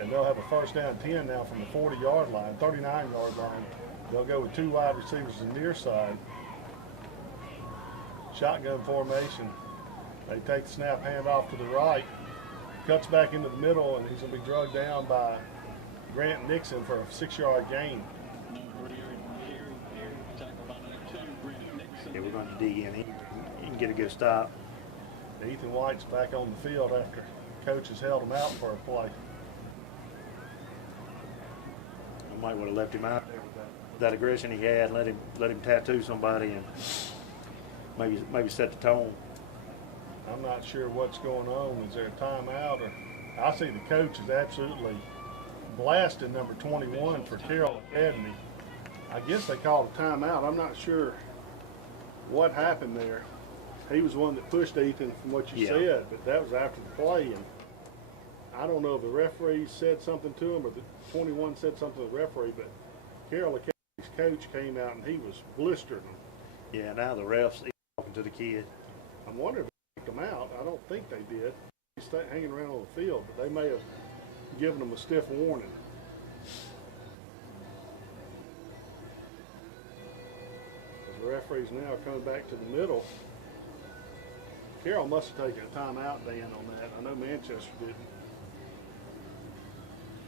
And they'll have a first down 10 now from the 40-yard line, 39-yard line. They'll go with 2 wide receivers on the near side. Shotgun formation. They take the snap, hand off to the right, cuts back into the middle, and he's going to be drugged down by Grant Nixon for a 6-yard gain. Yeah, we're going to dig in. He can get a good stop. Ethan White's back on the field after coaches held him out for a play. I might would have left him out there with that aggression he had, let him tattoo somebody, and maybe set the tone. I'm not sure what's going on. Is there a timeout? Or I see the coach is absolutely blasting number 21 for Carroll Academy. I guess they called a timeout. I'm not sure what happened there. He was the one that pushed Ethan from what you said, but that was after the play. And I don't know if the referee said something to him or the 21 said something to the referee, but Carroll Academy's coach came out and he was blistering him. Yeah, now the refs talking to the kid. I'm wondering if they kicked him out. I don't think they did. He's hanging around on the field, but they may have given him a stiff warning. The referee's now coming back to the middle. Carroll must have taken a timeout, Dan, on that. I know Manchester didn't.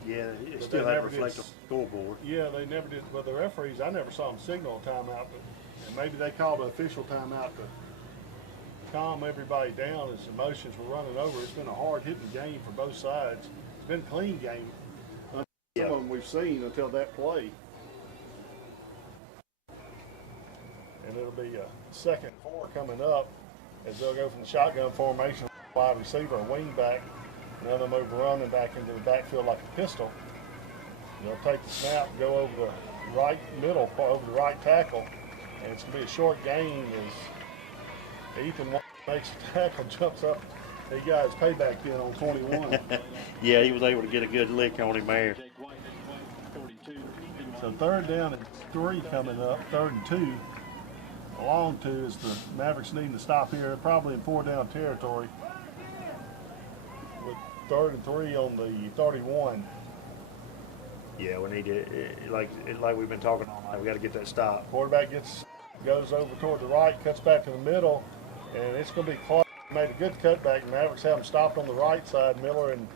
Yeah, it But still they had never did reflect on the scoreboard. Yeah, they never did. Well, the referees, I never saw them signal a timeout, but and maybe they called an official timeout to calm everybody down as emotions were running over. It's been a hard-hitting game for both sides. It's been a clean game. Some of them we've seen until that play. And it'll be a 2nd and 4 coming up as they'll go from the shotgun formation, wide receiver, a wing back, and then they'll move running back into the backfield like a pistol. They'll take the snap, go over the right middle, over the right tackle, and it's going to be a short gain as Ethan makes the tackle, jumps up. He got his payback in on 21. Yeah, he was able to get a good lick on him there. So 3rd down and 3 coming up, 3rd and 2. Long 2 is the Mavericks needing to stop here, probably in 4-down territory. With 3rd and 3 on the 31. Yeah, we need to, like we've been talking all night, we got to get that stop. Quarterback goes over toward the right, cuts back to the middle, and it's going to be close. Made a good cutback. Mavericks have him stopped on the right side. Miller and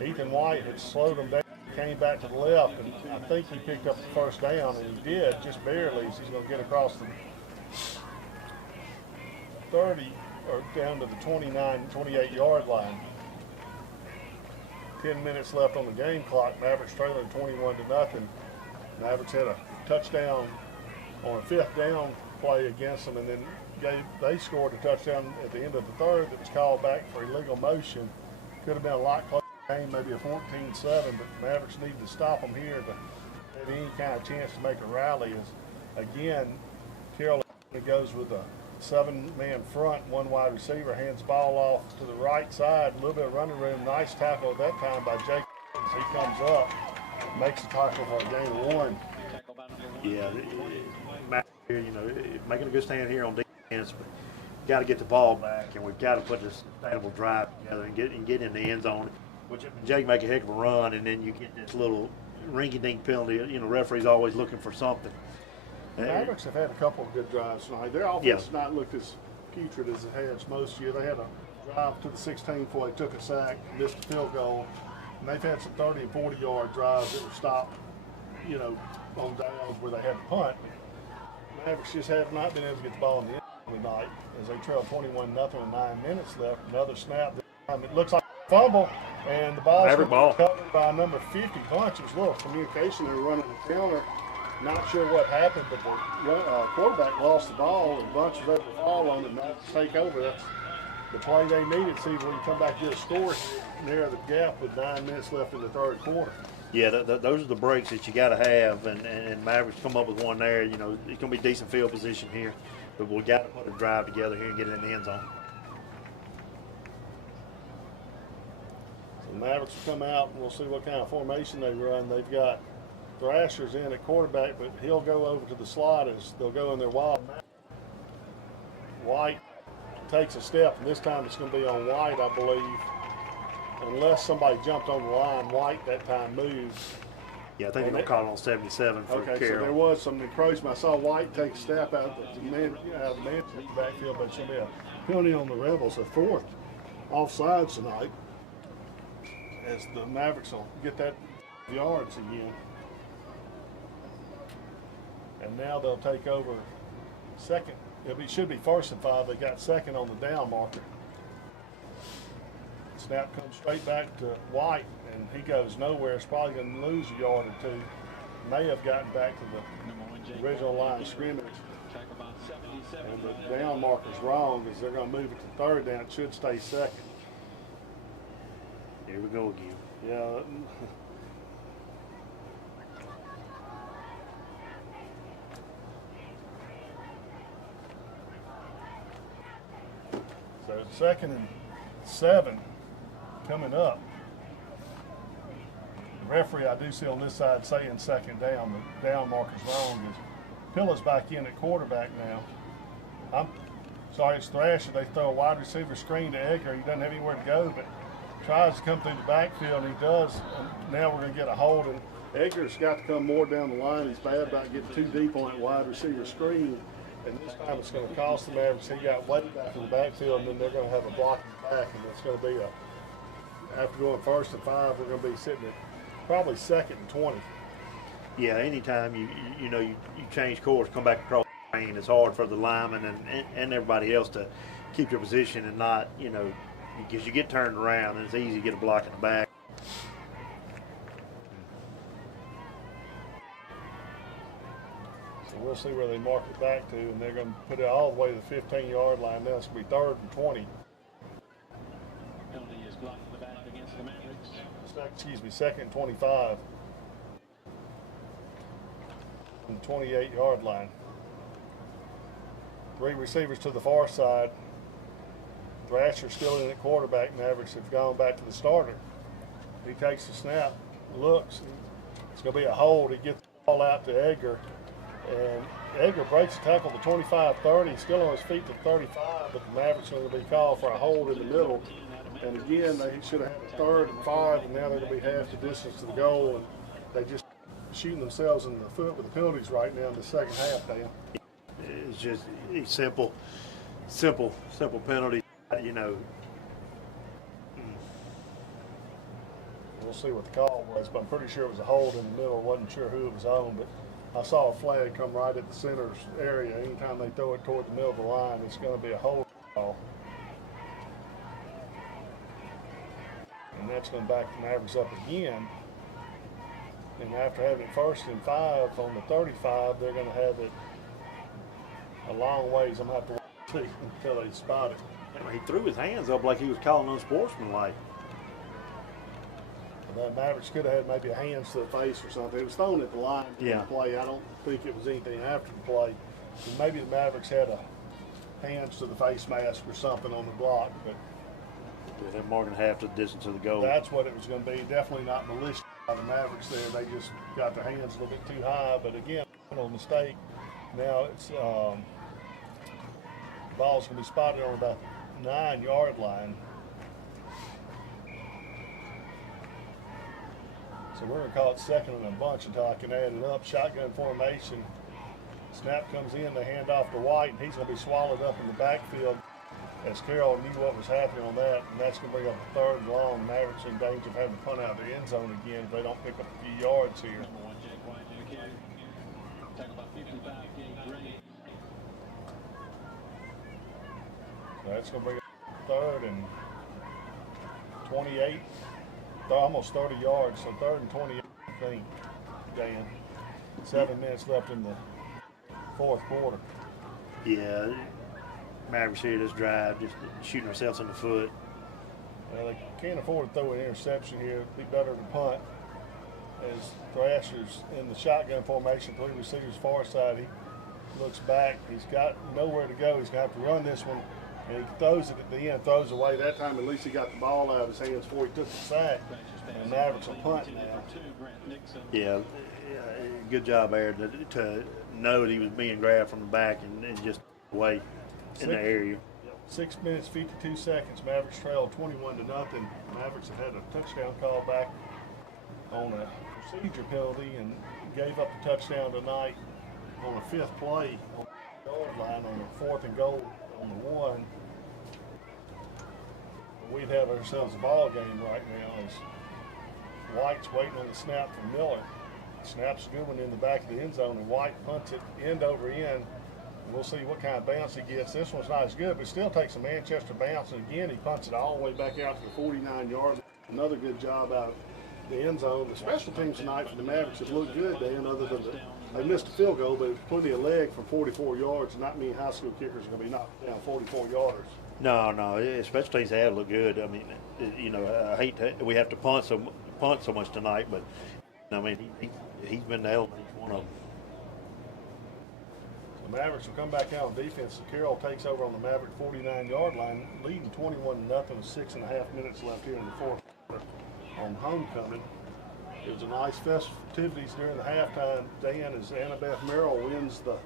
Ethan White had slowed him down, came back to the left, and I think he picked up the first down, and he did, just barely. So he's going to get across the 30 or down to the 28-yard line. 10 minutes left on the game clock. Mavericks trailing 21-0. Mavericks had a touchdown on a 5th down play against them, and then they scored a touchdown at the end of the 3rd that was called back for illegal motion. Could have been a lot closer game, maybe a 14-7, but the Mavericks need to stop them here to have any kind of chance to make a rally. As again, Carroll goes with a 7-man front, 1 wide receiver, hands the ball off to the right side, a little bit of running room. Nice tackle at that time by Jake. He comes up, makes the tackle for a gain of 1. Yeah, making a good stand here on defense, but got to get the ball back, and we've got to put this sustainable drive together and get in the end zone. Which Jake make a heck of a run, and then you get this little rinky-dink penalty. Referee's always looking for something. The Mavericks have had a couple of good drives tonight. Their offense has not looked as putrid as it has most year. They had a drive to the 16 before they took a sack, missed a field goal, and they've had some 30 and 40-yard drives that were stopped, on downs where they had to punt. Mavericks just have not been able to get the ball in the end tonight as they trail 21-0 with 9 minutes left. Another snap. This time it looks like a fumble, and the ball's covered by number 50 Bunch. It was a little communication. They were running the counter. Not sure what happened, but the quarterback lost the ball, and Bunch was able to fall on it and not take over. That's the play they needed. See if we can come back to a score, narrow the gap with 9 minutes left in the third quarter. Yeah, those are the breaks that you got to have, and Mavericks come up with one there. You know, it's going to be decent field position here, but we got to put a drive together here and get it in the end zone. So the Mavericks will come out, and we'll see what kind of formation they run. They've got Thrasher's in at quarterback, but he'll go over to the slot as they'll go in their wild. White takes a step, and this time it's going to be on White, I believe. Unless somebody jumped on the line, White that time moves. Yeah, I think they're going to call it on 77 for okay, Carroll. So there was some encroachment. I saw White take a step out of the man in the backfield, but it's going to be a penalty on the Rebels, a fourth offsides tonight, as the Mavericks will get that yards again. And now they'll take over second. It should be first and 5. They got second on the down marker. Snap comes straight back to White, and he goes nowhere. It's probably going to lose a yard or two. May have gotten back to the original line of scrimmage. And the down marker's wrong, as they're going to move it to third down. It should stay second. Here we go again. Yeah. So 2nd and 7 coming up. The referee I do see on this side saying second down. The down marker's wrong. Pilla's back in at quarterback now. I'm sorry, it's Thrasher. They throw a wide receiver screen to Edgar. He doesn't have anywhere to go, but tries to come through the backfield, and he does. And now we're going to get a hold, and Edgar's got to come more down the line. He's bad about getting too deep on that wide receiver screen. And this time it's going to cost the Mavericks. He got way back in the backfield, and then they're going to have a blocking back, and it's going to be after going 1st and 5, we're going to be sitting at probably 2nd and 20. Yeah, anytime you change course, come back across the lane, it's hard for the linemen and everybody else to keep their position and not, because you get turned around and it's easy to get a block in the back. So we'll see where they mark it back to, and they're going to put it all the way to the 15-yard line. Now it's going to be 3rd and 20. Penalty is blocking the back against the Mavericks. 2nd and 25. From the 28-yard line. 3 receivers to the far side. Thrasher still in at quarterback. Mavericks have gone back to the starter. He takes the snap, looks. It's going to be a hold. He gets the ball out to Edgar. And Edgar breaks the tackle to 25-30. Still on his feet to 35, but the Mavericks are going to be called for a hold in the middle. And again, they should have had a 3rd and 5, and now they're going to be half the distance to the goal. And they just shooting themselves in the foot with the penalties right now in the second half, Dan. It's just simple penalty, We'll see what the call was, but I'm pretty sure it was a hold in the middle. Wasn't sure who it was on, but I saw a flag come right at the center area. Anytime they throw it toward the middle of the line, it's going to be a hold call. And that's going to back the Mavericks up again. And after having it 1st and 5 on the 35, they're going to have it a long ways. I'm going to have to wait until they spot it. He threw his hands up like he was calling unsportsmanlike. The Mavericks could have had maybe a hands to the face or something. It was thrown at the line for the play. I don't think it was anything after the play. And maybe the Mavericks had a hands to the face mask or something on the block, but they're marking half the distance of the goal. That's what it was going to be. Definitely not malicious by the Mavericks there. They just got their hands a little bit too high. But again, no mistake. Now it's the ball's going to be spotted on about the 9-yard line. So we're going to call it 2nd and a bunch until I can add it up. Shotgun formation. Snap comes in, they hand off to White, and he's going to be swallowed up in the backfield as Carroll knew what was happening on that, and that's going to bring up a 3rd and long. Mavericks in danger of having to punt out the end zone again if they don't pick up a few yards here. Number 1, Jake White, tackle about 55, Gabe Gray. That's going to bring up 3rd and 28, almost 30 yards. So 3rd and 28, I think, Dan. 7 minutes left in the 4th quarter. Yeah, Mavericks here this drive, just shooting ourselves in the foot. Well, they can't afford to throw an interception here. It'd be better to punt. As Thrasher's in the shotgun formation, 3 receivers far side, he looks back. He's got nowhere to go. He's going to have to run this one, and he throws it at the end, throws away. That time, at least he got the ball out of his hands before he took the sack. And Mavericks will punt now. Yeah, good job there to know that he was being grabbed from the back and just away in the area. 6 minutes, 52 seconds. Mavericks trailed 21-0. Mavericks have had a touchdown call back on a procedure penalty and gave up the touchdown tonight on a 5th play on the yard line on the 4th and goal on the 1. We'd have ourselves a ball game right now as White's waiting on the snap from Miller. Snaps a good one in the back of the end zone, and White punts it end over end. We'll see what kind of bounce he gets. This one's not as good, but still takes a Manchester bounce. And again, he punts it all the way back out to the 49 yards. Another good job out of the end zone. The special teams tonight for the Mavericks have looked good, Dan, other than they missed a field goal, but it was plenty of leg from 44 yards. Not many high school kickers are going to be knocked down 44 yarders. No, special teams have looked good. I mean, you know, I hate we have to punt so much tonight, but I mean, he's been the element each one of them. The Mavericks will come back out on defense. Carroll takes over on the Maverick 49-yard line, leading 21-0 with 6.5 minutes left here in the 4th quarter on homecoming. It was a nice festivities during the halftime, Dan, as Annabeth Merrill wins the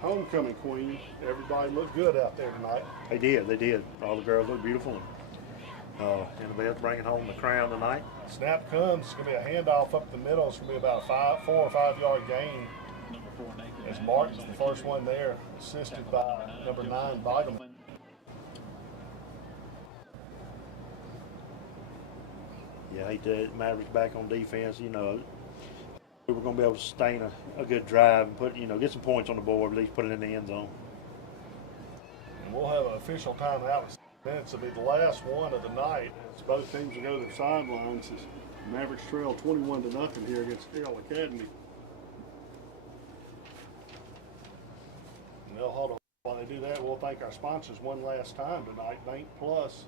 homecoming queen. Everybody looked good out there tonight. They did. All the girls look beautiful. Annabeth bringing home the crown tonight. Snap comes. It's going to be a handoff up the middle. It's going to be about a 4 or 5 yard gain. As Martin's the first one there, assisted by number 9, Bogman. Yeah, I hate that Mavericks back on defense. You know, we were going to be able to sustain a good drive and put, get some points on the board, at least put it in the end zone. And we'll have an official timeout. It'll be the last one of the night. As both teams will go to their sidelines. As Mavericks trail 21-0 here against Carroll Academy. And they'll hold on. While they do that, we'll thank our sponsors one last time tonight. Bank Plus,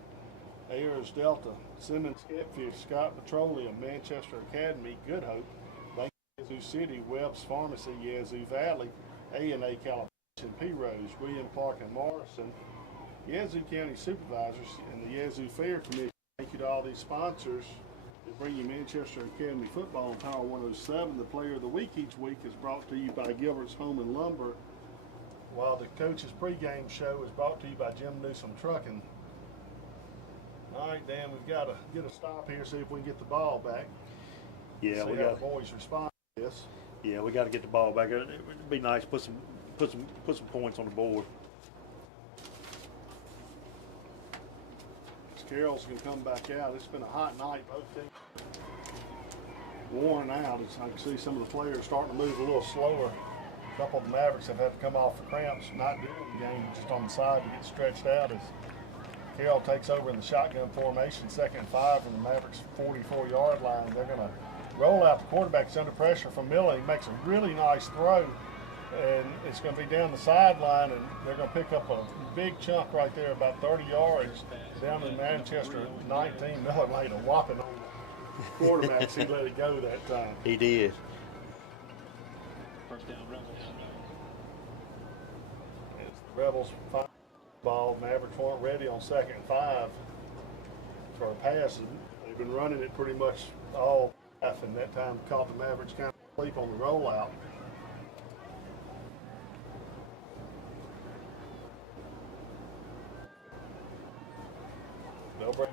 Ayers Delta, Simmons Catfish, Scott Petroleum, Manchester Academy, Good Hope, Bank Yazoo City, Webb's Pharmacy, Yazoo Valley, A&A Calibration, P-Rose, William Clark and Morrison, Yazoo County Supervisors, and the Yazoo Fair Commission. Thank you to all these sponsors that bring you Manchester Academy football on Power 107. The Player of the Week each week is brought to you by Gilbert's Home and Lumber, while the Coach's Pregame show is brought to you by Jim Newsom Trucking. All right, Dan, we've got to get a stop here, see if we can get the ball back. Yeah, we got the boys respond to this. Yeah, we got to get the ball back. It'd be nice to put some points on the board. Carroll's going to come back out. It's been a hot night. Both teams worn out. I can see some of the players starting to move a little slower. A couple of the Mavericks have had to come off for cramps, not during the game, just on the side to get stretched out as Carroll takes over in the shotgun formation, 2nd and 5 from the Mavericks' 44-yard line. They're going to roll out. The quarterback's under pressure from Miller. He makes a really nice throw, and it's going to be down the sideline, and they're going to pick up a big chunk right there, about 30 yards down in Manchester 19. Miller laid a whopping on the quarterbacks. He let it go that time. He did. First down, Rebels. As the Rebels find the ball, Mavericks weren't ready on 2nd and 5 for a pass. They've been running it pretty much all half, and that time caught the Mavericks kind of asleep on the rollout. They'll bring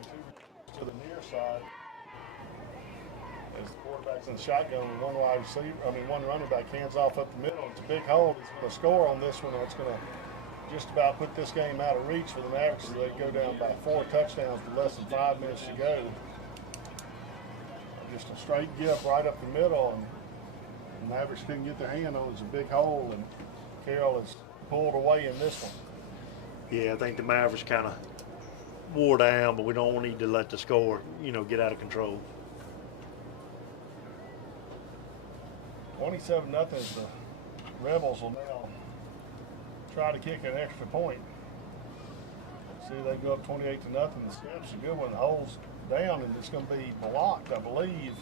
2 to the near side as the quarterback's in the shotgun with one running back hands off up the middle. It's a big hole. He's going to score on this one, or it's going to just about put this game out of reach for the Mavericks as they go down by 4 touchdowns with less than 5 minutes to go. Just a straight give right up the middle, and the Mavericks couldn't get their hand on it. It's a big hole, and Carroll is pulled away in this one. Yeah, I think the Mavericks kind of wore down, but we don't need to let the score, get out of control. 27-0. The Rebels will now try to kick an extra point. See, they go up 28-0. The Steps a good one, holds down, and it's going to be blocked, I believe.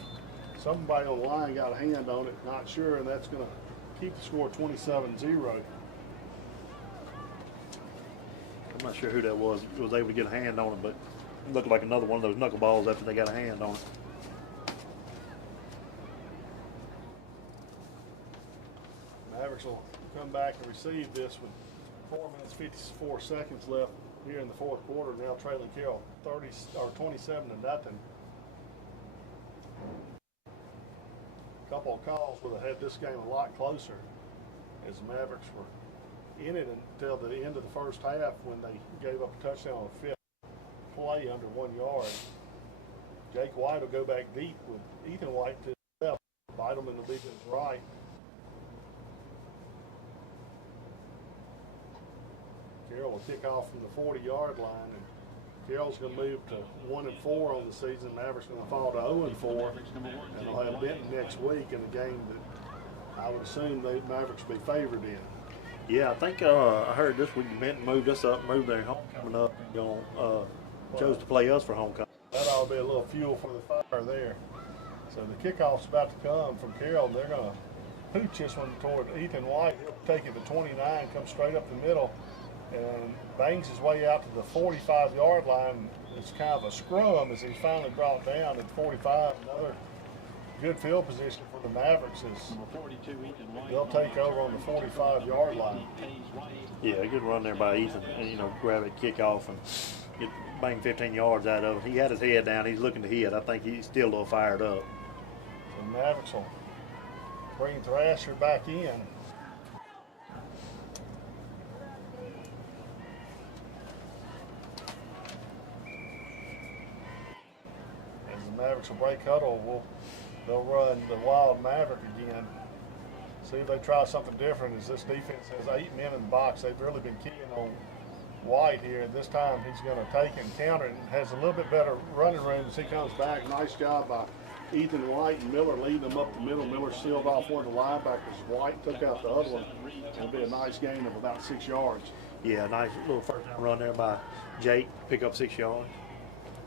Somebody on the line got a hand on it, not sure, and that's going to keep the score 27-0. I'm not sure who that was able to get a hand on it, but it looked like another one of those knuckleballs after they got a hand on it. Mavericks will come back and receive this with 4 minutes 54 seconds left here in the fourth quarter. Now trailing Carroll 27-0. A couple of calls would have had this game a lot closer, as the Mavericks were in it until the end of the first half when they gave up a touchdown on the fifth play under 1 yard. Jake White will go back deep with Ethan White to the left, Bidleman will be to his right. Carroll will kick off from the 40-yard line, and Carroll's going to move to 1-4 on the season. Mavericks going to fall to 0-4, and they'll have Benton next week in a game that I would assume the Mavericks will be favored in. Yeah, I think I heard this week Benton moved us up, moved their homecoming up, chose to play us for homecoming. That ought to be a little fuel for the fire there. So the kickoff's about to come from Carroll. They're going to pooch this one toward Ethan White. He'll take it to 29, come straight up the middle, and bangs his way out to the 45-yard line. It's kind of a scrum as he's finally brought down at 45. Another good field position for the Mavericks is they'll take over on the 45-yard line. Yeah, a good run there by Ethan, and grab it, kick off, and bang 15 yards out of it. He had his head down. He's looking to hit. I think he's still a little fired up. So the Mavericks will bring Thrasher back in. As the Mavericks will break huddle, they'll run the Wild Maverick again. See if they try something different, as this defense has 8 men in the box. They've really been keying on White here. This time he's going to take and counter it and has a little bit better running room as he comes back. Nice job by Ethan White and Miller leading them up the middle. Miller sealed off one of the linebackers. White took out the other one. It'll be a nice gain of about 6 yards. Yeah, nice little first down run there by Jake, pick up 6 yards.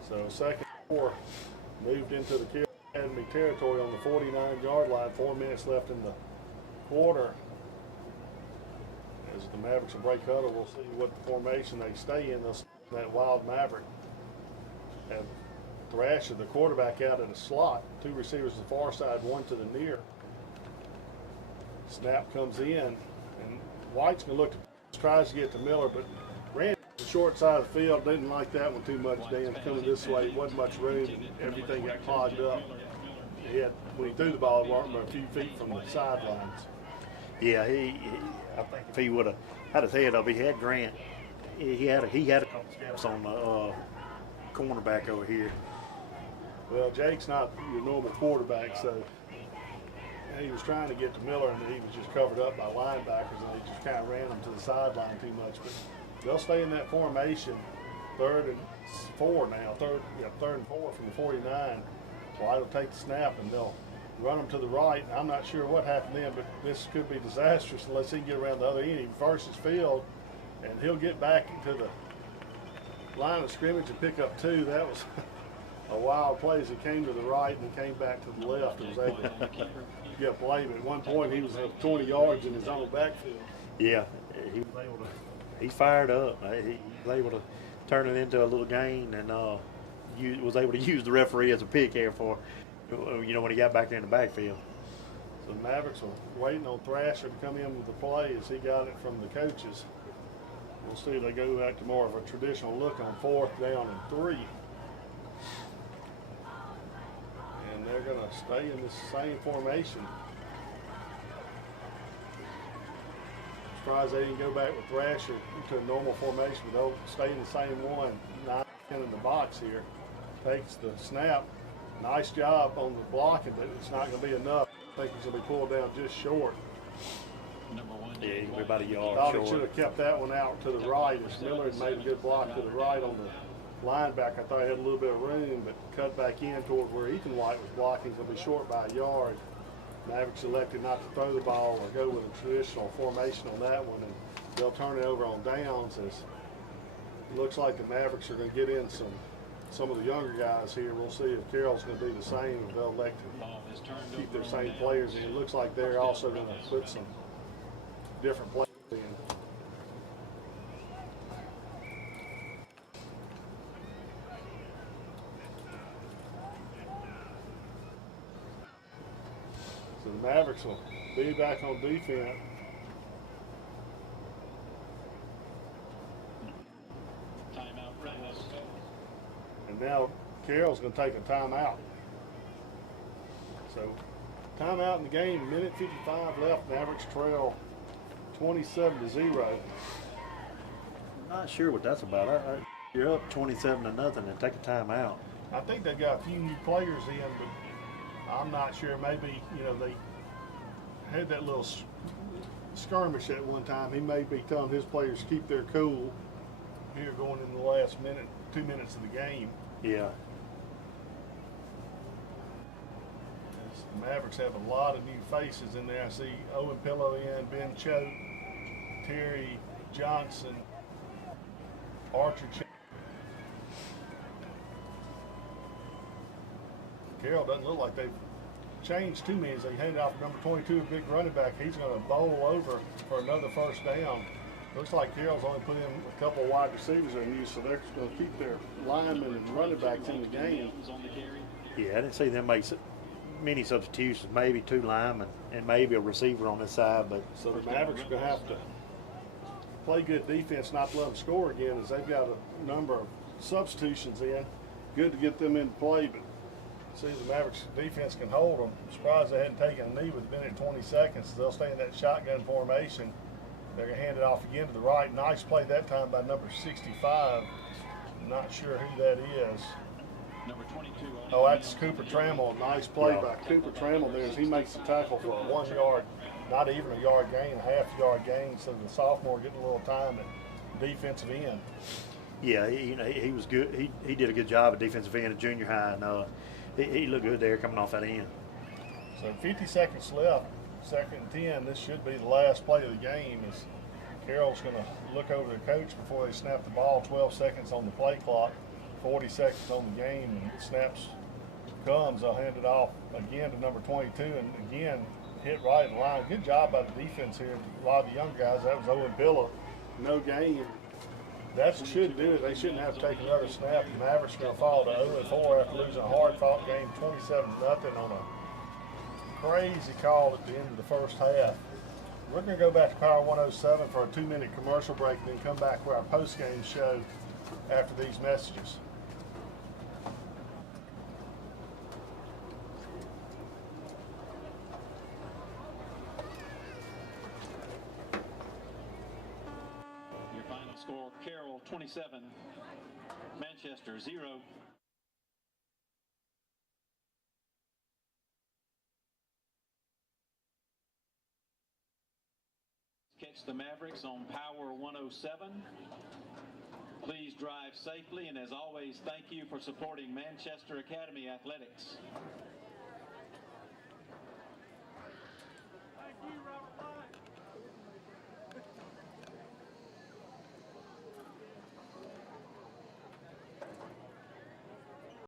So 2nd and 4 moved into the Carroll Academy territory on the 49-yard line. 4 minutes left in the quarter. As the Mavericks will break huddle, we'll see what formation they stay in. They'll see that Wild Maverick have Thrasher, the quarterback, out in a slot. 2 receivers to the far side, 1 to the near. Snap comes in, and White's going to look, tries to get to Miller, but ran the short side of the field. Didn't like that one too much, Dan. Coming this way, wasn't much room. Everything got clogged up. When he threw the ball, it wasn't but a few feet from the sidelines. Yeah, I think if he would have had his head up, he had Grant. He had a couple steps on the cornerback over here. Well, Jake's not your normal quarterback, so he was trying to get to Miller, and he was just covered up by linebackers, and they just kind of ran him to the sideline too much. But they'll stay in that formation. 3rd and 4 now. Third and 4 from the 49. White will take the snap, and they'll run him to the right. I'm not sure what happened then, but this could be disastrous unless he can get around the other end. He reverses field, and he'll get back into the line of scrimmage and pick up 2. That was a wild play as he came to the right and came back to the left and was able to get play. But at one point, he was at 20 yards in his own backfield. Yeah, he was able to. He's fired up. He was able to turn it into a little gain, and was able to use the referee as a pick here for, when he got back there in the backfield. So the Mavericks are waiting on Thrasher to come in with the play as he got it from the coaches. We'll see if they go back to more of a traditional look on 4th down and 3. And they're going to stay in this same formation. Surprised they didn't go back with Thrasher to a normal formation, but they'll stay in the same one. 9 in the box here. Takes the snap. Nice job on the blocking, but it's not going to be enough. I think he's going to be pulled down just short. Number 1. Yeah, he's about a yard Thought he should short. have kept that one out to the right. As Miller had made a good block to the right on the linebacker, I thought he had a little bit of room, but cut back in toward where Ethan White was blocking. He's going to be short by a yard. Mavericks elected not to throw the ball or go with a traditional formation on that one, and they'll turn it over on downs. As it looks like the Mavericks are going to get in some of the younger guys here. We'll see if Carroll's going to do the same, or they'll elect to keep their same players in. It looks like they're also going to put some different players in. So the Mavericks will be back on defense. Timeout, Rebels. And now Carroll's going to take a timeout. So timeout in the game, minute 55 left. Mavericks trail 27-0. Not sure what that's about. You're up 27-0 and take a timeout. I think they've got a few new players in, but I'm not sure. Maybe, they had that little skirmish at one time. He may be telling his players to keep their cool here going in the last 2 minutes of the game. Yeah. The Mavericks have a lot of new faces in there. I see Owen Pillow in, Ben Choate, Terry Johnson, Archer. Carroll doesn't look like they've changed too many. As they hand off number 22, a big running back. He's going to bowl over for another first down. Looks like Carroll's only put in a couple of wide receivers in use, so they're going to keep their linemen and running backs in the game. Yeah, I didn't see them make many substitutions. Maybe 2 linemen and maybe a receiver on this side. But So the Mavericks are going to have to play good defense, not to let them score again, as they've got a number of substitutions in. Good to get them into play, but see if the Mavericks defense can hold them. I'm surprised they hadn't taken a knee with a minute and 20 seconds. They'll stay in that shotgun formation. They're going to hand it off again to the right. Nice play that time by number 65. I'm not sure who that is. Number 22. Oh, that's Cooper Trammell. Nice play by Cooper Trammell there as he makes the tackle for a 1 yard, not even a yard gain, a half-yard gain. So the sophomore getting a little time at defensive end. yeah, he was good. He did a good job at defensive end at junior high, and he looked good there coming off that end. So 50 seconds left, 2nd and 10. This should be the last play of the game as Carroll's going to look over the coach before they snap the ball. 12 seconds on the play clock, 40 seconds on the game, and snaps comes. They'll hand it off again to number 22, and again hit right in line. Good job by the defense here. A lot of the young guys. That was Owen Billa. No gain. That should do it. They shouldn't have to take another snap. The Mavericks are going to fall to 0-4 after losing a hard-fought game 27-0 on a crazy call at the end of the first half. We're going to go back to Power 107 for a 2-minute commercial break and then come back for our post-game show after these messages. Your final score, Carroll 27, Manchester 0. Catch the Mavericks on Power 107. Please drive safely, and as always, thank you for supporting Manchester Academy Athletics. Thank you, Robert.